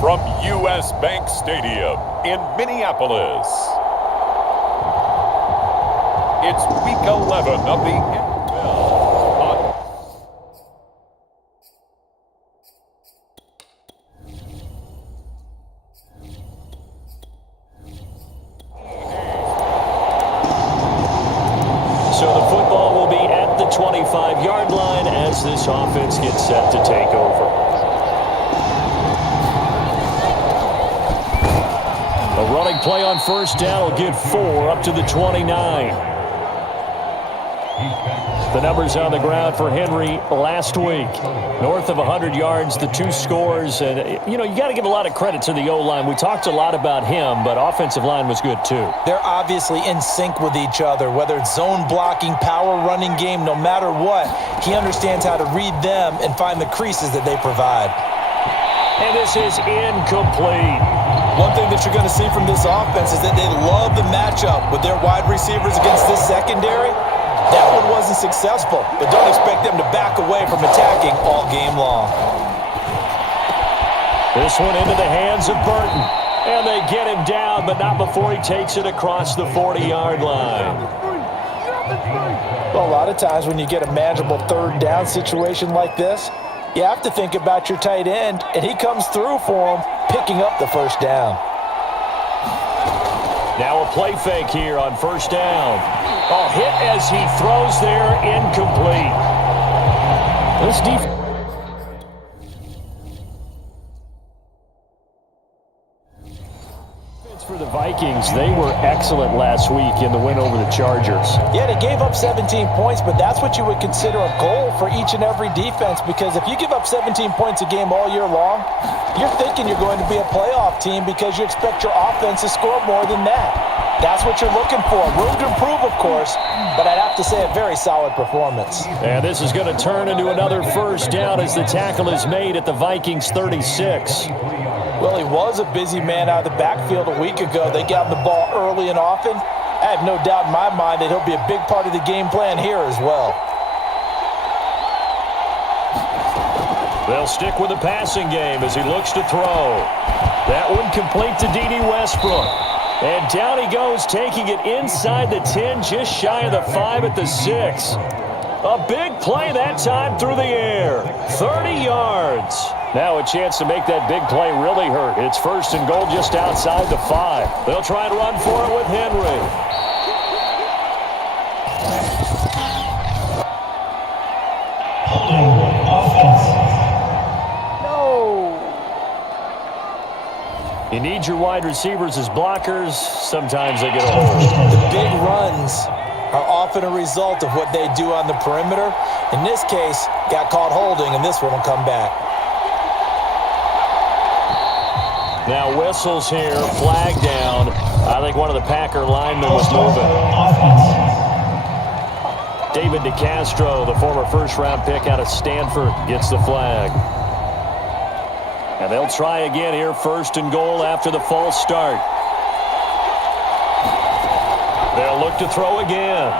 from U.S. Bank Stadium in Minneapolis, it's Week 11 of the NFL. So the football will be at the 25-yard line as this offense gets set to take over. A running play on 1st down will get 4 up to the 29. The numbers on the ground for Henry last week. North of 100 yards, the 2 scores. And, you know, you got to give a lot of credit to the O-line. We talked a lot about him, but offensive line was good too. They're obviously in sync with each other, whether it's zone blocking, power running game, no matter what. He understands how to read them and find the creases that they provide. And this is incomplete. One thing that you're going to see from this offense is that they love the matchup with their wide receivers against this secondary. That one wasn't successful, but don't expect them to back away from attacking all game long. This one into the hands of Burton. And they get him down, but not before he takes it across the 40-yard line. Well, a lot of times when you get a manageable 3rd down situation like this, you have to think about your tight end, and he comes through for him. picking up the first down. Now a play fake here on first down. Oh, hit as he throws there, incomplete. This defense for the Vikings, they were excellent last week in the win over the Chargers. Yeah, they gave up 17 points, but that's what you would consider a goal for each and every defense, because if you give up 17 points a game all year long, you're thinking you're going to be a playoff team because you expect your offense to score more than that. That's what you're looking for. Room to improve, of course, but I'd have to say a very solid performance. And this is going to turn into another first down as the tackle is made at the Vikings 36. Well, he was a busy man out of the backfield a week ago. They got him the ball early and often. I have no doubt in my mind that he'll be a big part of the game plan here as well. They'll stick with the passing game as he looks to throw. That one complete to D.D. Westbrook. And down he goes, taking it inside the 10, just shy of the 5 at the 6. A big play that time through the air. 30 yards. Now a chance to make that big play really hurt. It's first and goal just outside the 5. They'll try and run for it with Henry. You need your wide receivers as blockers. Sometimes they get a hold. The big runs are often a result of what they do on the perimeter. In this case, got caught holding, and this one will come back. Now whistles here, flag down. I think one of the Packer linemen was moving. David DeCastro, the former first-round pick out of Stanford, gets the flag. And they'll try again here, first and goal after the false start. They'll look to throw again.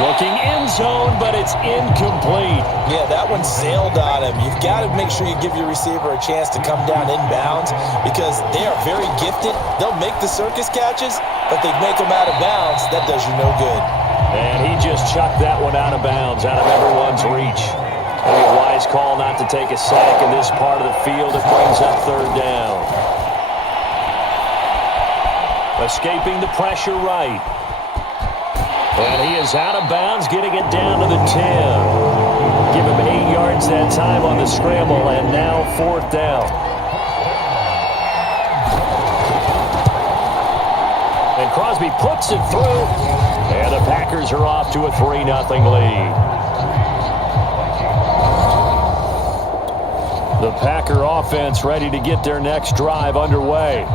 Looking end zone, but it's incomplete. Yeah, that one sailed on him. You've got to make sure you give your receiver a chance to come down inbounds because they are very gifted. They'll make the circus catches, but they make them out of bounds. That does you no good. And he just chucked that one out of bounds, out of everyone's reach. Maybe a wise call not to take a sack in this part of the field. It brings up third down. Escaping the pressure right. And he is out of bounds, getting it down to the 10. Give him 8 yards that time on the scramble, and now fourth down. And Crosby puts it through. And the Packers are off to a 3-0 lead. The Packer offense ready to get their next drive underway.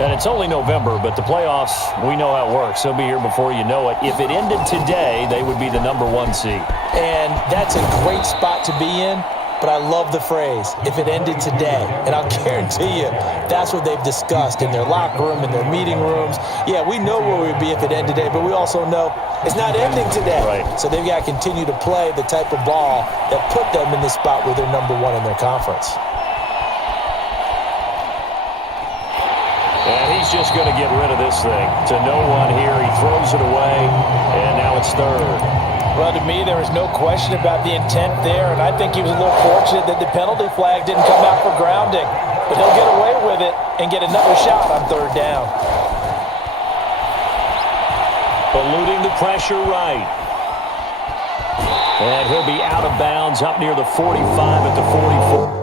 And it's only November, but the playoffs, we know how it works. They'll be here before you know it. If it ended today, they would be the #1 seed. And that's a great spot to be in, but I love the phrase, if it ended today. And I'll guarantee you, that's what they've discussed in their locker room, in their meeting rooms. Yeah, we know where we'd be if it ended today, but we also know it's not ending today. Right. So they've got to continue to play the type of ball that put them in the spot where they're #1 in their conference. And he's just going to get rid of this thing. To no one here. He throws it away, and now it's third. Well, to me, there was no question about the intent there, and I think he was a little fortunate that the penalty flag didn't come out for grounding. But he'll get away with it and get another shot on third down. Eluding the pressure right. And he'll be out of bounds up near the 45 at the 44.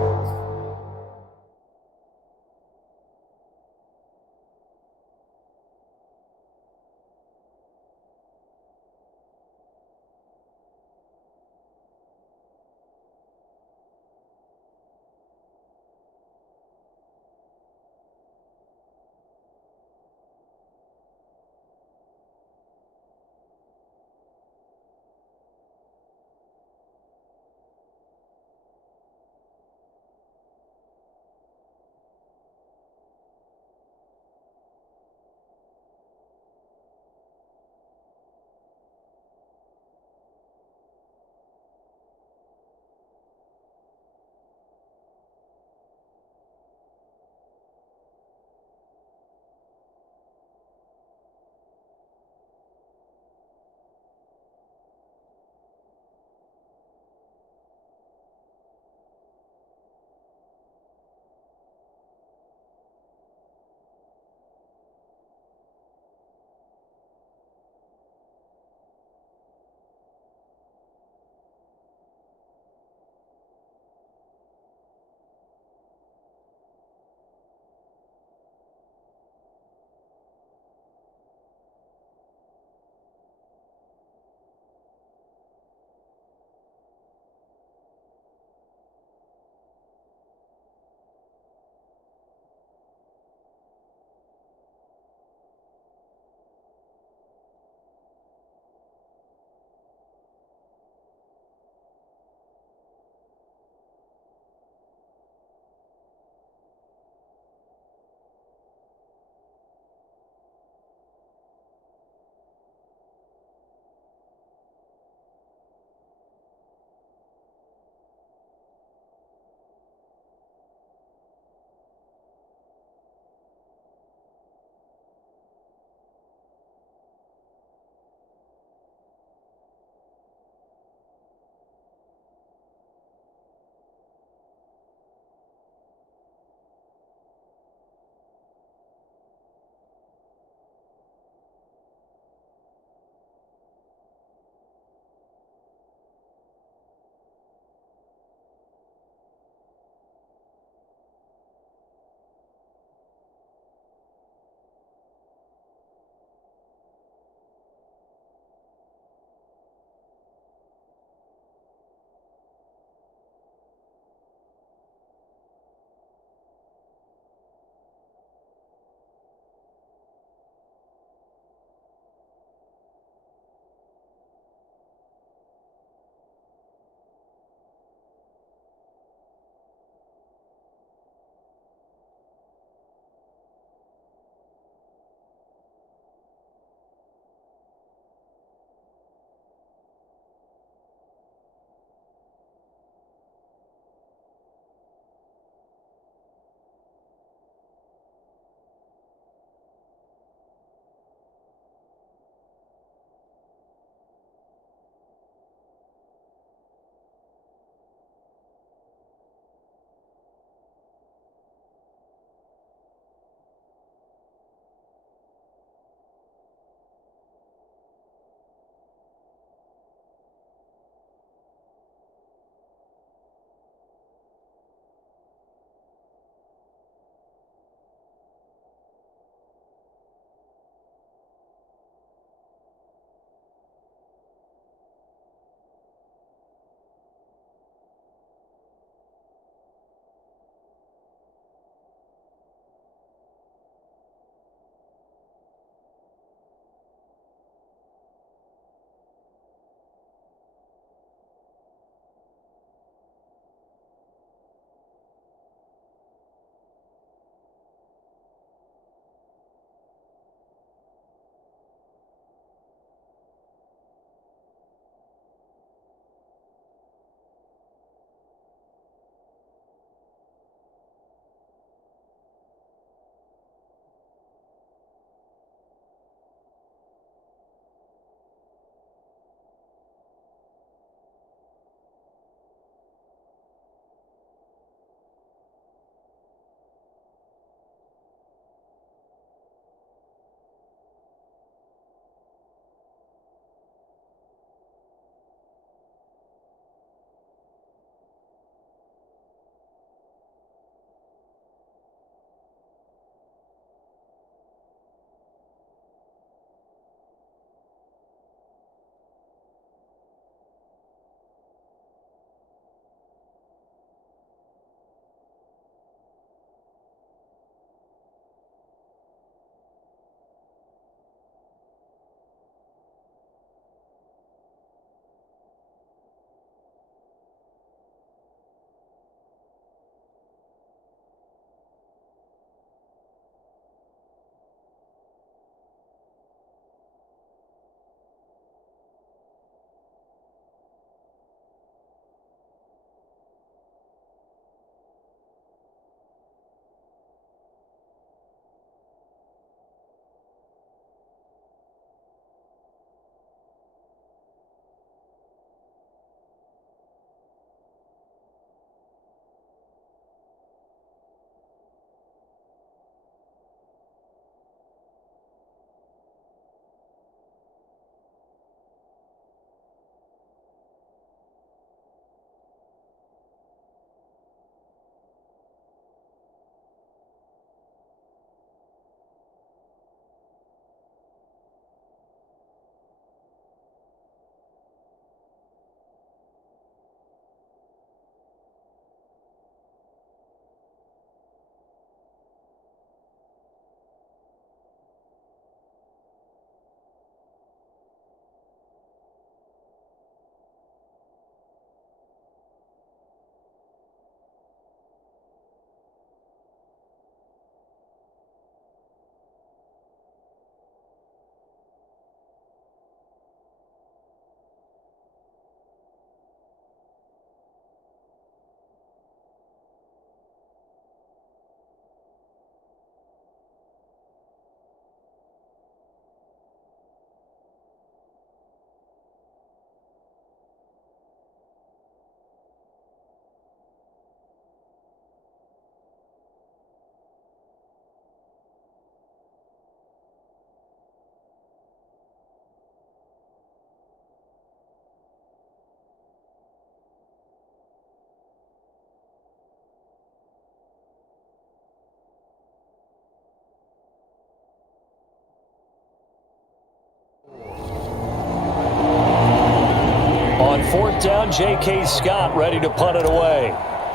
On fourth down, J.K. Scott ready to punt it away.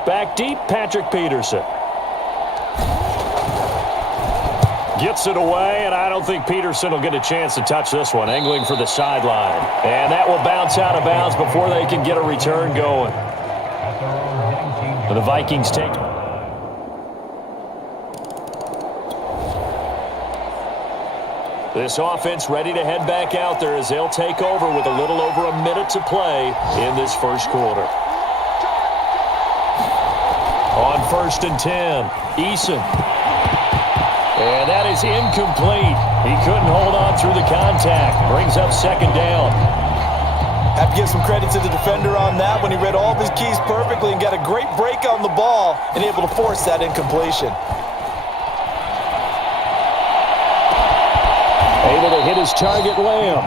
Back deep, Patrick Peterson. Gets it away, and I don't think Peterson will get a chance to touch this one. Angling for the sideline. And that will bounce out of bounds before they can get a return going. The Vikings take... This offense ready to head back out there as they'll take over with a little over a minute to play in this first quarter. On 1st and 10, Eason. And that is incomplete. He couldn't hold on through the contact. Brings up 2nd down. Have to give some credit to the defender on that when he read all of his keys perfectly and got a great break on the ball and able to force that incompletion. Able to hit his target, Lamb.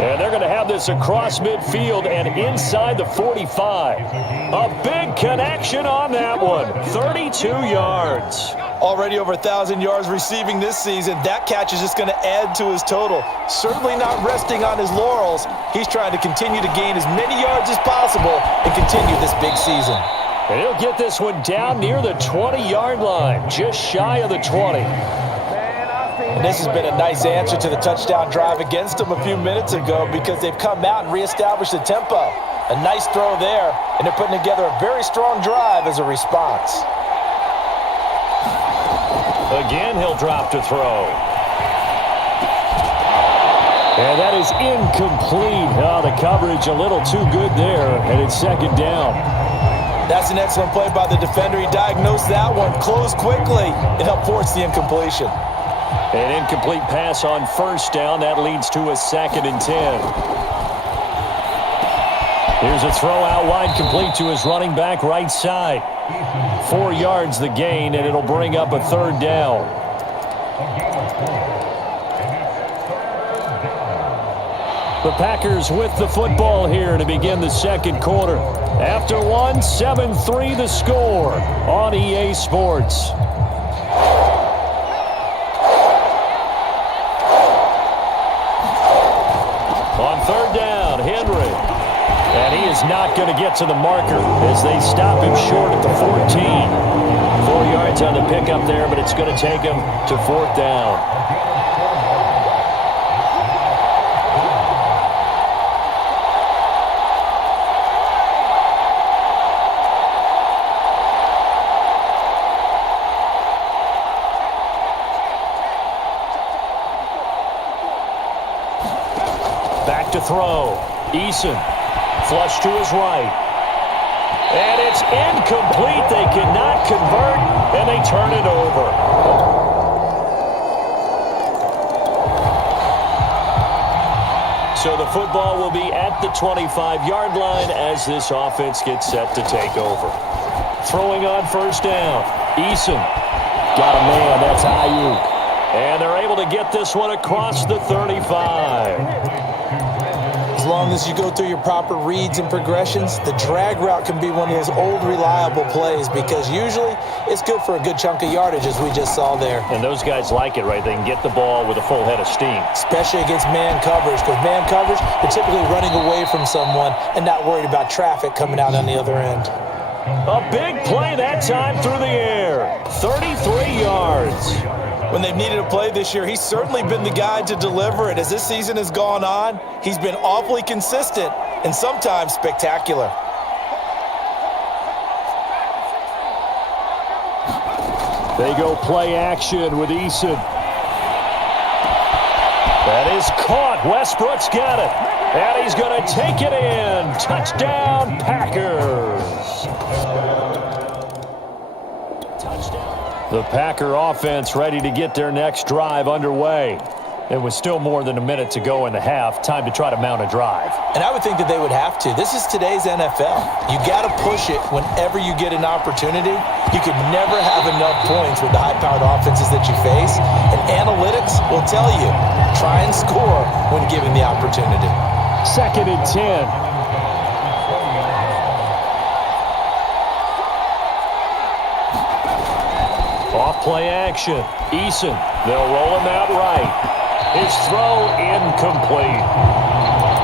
And they're going to have this across midfield and inside the 45. A big connection on that one. 32 yards. Already over 1,000 yards receiving this season. That catch is just going to add to his total. Certainly not resting on his laurels. He's trying to continue to gain as many yards as possible and continue this big season. And he'll get this one down near the 20-yard line, just shy of the 20. And this has been a nice answer to the touchdown drive against them a few minutes ago because they've come out and reestablished the tempo. A nice throw there, and they're putting together a very strong drive as a response. Again, he'll drop to throw. And that is incomplete. Oh, the coverage a little too good there, and it's 2nd down. That's an excellent play by the defender. He diagnosed that one, closed quickly, and helped force the incompletion. An incomplete pass on 1st down. That leads to a 2nd and 10. Here's a throw out wide, complete to his running back right side. 4 yards the gain, and it'll bring up a 3rd down. The Packers with the football here to begin the 2nd quarter. After one, 7-3 the score on EA Sports. On 3rd down, Henry. And he is not going to get to the marker as they stop him short at the 14. 4 yards on the pickup there, but it's going to take him to 4th down. Back to throw. Eason. Flush to his right. And it's incomplete. They cannot convert, and they turn it over. So the football will be at the 25-yard line as this offense gets set to take over. Throwing on 1st down. Eason. Got a man. That's Ayuk. And they're able to get this one across the 35. As long as you go through your proper reads and progressions, the drag route can be one of those old reliable plays because usually it's good for a good chunk of yardage as we just saw there. And those guys like it, right? They can get the ball with a full head of steam. Especially against man coverage because man coverage, they're typically running away from someone and not worried about traffic coming out on the other end. A big play that time through the air. 33 yards. When they've needed a play this year, he's certainly been the guy to deliver it. As this season has gone on, he's been awfully consistent and sometimes spectacular. They go play action with Eason. That is caught. Westbrook's got it. And he's going to take it in. Touchdown, Packers. Touchdown. The Packer offense ready to get their next drive underway. It was still more than a minute to go in the half. Time to try to mount a drive. And I would think that they would have to. This is today's NFL. You got to push it whenever you get an opportunity. You can never have enough points with the high-powered offenses that you face. And analytics will tell you, try and score when given the opportunity. 2nd and 10. Off play action. Eason. They'll roll him out right. His throw incomplete.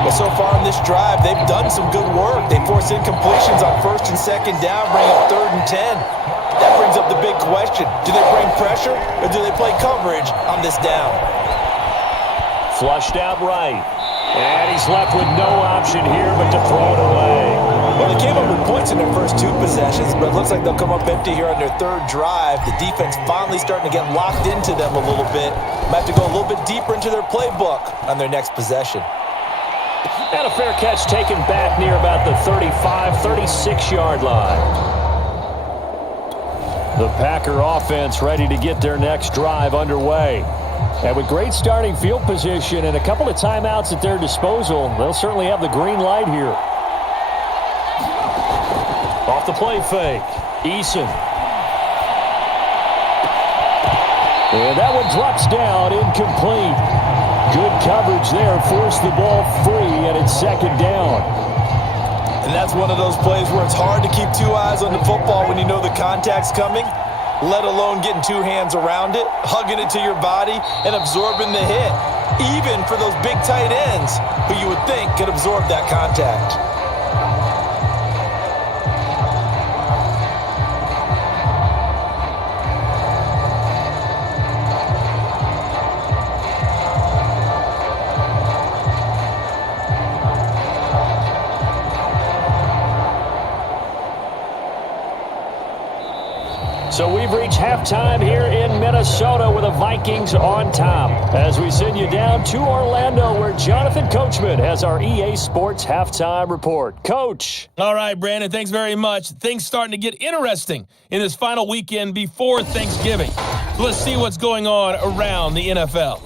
But so far in this drive, they've done some good work. They force incompletions on 1st and 2nd down, bring up 3rd and 10. That brings up the big question. Do they bring pressure or do they play coverage on this down? Flushed out right. And he's left with no option here but to throw it away. Well, they came up with points in their first 2 possessions, but it looks like they'll come up empty here on their 3rd drive. The defense finally starting to get locked into them a little bit. Might have to go a little bit deeper into their playbook on their next possession. And a fair catch taken back near about the 35, 36-yard line. The Packer offense ready to get their next drive underway. And with great starting field position and a couple of timeouts at their disposal, they'll certainly have the green light here. Off the play fake, Eason. And that one drops down, incomplete. Good coverage there, forced the ball free, and it's 2nd down. And that's one of those plays where it's hard to keep 2 eyes on the football when you know the contact's coming, let alone getting 2 hands around it, hugging it to your body, and absorbing the hit. Even for those big tight ends who you would think could absorb that contact. So we've reached halftime here in Minnesota with the Vikings on top. As we send you down to Orlando where Jonathan Coachman has our EA Sports Halftime Report. Coach. All right, Brandon, thanks very much. Things starting to get interesting in this final weekend before Thanksgiving. So let's see what's going on around the NFL.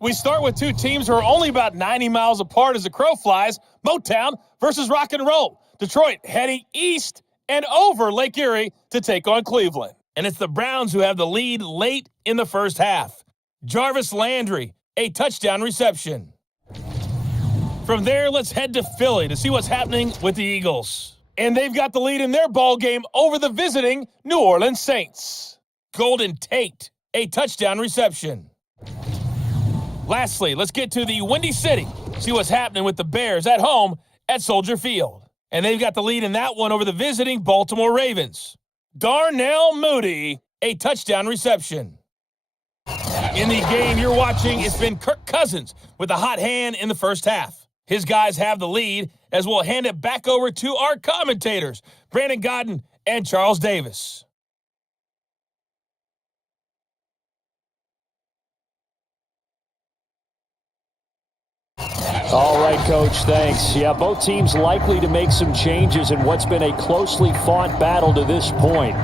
We start with 2 teams who are only about 90 miles apart as the crow flies. Motown versus Rock and Roll. Detroit heading east and over Lake Erie to take on Cleveland. And it's the Browns who have the lead late in the first half. Jarvis Landry, a touchdown reception. From there, let's head to Philly to see what's happening with the Eagles. And they've got the lead in their ball game over the visiting New Orleans Saints. Golden Tate, a touchdown reception. Lastly, let's get to the Windy City, see what's happening with the Bears at home at Soldier Field. And they've got the lead in that one over the visiting Baltimore Ravens. Darnell Mooney, a touchdown reception. In the game you're watching, it's been Kirk Cousins with a hot hand in the first half. His guys have the lead as we'll hand it back over to our commentators, Brandon Godden and Charles Davis. All right, Coach, thanks. Yeah, both teams likely to make some changes in what's been a closely fought battle to this point.